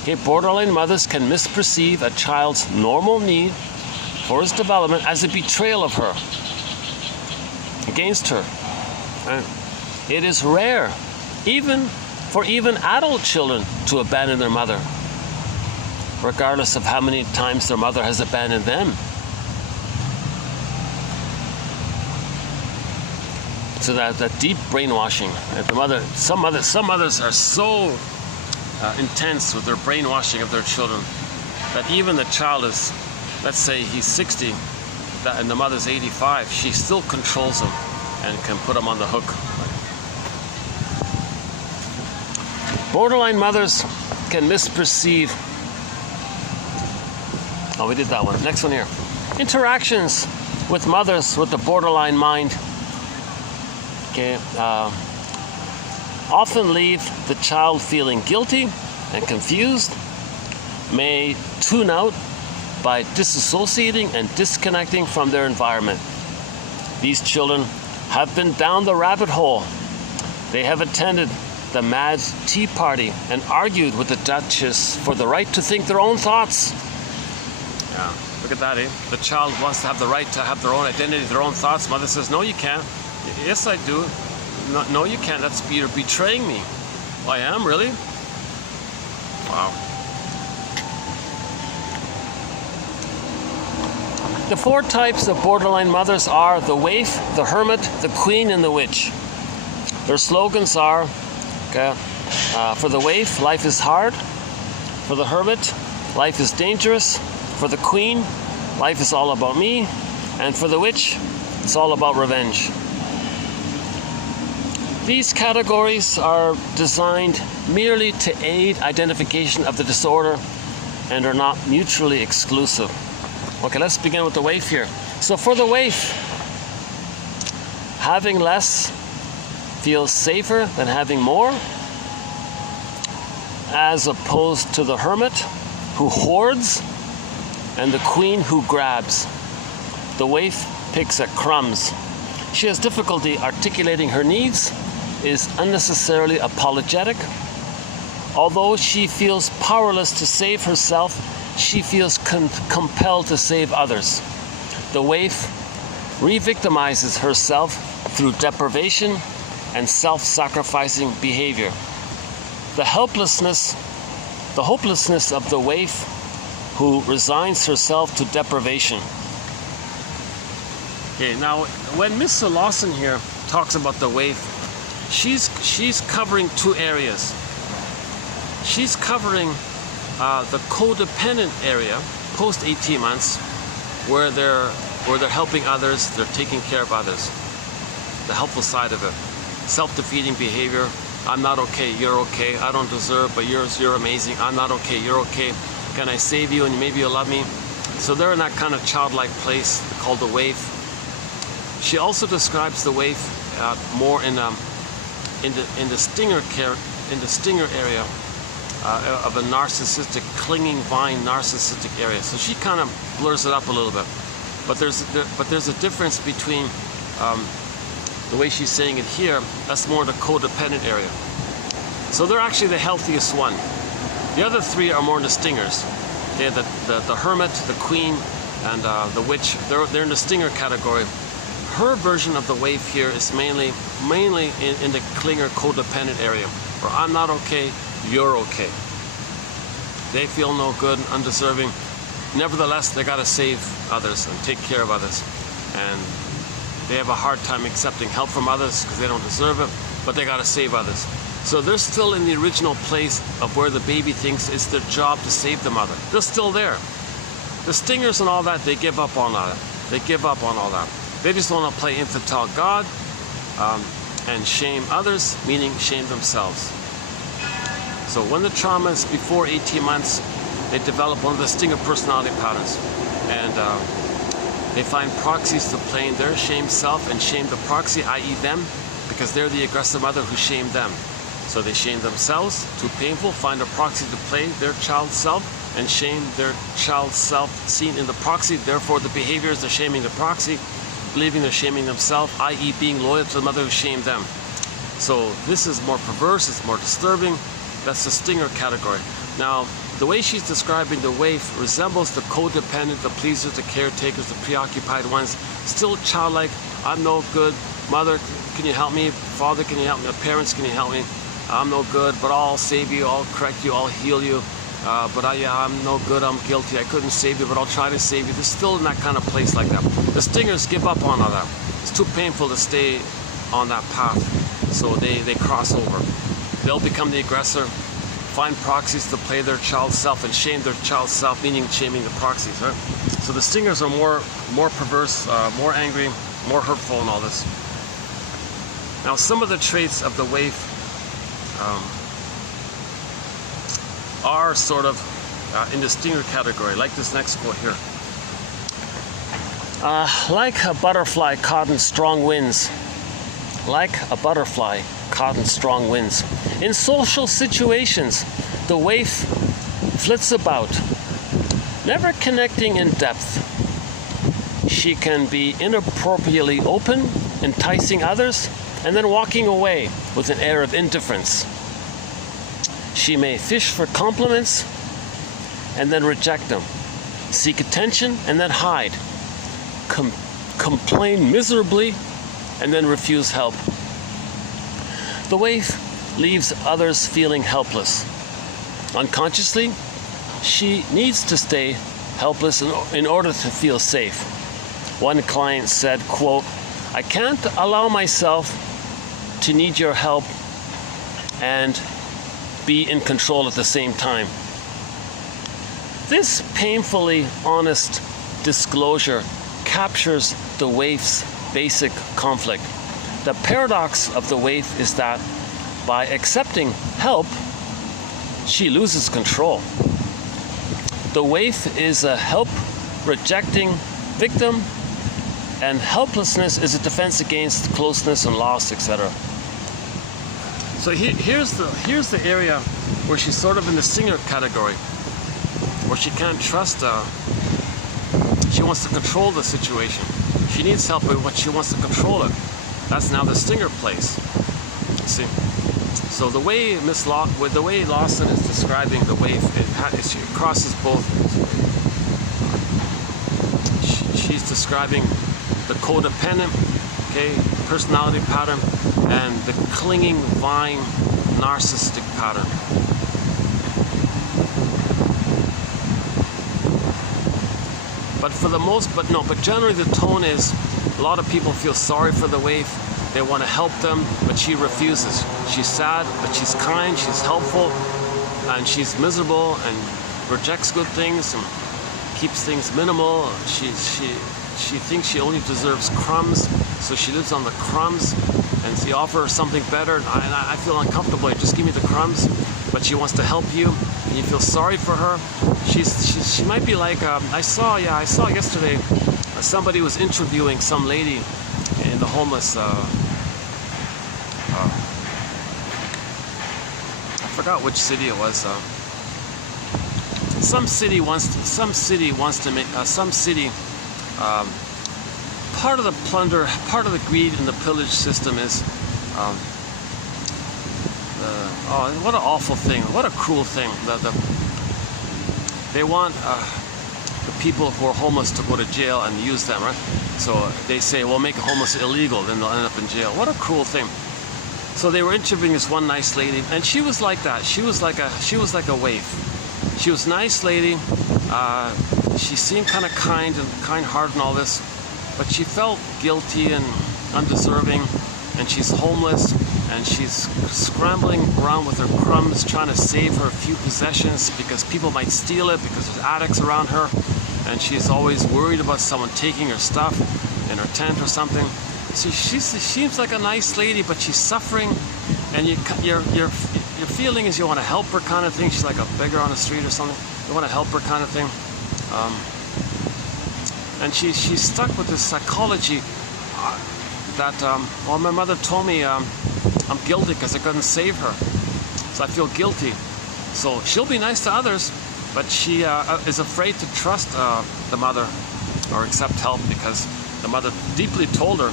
Okay, borderline mothers can misperceive a child's normal need for his development as a betrayal of her, against her. Right? It is rare, even for adult children, to abandon their mother, regardless of how many times their mother has abandoned them. So that deep brainwashing that some mothers are so intense with their brainwashing of their children that even the child is, let's say he's 60 and the mother's 85, she still controls him and can put him on the hook. Borderline mothers can misperceive. Oh, we did that one. Next one here. Interactions with mothers with the borderline mind often leave the child feeling guilty and confused, may tune out by disassociating and disconnecting from their environment. These children have been down the rabbit hole. They have attended the Mad Tea Party and argued with the Duchess for the right to think their own thoughts. Yeah, look at that, eh? The child wants to have the right to have their own identity, their own thoughts. Mother says, no, you can't. Yes, I do. No, you can't. You're betraying me. I am, really? Wow. The four types of borderline mothers are the waif, the hermit, the queen, and the witch. Their slogans are, for the waif, life is hard. For the hermit, life is dangerous. For the queen, life is all about me. And for the witch, it's all about revenge. These categories are designed merely to aid identification of the disorder and are not mutually exclusive. Okay, let's begin with the waif here. So for the waif, having less feels safer than having more, as opposed to the hermit who hoards and the queen who grabs. The waif picks at crumbs. She has difficulty articulating her needs, is unnecessarily apologetic. Although she feels powerless to save herself, she feels compelled to save others. The waif re-victimizes herself through deprivation and self-sacrificing behavior. The hopelessness of the waif who resigns herself to deprivation. Okay, now when Miss Lawson here talks about the waif, she's covering two areas. She's covering the codependent area post 18 months, where they're helping others, they're taking care of others. The helpful side of it, self-defeating behavior. I'm not okay, you're okay. I don't deserve, but you're amazing. I'm not okay, you're okay. Can I save you and maybe you'll love me? So they're in that kind of childlike place called the waif. She also describes the waif more in the stinger area of a narcissistic, clinging vine narcissistic area. So she kind of blurs it up a little bit. But there's a difference between the way she's saying it here. That's more the codependent area. So they're actually the healthiest one. The other three are more in the stingers. Okay, the hermit, the queen, and the witch. They're in the stinger category. Her version of the wave here is mainly in the clinger codependent area, where I'm not okay, you're okay. They feel no good, undeserving. Nevertheless, they gotta save others and take care of others. And they have a hard time accepting help from others because they don't deserve it, but they gotta save others. So they're still in the original place of where the baby thinks it's their job to save the mother. They're still there. The stingers and all that, they give up on that. They give up on all that. They just want to play infantile God and shame others, meaning shame themselves. So when the trauma is before 18 months, they develop one of the stinger personality patterns. And they find proxies to playing their shame self and shame the proxy, i.e. them, because they're the aggressive mother who shamed them. So they shame themselves, too painful, find a proxy to play their child self and shame their child self seen in the proxy. Therefore, the behaviors, they're shaming the proxy, believing they're shaming themselves, i.e. being loyal to the mother who shamed them. So this is more perverse, it's more disturbing. That's the stinger category. Now, the way she's describing the wave resembles the codependent, the pleasers, the caretakers, the preoccupied ones. Still childlike, I'm no good. Mother, can you help me? Father, can you help me? Parents, can you help me? I'm no good, but I'll save you, I'll correct you, I'll heal you. I'm no good, I'm guilty, I couldn't save you, but I'll try to save you. They're still in that kind of place like that. The stingers give up on all that. It's too painful to stay on that path, so they cross over. They'll become the aggressor, find proxies to play their child self and shame their child self, meaning shaming the proxies, right? So the stingers are more perverse, more angry, more hurtful and all this. Now, some of the traits of the wave are sort of in the stinger category, like this next quote here. Like a butterfly caught in strong winds. Like a butterfly caught in strong winds. In social situations, the wave flits about, never connecting in depth. She can be inappropriately open, enticing others, and then walking away with an air of indifference. She may fish for compliments and then reject them, seek attention and then hide, complain miserably and then refuse help. The wave leaves others feeling helpless. Unconsciously, she needs to stay helpless in order to feel safe. One client said, quote, "I can't allow myself to need your help and be in control at the same time." This painfully honest disclosure captures the waif's basic conflict. The paradox of the waif is that by accepting help, she loses control. The waif is a help-rejecting victim, and helplessness is a defense against closeness and loss, etc. So here's the area where she's sort of in the stinger category, where she can't trust. She wants to control the situation. She needs help with what she wants to control it. That's now the stinger place. You see. So the way Lawson is describing the wave, it crosses both. She's describing the codependent, okay, personality pattern, and the clinging vine narcissistic pattern. But generally the tone is, a lot of people feel sorry for the wave. They want to help them, but she refuses. She's sad, but she's kind, she's helpful, and she's miserable and rejects good things and keeps things minimal. She thinks she only deserves crumbs, so she lives on the crumbs, and you offer her something better, and I feel uncomfortable. Just give me the crumbs, but she wants to help you, and you feel sorry for her. She might be like, I saw yesterday, somebody was interviewing some lady in the homeless forgot which city it was. Some city wants to make part of the plunder, part of the greed in the pillage system is oh, what an awful thing, what a cruel thing. They want the people who are homeless to go to jail and use them, right? So they say, well, make homeless illegal, then they'll end up in jail. What a cruel thing. So they were interviewing this one nice lady, and she was like that. She was like a waif. She was a nice lady. She seemed kind of kind and kind-hearted and all this, but she felt guilty and undeserving, and she's homeless, and she's scrambling around with her crumbs trying to save her few possessions because people might steal it because there's addicts around her, and she's always worried about someone taking her stuff in her tent or something. So she seems like a nice lady, but she's suffering, and your feeling is you want to help her kind of thing. She's like a beggar on the street or something. You want to help her kind of thing. And she's stuck with this psychology that, well, my mother told me I'm guilty because I couldn't save her. So I feel guilty. So she'll be nice to others, but she is afraid to trust the mother or accept help because the mother deeply told her.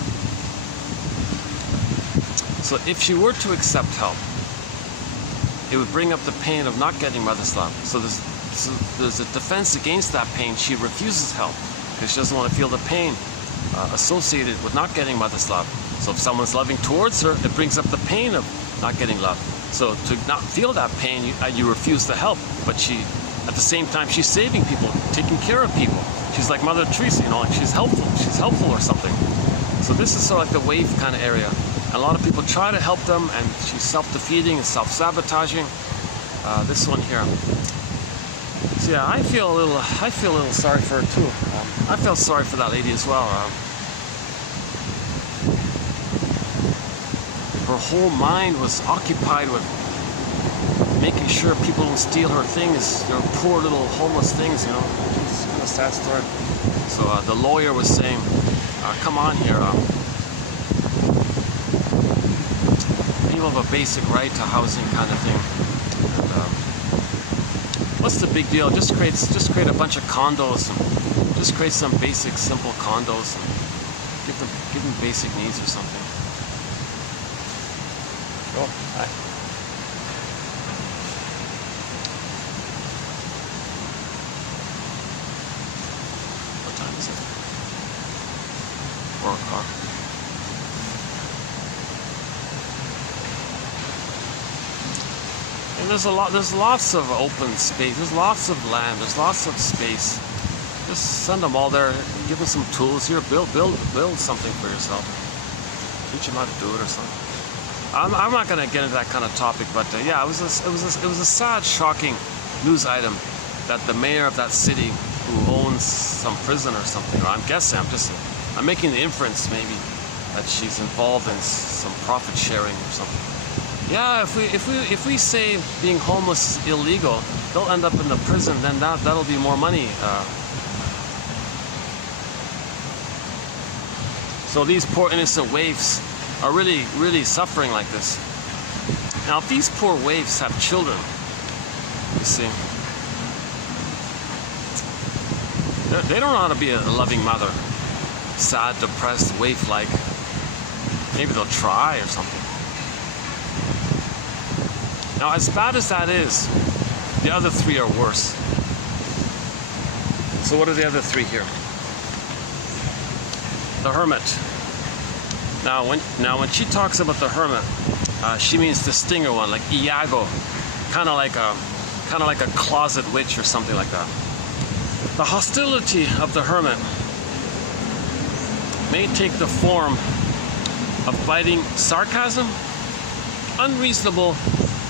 So if she were to accept help, it would bring up the pain of not getting mother's love. So there's a defense against that pain. She refuses help because she doesn't want to feel the pain associated with not getting mother's love. So if someone's loving towards her, it brings up the pain of not getting love. So to not feel that pain, you refuse to help. But at the same time, she's saving people, taking care of people. She's like Mother Teresa, you know, like she's helpful or something. So this is sort of like the wave kind of area. And a lot of people try to help them, and she's self-defeating and self-sabotaging. This one here. So yeah, I feel a little sorry for her too. I felt sorry for that lady as well. Her whole mind was occupied with making sure people don't steal her things, their poor little homeless things, you know. It's kind of sad story. So the lawyer was saying, come on here, people have a basic right to housing kind of thing. And, what's the big deal? Just create a bunch of condos, and just create some basic, simple condos, and give them basic needs or something. Oh, hi. What time is it? 4 o'clock. And there's lots of open space, there's lots of land, there's lots of space. Just send them all there, give them some tools here, build something for yourself. Teach them how to do it or something. I'm not going to get into that kind of topic, but yeah, it was a sad, shocking news item that the mayor of that city, who owns some prison or something, or I'm guessing, I'm making the inference maybe that she's involved in some profit sharing or something. Yeah, if we say being homeless is illegal, they'll end up in the prison. Then that'll be more money. So these poor innocent waifs are really, really suffering like this. Now, if these poor waifs have children, you see, they don't know how to be a loving mother. Sad, depressed, waif-like. Maybe they'll try or something. Now, as bad as that is, the other three are worse. So what are the other three here? The hermit. Now when she talks about the hermit, she means the stinger one, like Iago, kind of like a closet witch or something like that. The hostility of the hermit may take the form of biting sarcasm, unreasonable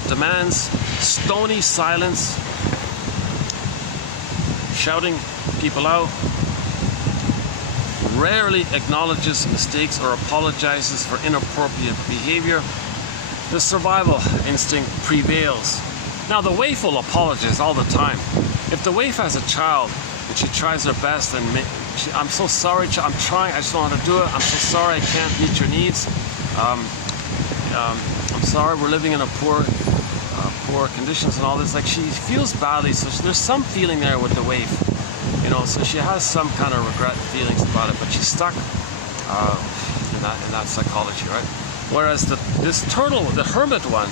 demands, stony silence, shouting people out, rarely acknowledges mistakes or apologizes for inappropriate behavior. The survival instinct prevails. Now the waif will apologize all the time. If the waif has a child and she tries her best and I'm so sorry, I'm trying, I just don't know how to do it, I'm so sorry I can't meet your needs. I'm sorry, we're living in a poor poor conditions and all this. Like, she feels badly, so there's some feeling there with the waif, you know. So she has some kind of regret feelings about it, but she's stuck in that psychology, right? Whereas this turtle, the hermit one,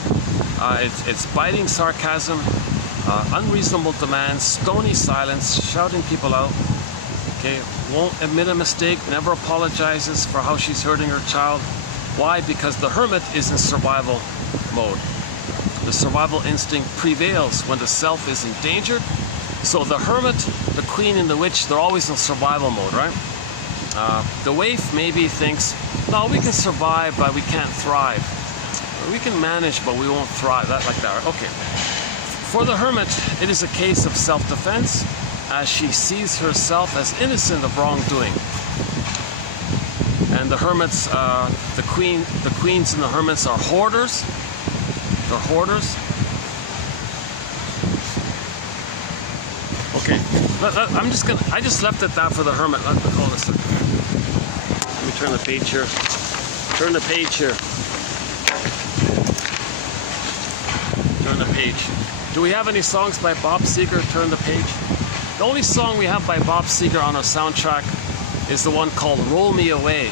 it's biting sarcasm, unreasonable demands, stony silence, shouting people out. Okay, won't admit a mistake, never apologizes for how she's hurting her child. Why? Because the hermit is in survival mode. The survival instinct prevails when the self is endangered. So the hermit, the queen, and the witch, they're always in survival mode, right? The waif maybe thinks, no, we can survive, but we can't thrive. We can manage, but we won't thrive. That like that. Okay. For the hermit, it is a case of self-defense, as she sees herself as innocent of wrongdoing. And the hermits, the queens and the hermits are hoarders. They're hoarders. Okay, I just left it that for the hermit. Let me turn the page here. Turn the page here. Turn the page. Do we have any songs by Bob Seger? Turn the page. The only song we have by Bob Seger on our soundtrack is the one called Roll Me Away,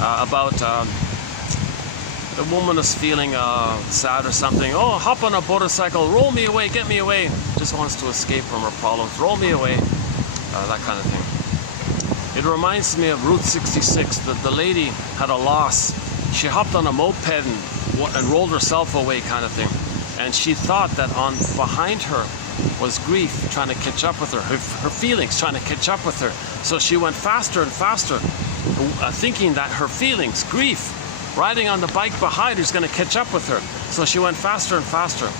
about the woman is feeling sad or something. Oh, hop on a motorcycle, roll me away, get me away. Just wants to escape from her problems. Roll me away, that kind of thing. It reminds me of Route 66. The lady had a loss. She hopped on a moped and rolled herself away, kind of thing. And she thought that behind her was grief trying to catch up with her, her feelings trying to catch up with her. So she went faster and faster, thinking that her feelings, grief, riding on the bike behind her is going to catch up with her. So she went faster and faster.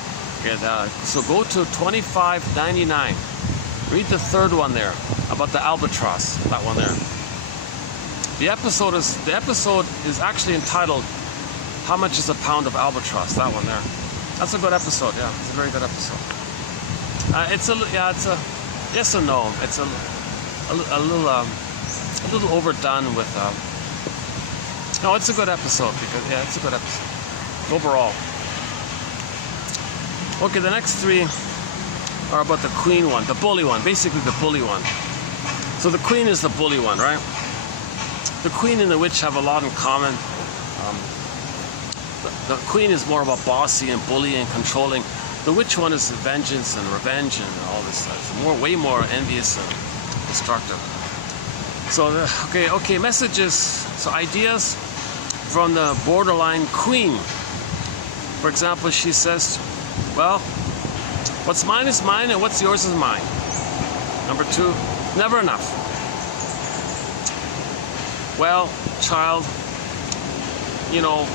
Okay, so go to 2599. Read the third one there about the albatross. That one there. The episode is actually entitled "How Much Is a Pound of Albatross?" That one there. That's a good episode. Yeah, it's a very good episode. It's a yes and no. It's a little overdone with. No, it's a good episode because it's a good episode overall. Okay, the next three are about the queen one, the bully one, basically the bully one. So the queen is the bully one, right? The queen and the witch have a lot in common. The queen is more about bossy and bully and controlling. The witch one is vengeance and revenge and all this stuff. Way more envious and destructive. So, okay, messages, so ideas from the borderline queen. For example, she says, well, what's mine is mine and what's yours is mine. Number two, never enough. Well, child, you know,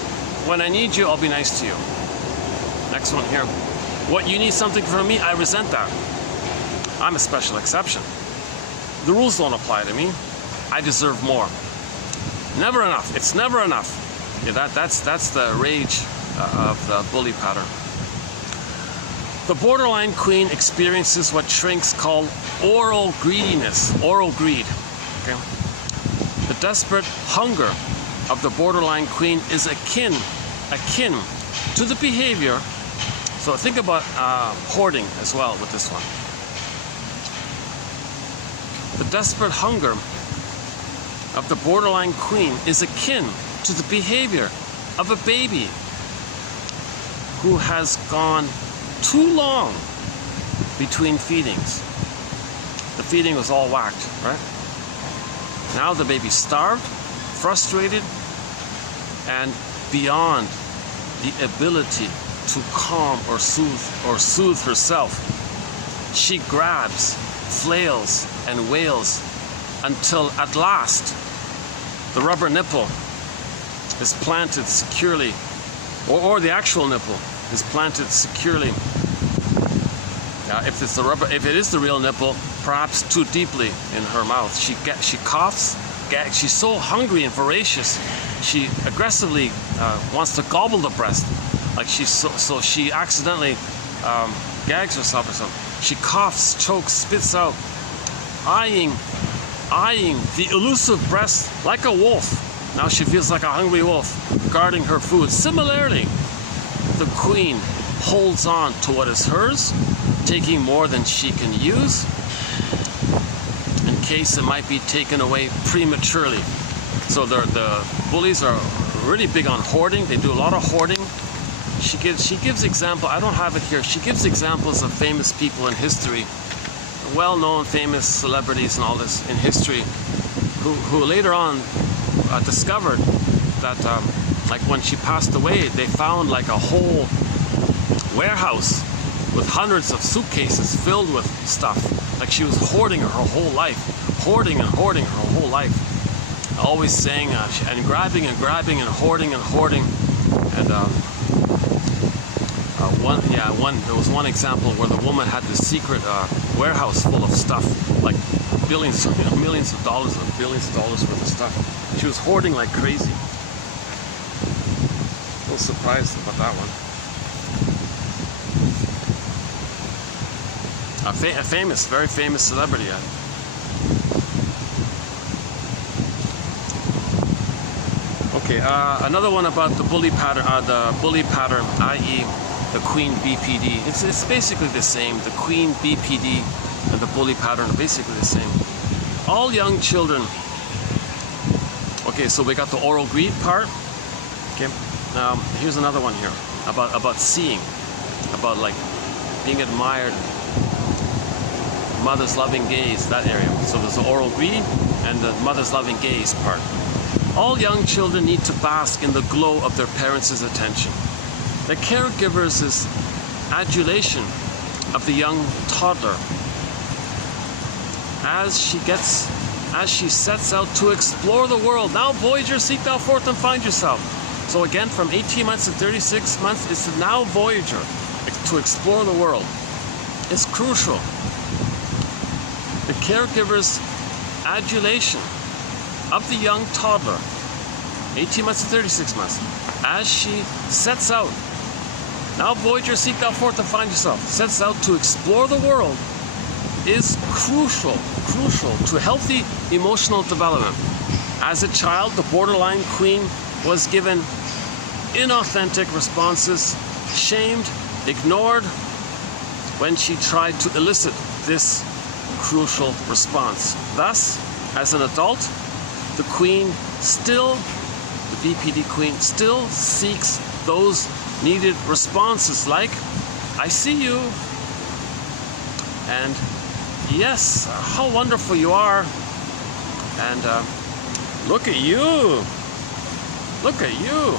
when I need you, I'll be nice to you. Next one here. What, you need something from me? I resent that. I'm a special exception. The rules don't apply to me. I deserve more. Never enough. It's never enough. Yeah, that's the rage of the bully pattern. The borderline queen experiences what shrinks call oral greediness, oral greed. Okay? The desperate hunger of the borderline queen is akin to the behavior. So think about hoarding as well with this one. The desperate hunger of the borderline queen is akin to the behavior of a baby who has gone too long between feedings. The feeding was all whacked, right? Now the baby's starved, frustrated, and beyond the ability to calm or soothe herself. She grabs, flails, and wails until at last the rubber nipple is planted securely, or the actual nipple is planted securely. If it is the real nipple, perhaps too deeply in her mouth. She coughs, gags. She's so hungry and voracious. She aggressively wants to gobble the breast. Like so she accidentally gags herself or something. She coughs, chokes, spits out, eyeing the elusive breast like a wolf. Now she feels like a hungry wolf guarding her food. Similarly, the queen holds on to what is hers, taking more than she can use, in case it might be taken away prematurely. So the bullies are really big on hoarding. They do a lot of hoarding. She gives example. I don't have it here. She gives examples of famous people in history, well-known famous celebrities and all this in history, who later on discovered that like when she passed away, they found like a whole warehouse with hundreds of suitcases filled with stuff. Like she was hoarding her whole life, hoarding and hoarding her whole life, always saying and grabbing and grabbing and hoarding and hoarding. And there was one example where the woman had this secret warehouse full of stuff, like billions, millions of dollars and billions of dollars worth of stuff. She was hoarding like crazy. A little surprised about that one. A famous, very famous celebrity. Okay, another one about the bully pattern, i.e. the queen BPD. It's basically the same. The queen BPD and the bully pattern are basically the same. All young children. Okay, so we got the oral greed part. Okay, now here's another one here about seeing, about like being admired, mother's loving gaze, that area. So there's the oral greed and the mother's loving gaze part. All young children need to bask in the glow of their parents' attention. The caregiver's adulation of the young toddler as she sets out to explore the world. Now, Voyager, seek thou forth and find yourself. So again, from 18 months to 36 months, it's the now Voyager to explore the world. It's crucial. The caregiver's adulation of the young toddler, 18 months to 36 months, as she sets out. Now, Voyager, seek thou forth and find yourself. Sets out to explore the world is crucial to healthy emotional development. As a child, the borderline queen was given inauthentic responses, shamed, ignored when she tried to elicit this crucial response. Thus, as an adult, the queen still, the BPD queen, still seeks those needed responses like, I see you, and yes, how wonderful you are, and look at you, look at you.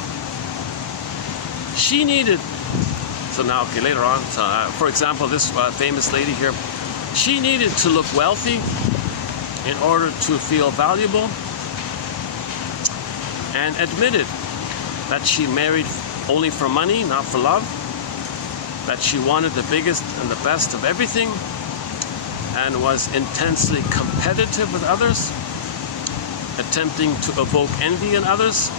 She needed, so now, okay, later on, for example, this famous lady here, she needed to look wealthy in order to feel valuable, and admitted that she married only for money, not for love, that she wanted the biggest and the best of everything, and was intensely competitive with others, attempting to evoke envy in others.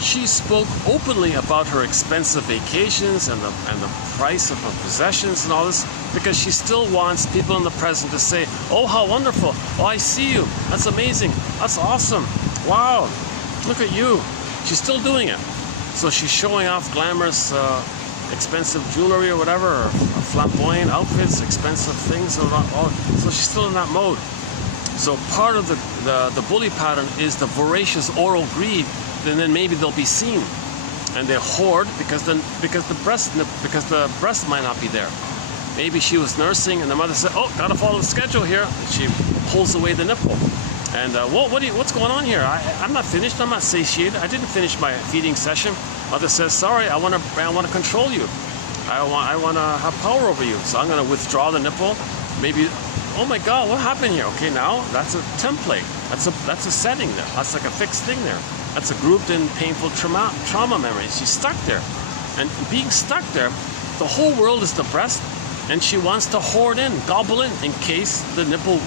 She spoke openly about her expensive vacations and the price of her possessions and all this, because she still wants people in the present to say, oh, how wonderful, oh, I see you, that's amazing, that's awesome, wow, look at you. She's still doing it. So she's showing off glamorous, expensive jewelry or whatever, or flamboyant outfits, expensive things, or all. So she's still in that mode. So part of the bully pattern is the voracious oral greed, and then maybe they'll be seen, and they hoard because the breast might not be there. Maybe she was nursing, and the mother said, "Oh, gotta follow the schedule here." And she pulls away the nipple, and what's going on here? I'm not finished. I'm not satiated. I didn't finish my feeding session. Mother says, "Sorry, I want to control you. I want to have power over you. So I'm going to withdraw the nipple. Maybe, oh my God, what happened here? Okay, now that's a template. That's a setting there. That's like a fixed thing there. That's a grouped in painful trauma memory. She's stuck there, and being stuck there, the whole world is the breast, and she wants to hoard in, gobble in case the nipple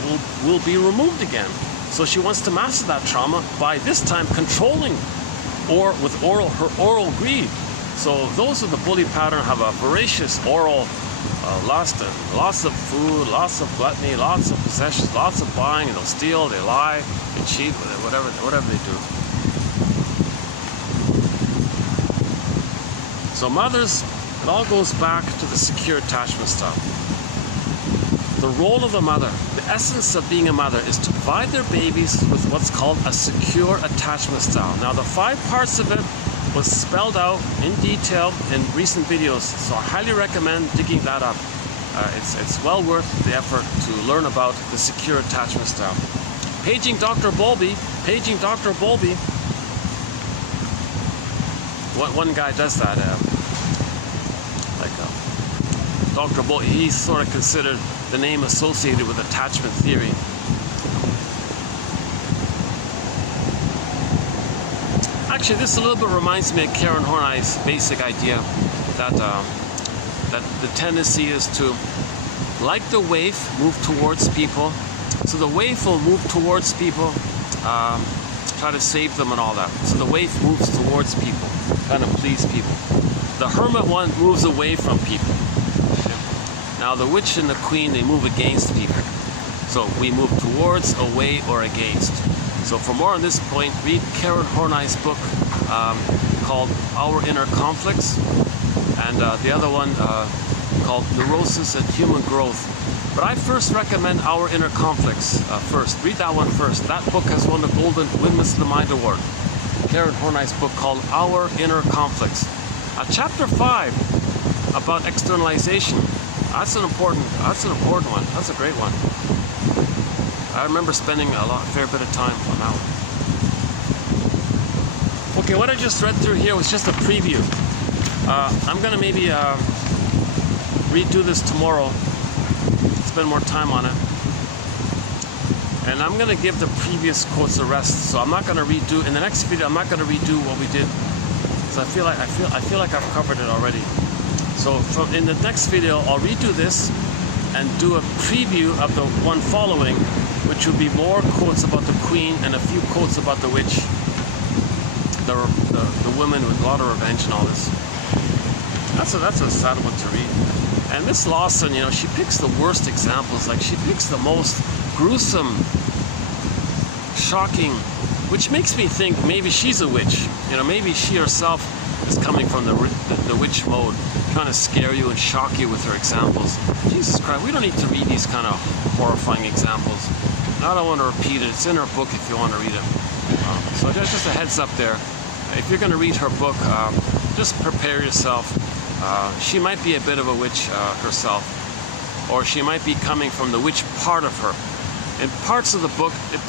will be removed again. So she wants to master that trauma by this time controlling, or with her oral greed. So those of the bully pattern have a voracious oral, lots of food, lots of gluttony, lots of possessions, lots of buying, and they'll steal, they lie, they cheat, whatever they do. So mothers It all goes back to the secure attachment style. The role of the mother, the essence of being a mother, is to provide their babies with what's called a secure attachment style. Now, the 5 parts of it was spelled out in detail in recent videos, so I highly recommend digging that up. It's well worth the effort to learn about the secure attachment style. Paging Dr. Bowlby. One guy does that. Dr. Bowlby, he's sort of considered the name associated with attachment theory. Actually, this a little bit reminds me of Karen Horney's basic idea that that the tendency is to, like the wave, move towards people. So the wave will move towards people, try to save them and all that. So the wave moves towards people, trying to please people. The hermit one moves away from people. Now the witch and the queen, they move against people. So we move towards, away, or against. So for more on this point, read Karen Horney's book called Our Inner Conflicts, and the other one called Neurosis and Human Growth. But I first recommend Our Inner Conflicts first. Read that one first. That book has won the Golden Windmills of the Mind Award. Karen Horney's book called Our Inner Conflicts. Chapter 5 about externalization. That's an important one. That's a great one. I remember spending a fair bit of time on that one. Okay, what I just read through here was just a preview. I'm gonna maybe redo this tomorrow, spend more time on it, and I'm gonna give the previous quotes a rest. So I'm not gonna redo in the next video. I'm not gonna redo what we did, because I feel like I've covered it already. So in the next video, I'll redo this and do a preview of the one following, which will be more quotes about the queen and a few quotes about the witch, the woman with a lot of revenge and all this. That's a sad one to read. And Miss Lawson, you know, she picks the worst examples. Like, she picks the most gruesome, shocking, which makes me think maybe she's a witch. You know, maybe she herself is coming from the witch mode, trying to scare you and shock you with her examples. Jesus Christ, we don't need to read these kind of horrifying examples. I don't want to repeat it. It's in her book if you want to read it. So just a heads up there. If you're going to read her book, just prepare yourself. She might be a bit of a witch herself, or she might be coming from the witch part of her. In parts of the book, the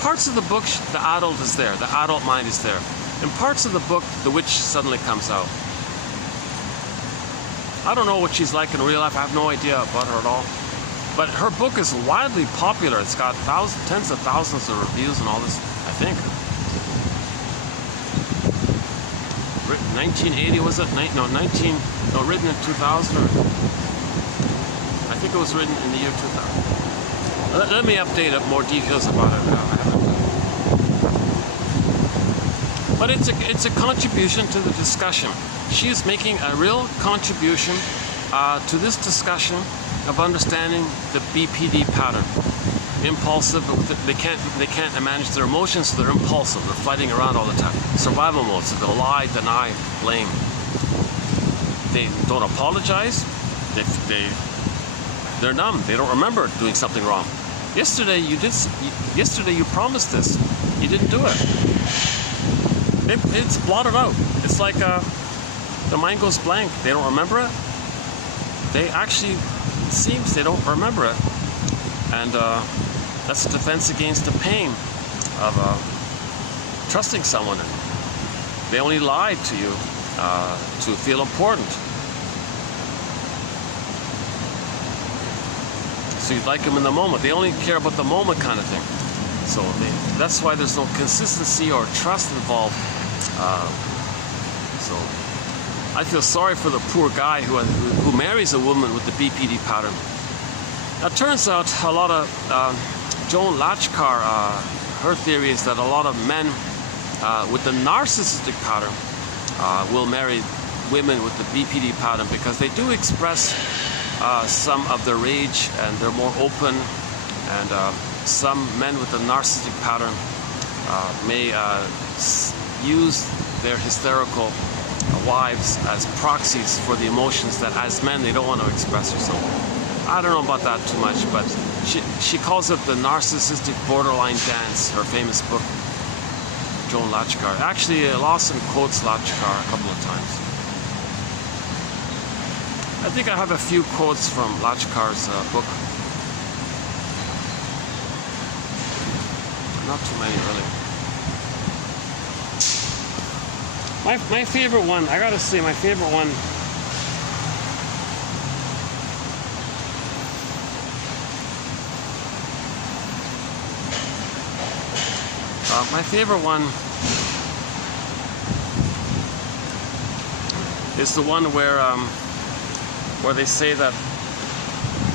adult is there. The adult mind is there. In parts of the book, the witch suddenly comes out. I don't know what she's like in real life. I have no idea about her at all. But her book is widely popular. It's got tens of thousands of reviews and all this, I think. Written 1980, was it? No, written in 2000. I think it was written in the year 2000. Let me update up more details about it. But it's a contribution to the discussion. She is making a real contribution to this discussion of understanding the BPD pattern. Impulsive, they can't manage their emotions, so they're impulsive. They're fighting around all the time. Survival mode, so they'll lie, deny, blame. They don't apologize. They're numb. They don't remember doing something wrong. Yesterday you promised this. You didn't do it. It's blotted out. It's like the mind goes blank. They don't remember it. They actually, it seems they don't remember it. And that's a defense against the pain of trusting someone. They only lied to you to feel important. So you'd like them in the moment. They only care about the moment kind of thing. So that's why there's no consistency or trust involved. So I feel sorry for the poor guy who marries a woman with the BPD pattern. Now, it turns out a lot of Joan Lachkar, her theory is that a lot of men with the narcissistic pattern will marry women with the BPD pattern because they do express some of their rage and they're more open, and some men with the narcissistic pattern may use their hysterical wives as proxies for the emotions that as men they don't want to express or something. I don't know about that too much, but she calls it the narcissistic borderline dance, her famous book, Joan Lachkar. Actually, Lawson quotes Lachkar a couple of times. I think I have a few quotes from Lachkar's book. Not too many, really. My favorite one, I gotta say, my favorite one is the one where they say that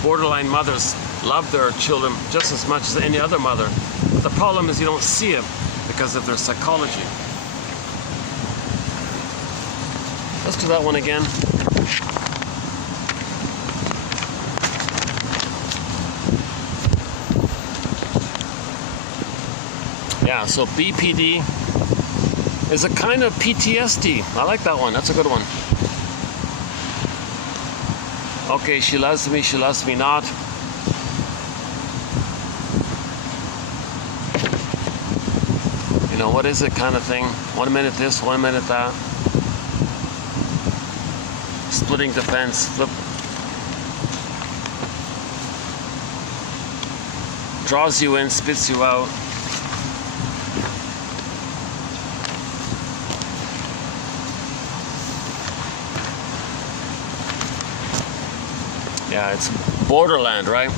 borderline mothers love their children just as much as any other mother. But the problem is you don't see it because of their psychology. Let's do that one again. Yeah, so BPD is a kind of PTSD. I like that one. That's a good one. Okay, she loves me not. You know, what is it kind of thing? 1 minute this, 1 minute that. Splitting the fence, flip. Draws you in, spits you out. Yeah, it's borderland, right?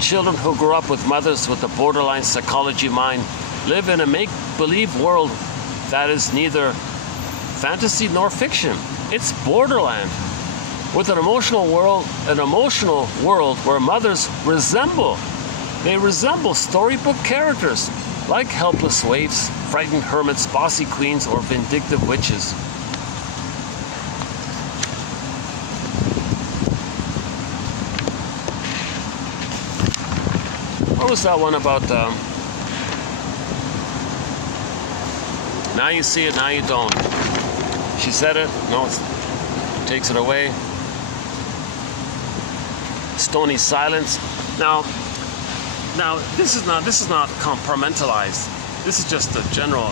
Children who grow up with mothers with a borderline psychology mind live in a make-believe world that is neither fantasy nor fiction. It's borderland. With an emotional world where mothers resemble storybook characters like helpless waifs, frightened hermits, bossy queens, or vindictive witches. What was that one about? Now you see it, now you don't. She said it, no, it takes it away. Stony silence. Now this is not compartmentalized. This is just the general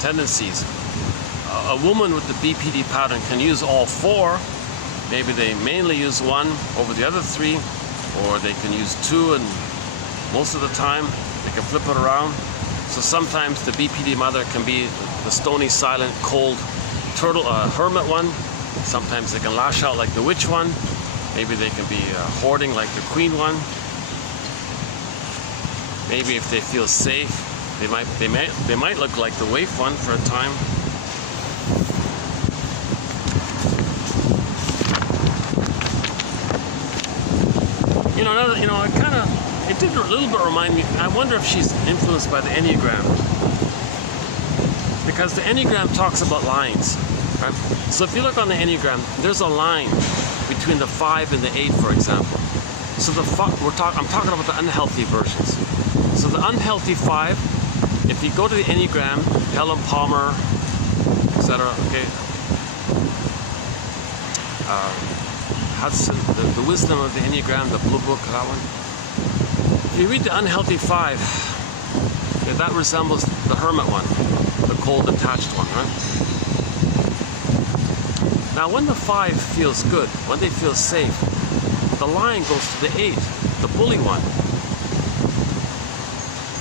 tendencies. A woman with the BPD pattern can use all four. Maybe they mainly use one over the other three, or they can use two, and most of the time they can flip it around. So sometimes the BPD mother can be the stony, silent, cold turtle, hermit one. Sometimes they can lash out like the witch one. Maybe they can be hoarding like the queen one. Maybe if they feel safe, they might look like the waif one for a time. It did a little bit remind me. I wonder if she's influenced by the Enneagram, because the Enneagram talks about lines, right? So if you look on the Enneagram, there's a line between the 5 and the 8, for example. So I'm talking about the unhealthy versions. So the unhealthy 5, if you go to the Enneagram, Helen Palmer, etc. Okay, Hudson, the wisdom of the Enneagram, the blue book, that one. If you read the unhealthy 5, yeah, that resembles the hermit one, the cold attached one, right? Now when the 5 feels good, when they feel safe, the line goes to the 8, the bully one.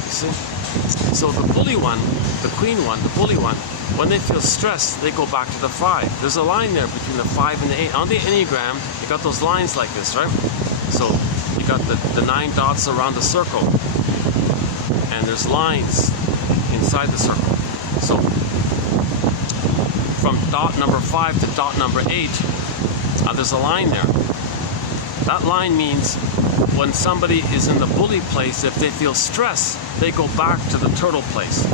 You see? So the bully one, the queen one, the bully one, when they feel stressed, they go back to the 5. There's a line there between the 5 and the 8. On the Enneagram, you got those lines like this, right? So you got the 9 dots around the circle, and there's lines inside the circle. So from dot number 5 to dot number 8, there's a line there. That line means when somebody is in the bully place, if they feel stress, they go back to the turtle place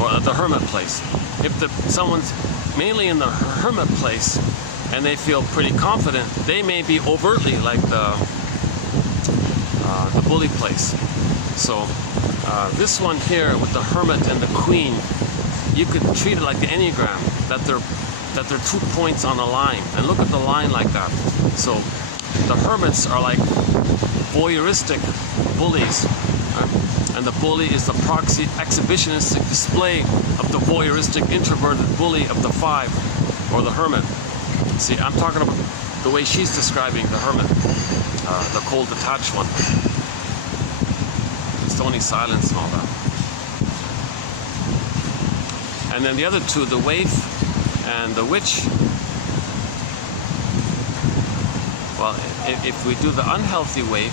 or the hermit place. If someone's mainly in the hermit place and they feel pretty confident, they may be overtly like the bully place. So this one here with the hermit and the queen, you could treat it like the Enneagram, that that they're 2 points on a line. And look at the line like that. So the hermits are like voyeuristic bullies. Right? And the bully is the proxy exhibitionistic display of the voyeuristic introverted bully of the 5, or the hermit. See, I'm talking about the way she's describing the hermit, the cold detached one. Stony silence and all that. And then the other two, the waif and the witch. Well, if we do the unhealthy waif,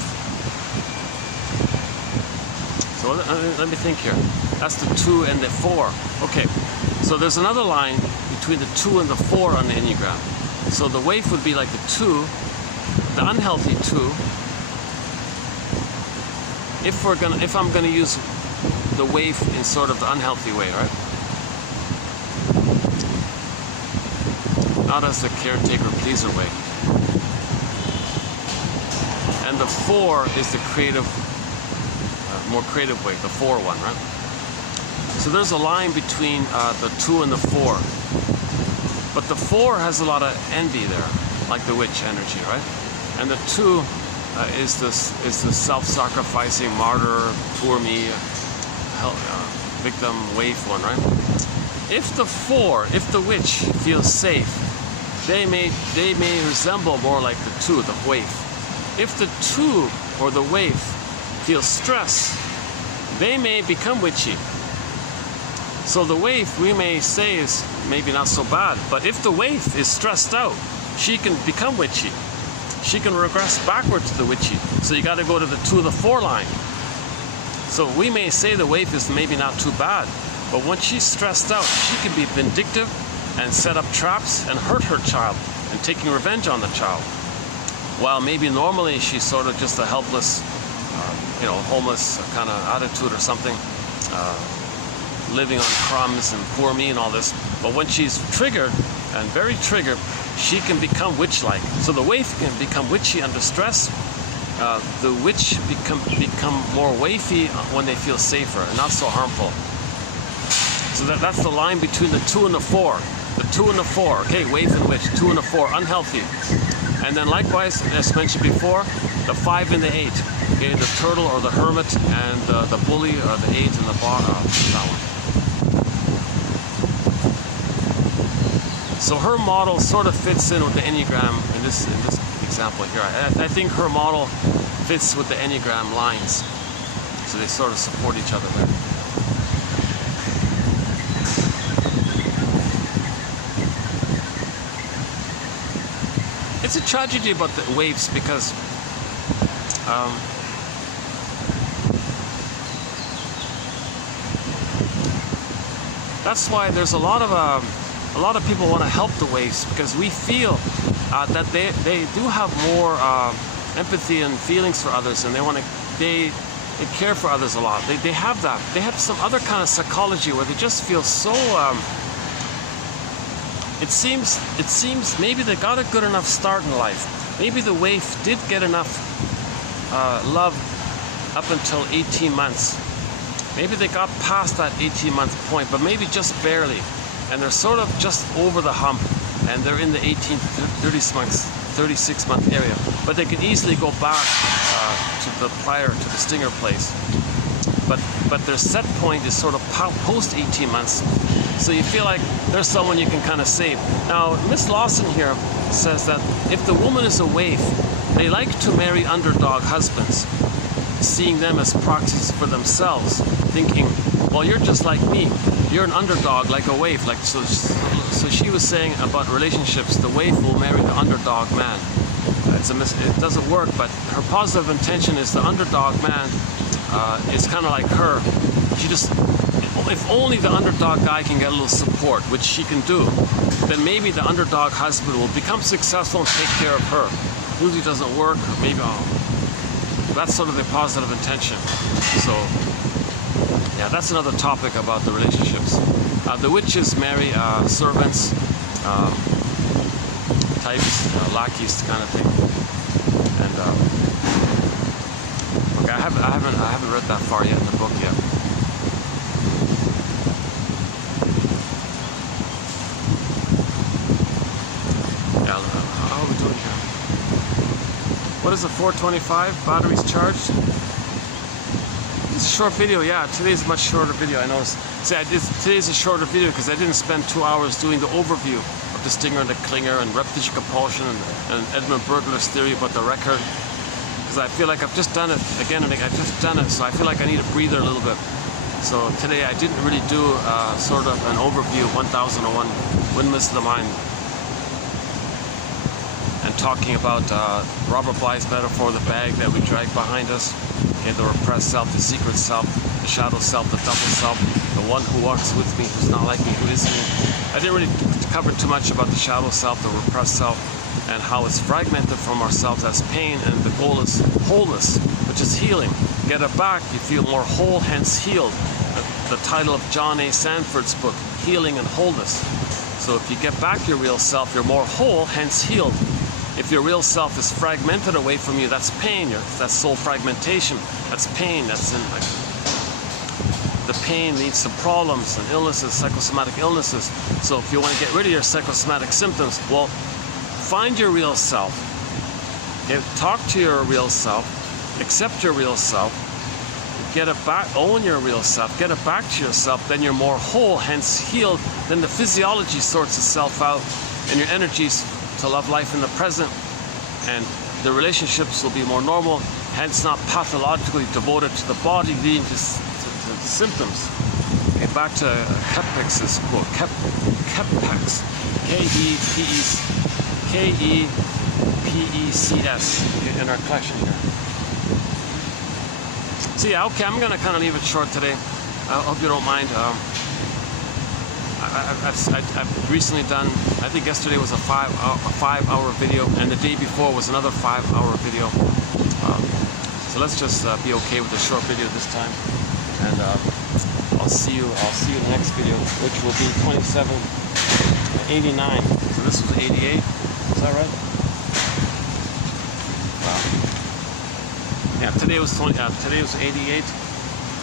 so let me think here. That's the 2 and the 4. Okay, so there's another line between the 2 and the 4 on the Enneagram. So the waif would be like the 2, the unhealthy 2. If I'm gonna use the waif in sort of the unhealthy way, right? Not as the caretaker pleaser way. And the 4 is the creative, more creative way, the 4 one, right? So there's a line between the 2 and the 4. But the 4 has a lot of envy there, like the witch energy, right? And the 2 is the self-sacrificing martyr, poor me, victim, waif one, right? If the witch feels safe, they may resemble more like the 2, the waif. If the 2 or the waif feels stress, they may become witchy. So the waif, we may say, is maybe not so bad, but if the waif is stressed out, she can become witchy. She can regress backward to the witchy. So you got to go to the 2 or the 4 line. So we may say the waif is maybe not too bad, but when she's stressed out, she can be vindictive and set up traps and hurt her child and taking revenge on the child. While maybe normally she's sort of just a helpless, homeless kind of attitude or something, living on crumbs and poor me and all this. But when she's triggered, and very triggered, she can become witch-like. So the waif can become witchy under stress. The witch become more waify when they feel safer and not so harmful. So that's the line between the 2 and the 4. The 2 and the 4, okay, waif and witch, 2 and the 4, unhealthy. And then likewise, as mentioned before, the 5 and the 8, okay, the turtle or the hermit, and the bully or the 8 and the that one. So her model sort of fits in with the Enneagram in this example here. I think her model fits with the Enneagram lines. So they sort of support each other there. It's a tragedy about the waves because that's why there's a lot of people want to help the waves, because we feel that they do have more empathy and feelings for others, and they care for others a lot. They have that. They have some other kind of psychology where they just feel so. It seems maybe they got a good enough start in life. Maybe the waif did get enough love up until 18 months. Maybe they got past that 18-month point, but maybe just barely. And they're sort of just over the hump, and they're in the 36-month area. But they can easily go back to the stinger place. But their set point is sort of post 18 months. So you feel like there's someone you can kind of save. Now, Miss Lawson here says that if the woman is a waif, they like to marry underdog husbands, seeing them as proxies for themselves, thinking, well, you're just like me. You're an underdog like a waif. So she was saying about relationships, the waif will marry the underdog man. It doesn't work, but her positive intention is the underdog man is kind of like her. If only the underdog guy can get a little support, which she can do, then maybe the underdog husband will become successful and take care of her. Usually doesn't work, maybe that's sort of the positive intention. So yeah, that's another topic about the relationships. The witches marry servants, types, lackeys kind of thing. And okay, I haven't read that far yet in the book yet. What is it, 425? Batteries charged? It's a short video, yeah. Today's a much shorter video, I noticed. See, today's a shorter video because I didn't spend 2 hours doing the overview of the stinger and the clinger and repetition compulsion and Edmund Burglar's theory about the record. Because I feel like I've just done it again and again. I've just done it, so I feel like I need a breather a little bit. So today I didn't really do sort of an overview of 1001 Windmills of the Mind. And talking about Robert Bly's metaphor, the bag that we drag behind us, okay, the repressed self, the secret self, the shadow self, the double self, the one who walks with me, who's not like me, who is me. I didn't really cover too much about the shadow self, the repressed self, and how it's fragmented from ourselves as pain, and the goal is wholeness, which is healing. Get it back, you feel more whole, hence healed. The title of John A. Sanford's book, Healing and Wholeness. So if you get back your real self, you're more whole, hence healed. If your real self is fragmented away from you, that's pain. That's soul fragmentation. That's pain. That's in like the pain leads to problems and illnesses, psychosomatic illnesses. So if you want to get rid of your psychosomatic symptoms, well, find your real self. Okay? Talk to your real self. Accept your real self. Get it back. Own your real self. Get it back to yourself. Then you're more whole, hence healed. Then the physiology sorts itself out, and your energies to love life in the present, and the relationships will be more normal, hence not pathologically devoted to the body, leading to symptoms. Okay, back to Kepex's quote. Kepex, K-E-P-E-C-S in our collection here. So yeah, okay, I'm gonna kind of leave it short today. I hope you don't mind. I've recently done, I think yesterday was a 5-hour video, and the day before was another 5-hour video. So let's just be okay with the short video this time, and I'll see you in the next video, which will be 2789. So this was 88. Is that right? Wow. Yeah, today was 88,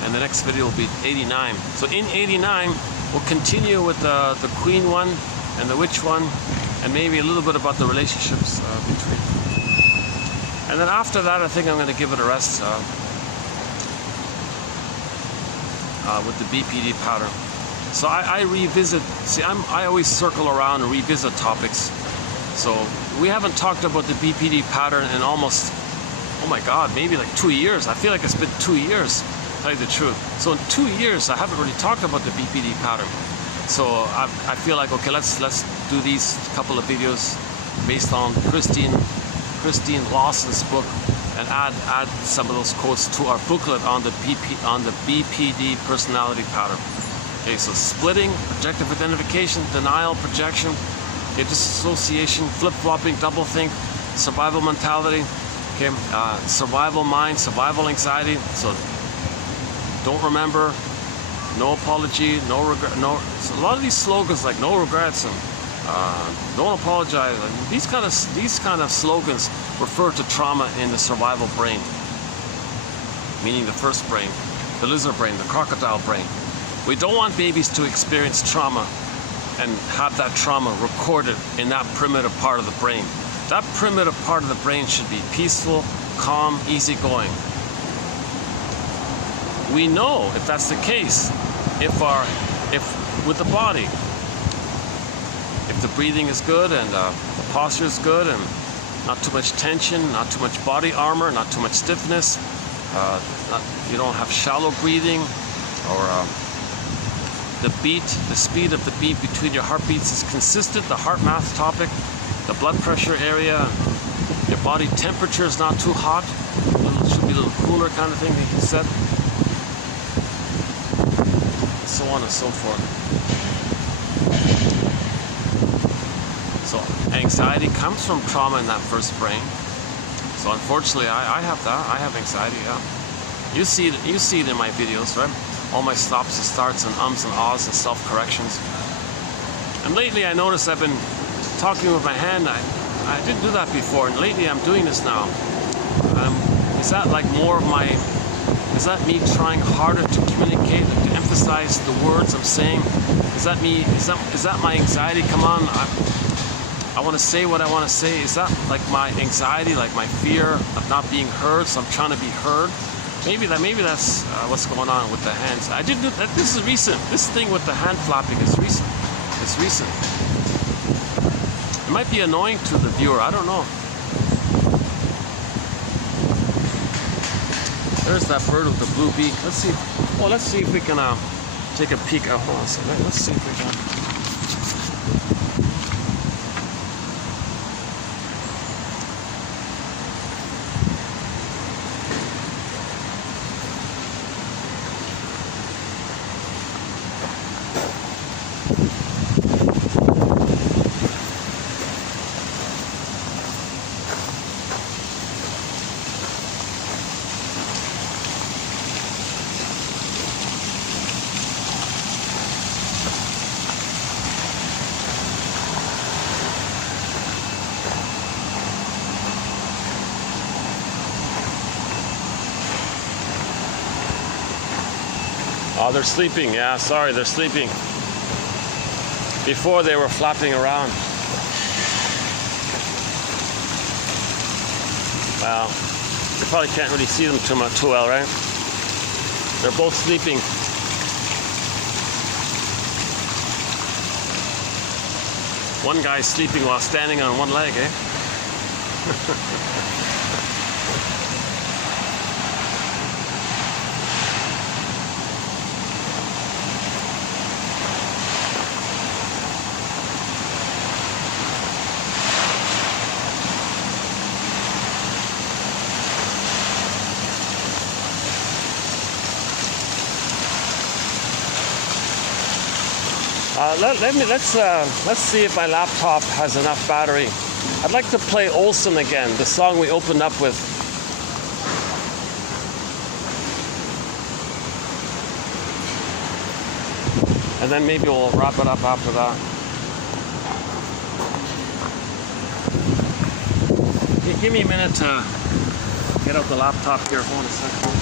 and the next video will be 89. So in 89. We'll continue with the Queen one and the Witch one, and maybe a little bit about the relationships between. And then after that, I think I'm going to give it a rest with the BPD pattern. So I revisit. See, I always circle around and revisit topics. So we haven't talked about the BPD pattern in almost, oh my God, maybe like 2 years. I feel like it's been 2 years. Tell you the truth. So in 2 years, I haven't really talked about the BPD pattern. So I feel like, okay, let's do these couple of videos based on Christine Lawson's book, and add some of those quotes to our booklet on the BPD personality pattern. Okay, so splitting, objective identification, denial, projection, okay, disassociation, flip-flopping, doublethink, survival mentality, okay, survival mind, survival anxiety. So don't remember, no apology, no regret, no. So a lot of these slogans like no regrets and don't apologize. These kind of slogans refer to trauma in the survival brain, meaning the first brain, the lizard brain, the crocodile brain. We don't want babies to experience trauma and have that trauma recorded in that primitive part of the brain. That primitive part of the brain should be peaceful, calm, easygoing. We know if that's the case, if with the body, if the breathing is good and the posture is good and not too much tension, not too much body armor, not too much stiffness, you don't have shallow breathing, or the speed of the beat between your heartbeats is consistent, the heart math topic, the blood pressure area, your body temperature is not too hot, it should be a little cooler kind of thing that you said. So on and so forth. So anxiety comes from trauma in that first brain. So unfortunately, I have that. I have anxiety. Yeah, you see it in my videos, right? All my stops and starts and ums and ahs and self-corrections. And lately, I noticed I've been talking with my hand. I didn't do that before, and lately I'm doing this now. Is that like more of my? Is that me trying harder to communicate, to emphasize the words I'm saying? Is that me? Is that my anxiety? Come on, I want to say what I want to say. Is that like my anxiety, like my fear of not being heard? So I'm trying to be heard. Maybe that's what's going on with the hands. I did that. This is recent. This thing with the hand flapping is recent. It's recent. It might be annoying to the viewer. I don't know. There's that bird with the blue beak. Let's see. Well, let's see if we can take a peek. Oh, hold on a second. Let's see if we can. Oh, they're sleeping. Yeah, sorry, they're sleeping. Before they were flapping around. Wow. You probably can't really see them too well, right? They're both sleeping. One guy's sleeping while standing on one leg, eh? Let's see if my laptop has enough battery. I'd like to play Olsen again, the song we opened up with. And then maybe we'll wrap it up after that. Okay, give me a minute to get out the laptop here. Hold on a second.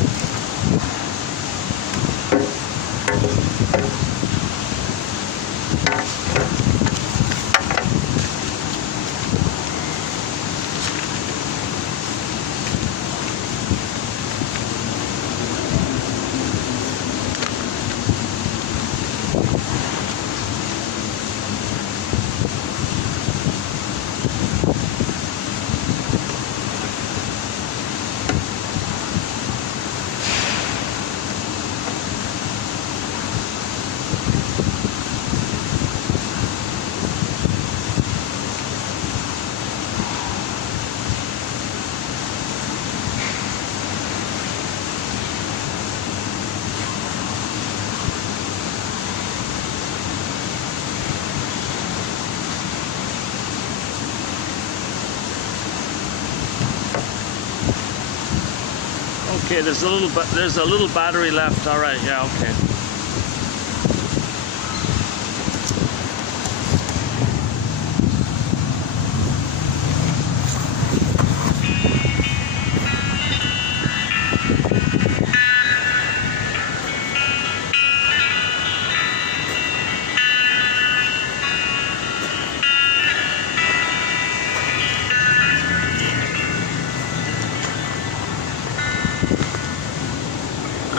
Okay, there's a little battery left. All right, yeah, okay.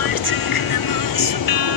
Artık ne masum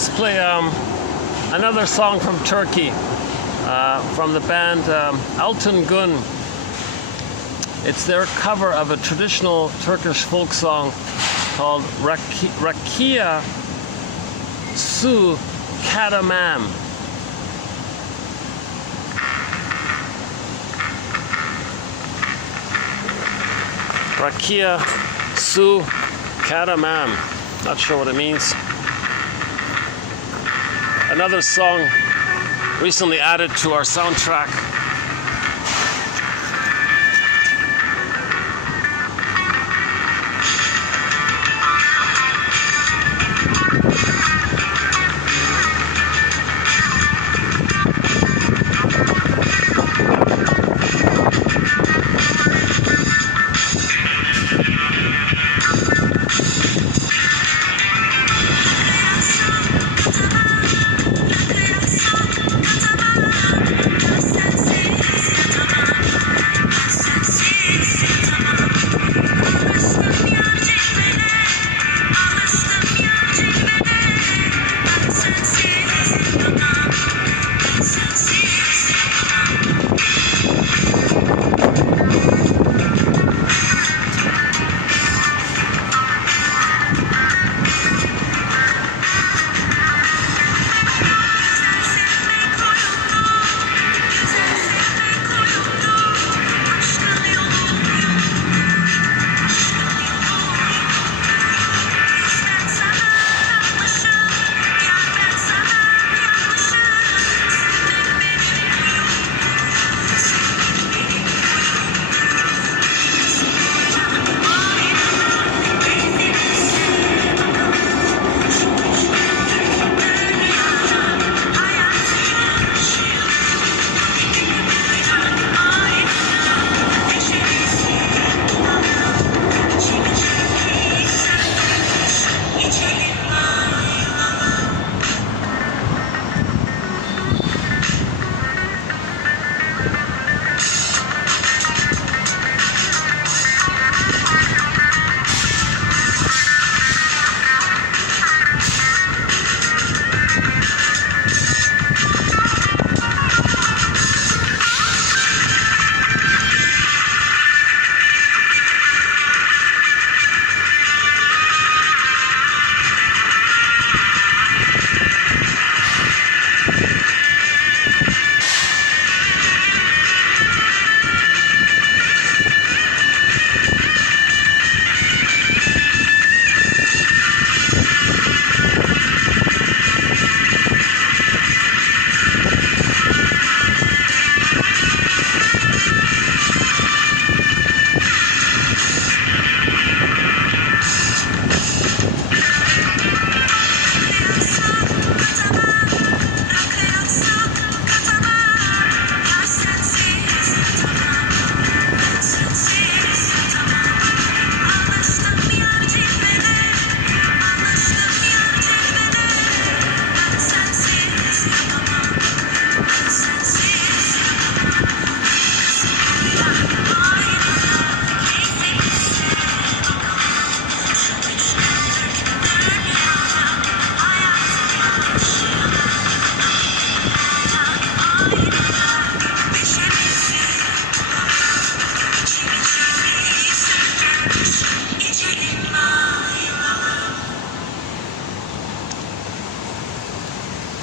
let's play another song from Turkey, from the band Altın Gün. It's their cover of a traditional Turkish folk song called Rakia Su Kadamam. Rakia Su Kadamam. Not sure what it means. Another song recently added to our soundtrack.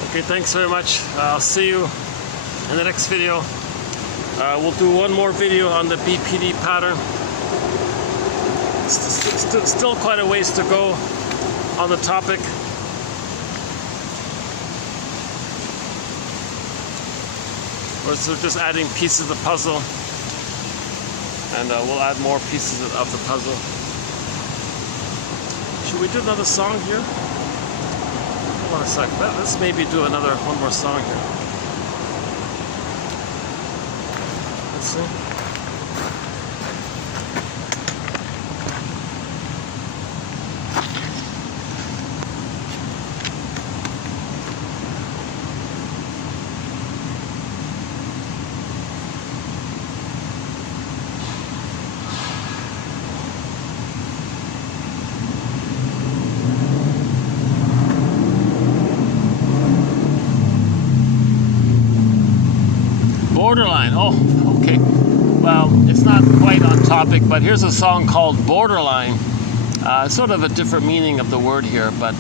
Okay, thanks very much. I'll see you in the next video. We'll do one more video on the BPD pattern. Still quite a ways to go on the topic. We're just adding pieces of the puzzle, and we'll add more pieces of the puzzle. Should we do another song here? Hold on a sec. Let's maybe do one more song here. Let's see. Borderline. Oh, okay. Well, it's not quite on topic, but here's a song called Borderline. It's sort of a different meaning of the word here, but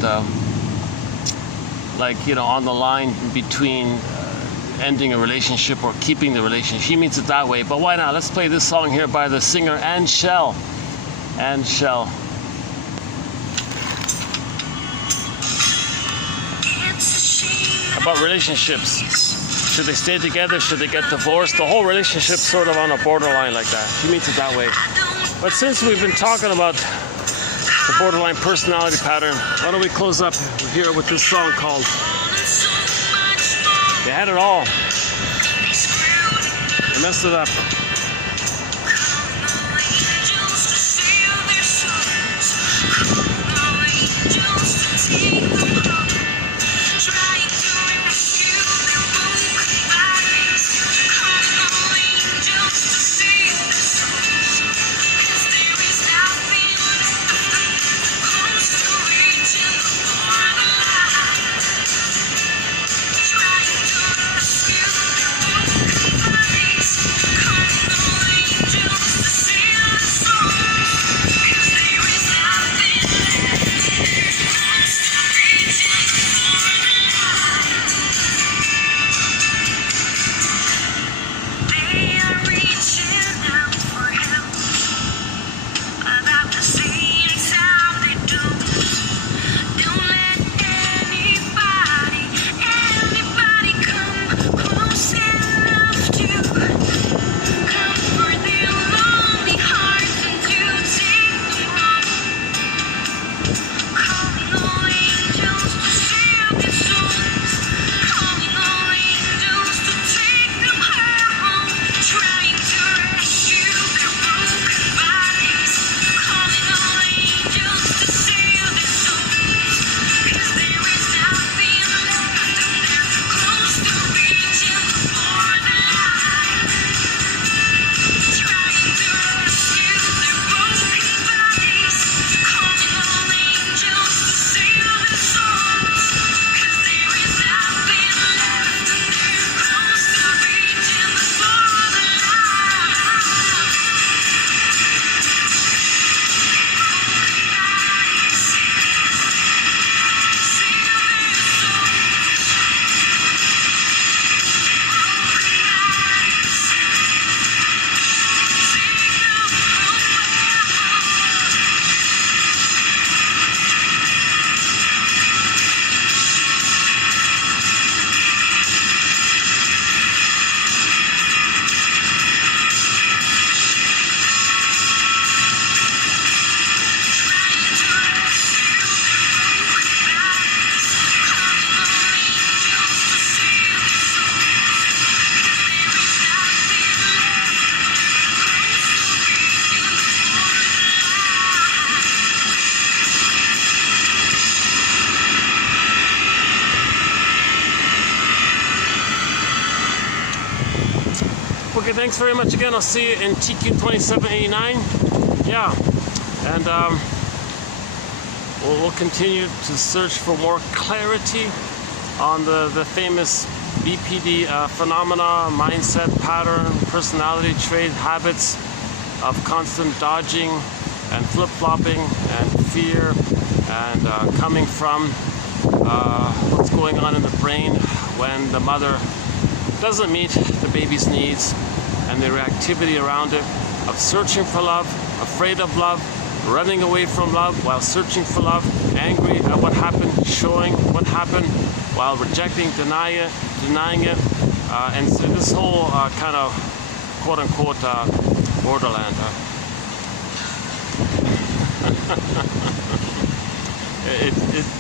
like, you know, on the line between ending a relationship or keeping the relationship. She means it that way, but why not? Let's play this song here by the singer Anne Shell. Anne Shell. About relationships. Should they stay together? Should they get divorced? The whole relationship's sort of on a borderline like that. She means it that way. But since we've been talking about the borderline personality pattern, why don't we close up here with this song called They Had It All. They messed it up. Okay, thanks very much again. I'll see you in TQ 2789. Yeah, and we'll continue to search for more clarity on the famous BPD phenomena, mindset, pattern, personality trait, habits of constant dodging and flip-flopping and fear and coming from what's going on in the brain when the mother doesn't meet the baby's needs, and the reactivity around it of searching for love, afraid of love, running away from love while searching for love, angry at what happened, showing what happened while rejecting, denying it, and so this whole kind of quote-unquote borderland.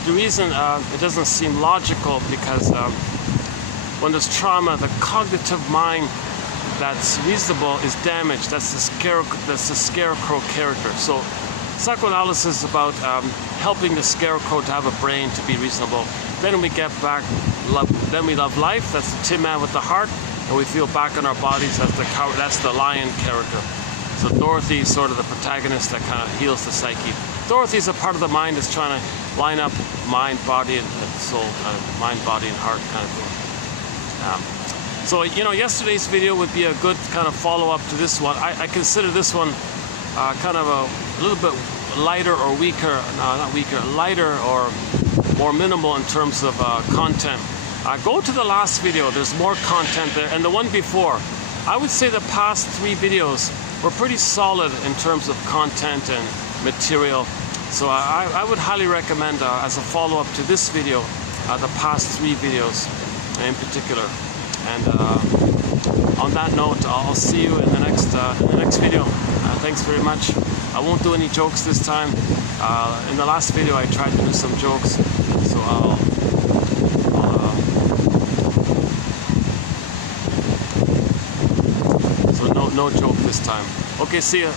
The reason it doesn't seem logical because when there's trauma, the cognitive mind that's reasonable is damaged. That's the scarecrow character. So psychoanalysis is about helping the scarecrow to have a brain to be reasonable. Then we get back love. Then we love life. That's the Tin Man with the heart, and we feel back in our bodies. That's the lion character. So Dorothy is sort of the protagonist that kind of heals the psyche. Dorothy's a part of the mind that's trying to line up mind, body, and soul, mind, body, and heart kind of thing. So, you know, yesterday's video would be a good kind of follow-up to this one. I consider this one kind of a little bit lighter or weaker, no, not weaker, lighter or more minimal in terms of content. Go to the last video, there's more content there, and the one before. I would say the past 3 videos were pretty solid in terms of content and material. So I would highly recommend, as a follow-up to this video, the past 3 videos in particular. And on that note, I'll see you in the next video. Thanks very much. I won't do any jokes this time. In the last video I tried to do some jokes, so so no joke this time. Okay, see ya.